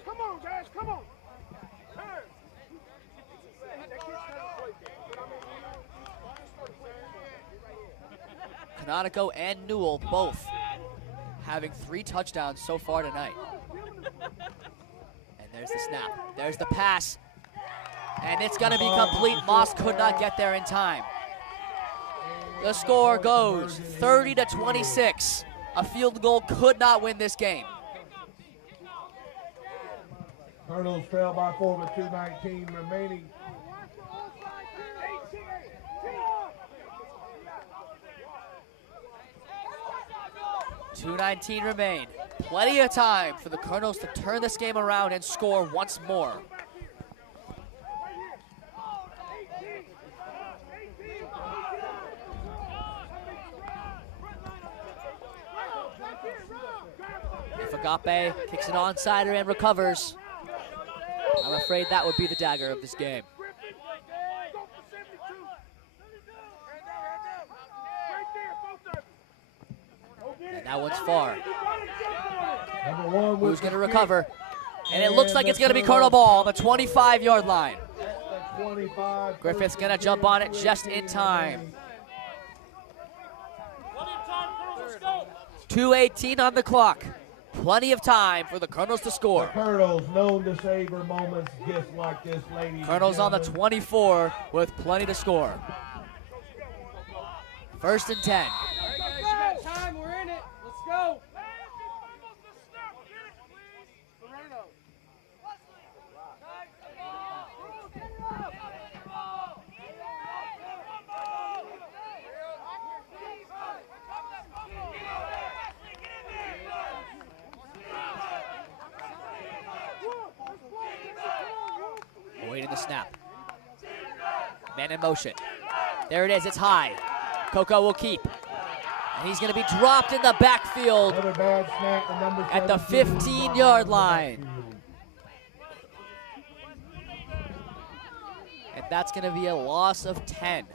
Come on, guys, come on. Canonico and Newell both having 3 touchdowns so far tonight. And there's the snap. There's the pass. And it's going to be complete. Moss could not get there in time. The score goes 30-26. A field goal could not win this game. Colonels fell by 4 with 2:19 remaining. $2:19 remain. Plenty of time for the Colonels to turn this game around and score once more. If Agape kicks an onside and recovers, I'm afraid that would be the dagger of this game. And that one's far. Who's going to recover? And it looks like it's going to be Colonel Ball on the 25-yard line. Griffith's going to jump on it just in time. 2:18 on the clock. Plenty of time for the Colonels to score. The Colonels known to savor moments just like this, ladies. Colonels on the 24 with plenty to score. 1st and 10. All right, guys, you got time. We're in it. Let's go. Awaiting the snap. Man in motion. There it is. It's high. Coco will keep. And he's going to be dropped in the backfield at the 15-yard line. And that's going to be a loss of 10.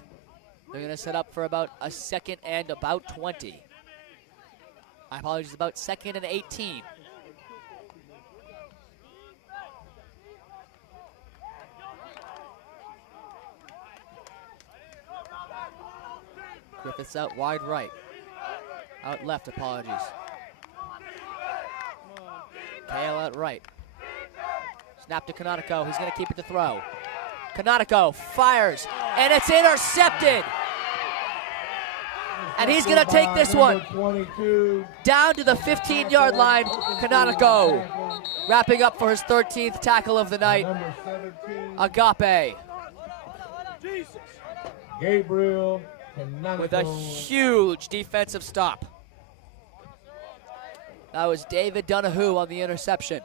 They're going to set up for about a 2nd and about 20. My apologies, about 2nd and 18. Griffiths out wide right. Out left, apologies. Kale out right. Snap to Canonico. He's going to keep it to throw. Canonico fires, and it's intercepted. And he's going to take this one down to the 15-yard line. Canonico wrapping up for his 13th tackle of the night. Agape. Gabriel with a huge defensive stop. That was David Donahue on the interception.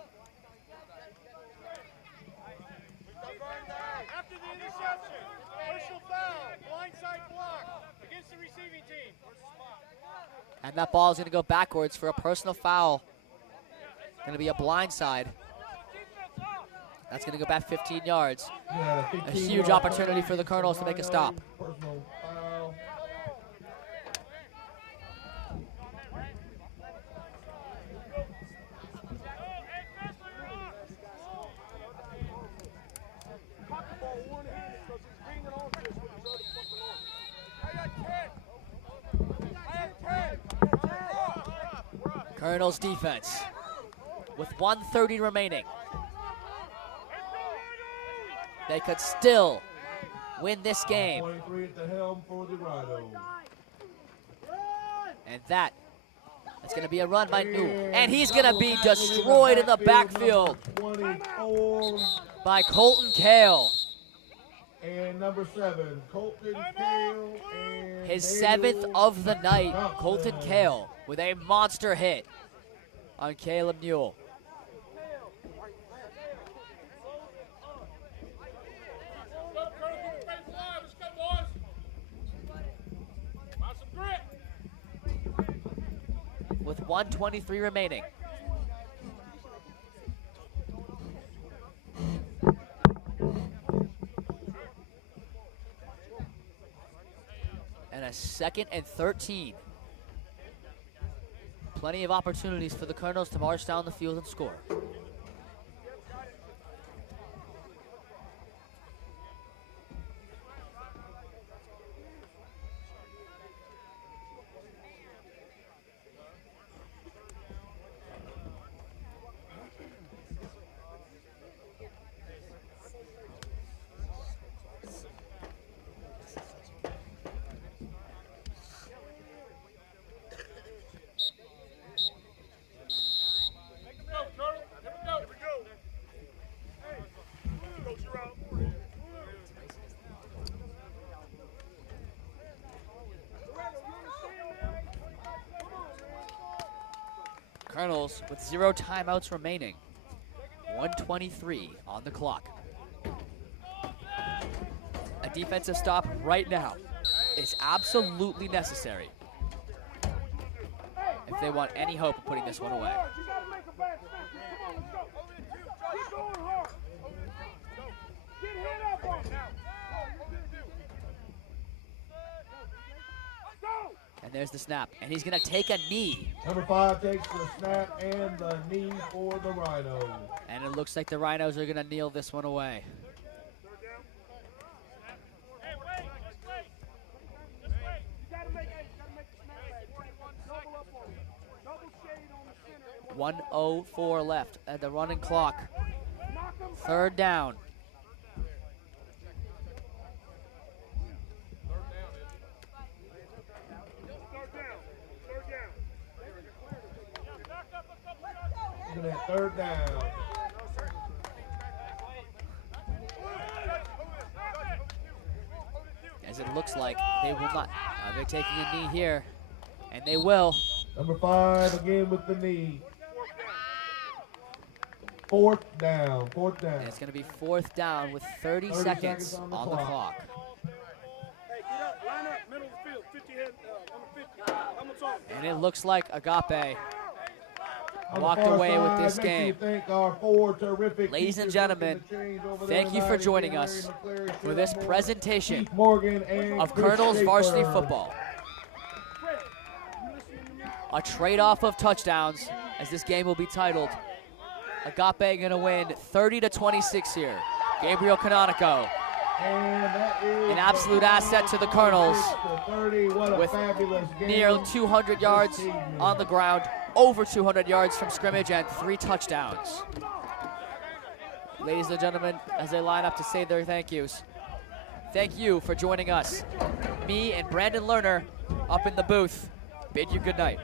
After the interception, personal foul, blindside block against the receiving team. And that ball is going to go backwards for a personal foul. Going to be a blindside. That's going to go back 15 yards. A huge opportunity for the Colonels to make a stop. Colonels defense with 1:30 remaining. They could still win this game. 23 at the helm for the Rhinos. And that's going to be a run by New. And he's going to be destroyed in the backfield by Colton Kale. And number 7, Colton Kale. And his 7th of the night, Colton Kale, with a monster hit on Caleb Newell. With 1:23 remaining. And a 2nd and 13. Plenty of opportunities for the Colonels to march down the field and score. Colonels with 0 timeouts remaining. 1:23 on the clock. A defensive stop right now is absolutely necessary if they want any hope of putting this one away. You gotta make a bad decision. Come on, let's go. Keep going hard. Get hit up on now. Go. And there's the snap, and he's gonna take a knee. Number 5 takes the snap and the knee for the Rhinos. And it looks like the Rhinos are gonna kneel this one away. Hey, wait. Just wait. Just wait. You gotta make the snap back. Double up on it. Double shade on the center. 1:04 left at the running clock. Knock them. 3rd down. Looking at 3rd down. As it looks like they will not. They're taking a knee here, and they will. Number 5 again with the knee. 4th down. 4th down. And it's going to be 4th down with 30 seconds on the clock. Hey, get up. Line up. Middle of the field. 50 head. On the 50. Helmets on. And it looks like Agape On the walked far away with side, this make sure you game. thank our 4 terrific Ladies and teachers gentlemen, working the change over thank there you for tonight. joining Again, us Larry McClary, for this Sherman, presentation Keith Morgan, and of Chris Colonels Varsity Schaefer. Football. A trade-off of touchdowns, as this game will be titled. Agape going to win 30-26 here. Gabriel Canonico, And that is an absolute asset to the Colonels, 30. What a with fabulous game. near 200 yards this evening. on the ground, over 200 yards from scrimmage, and 3 touchdowns. Ladies and gentlemen, as they line up to say their thank yous, thank you for joining us. Me and Brandon Lerner up in the booth bid you good night.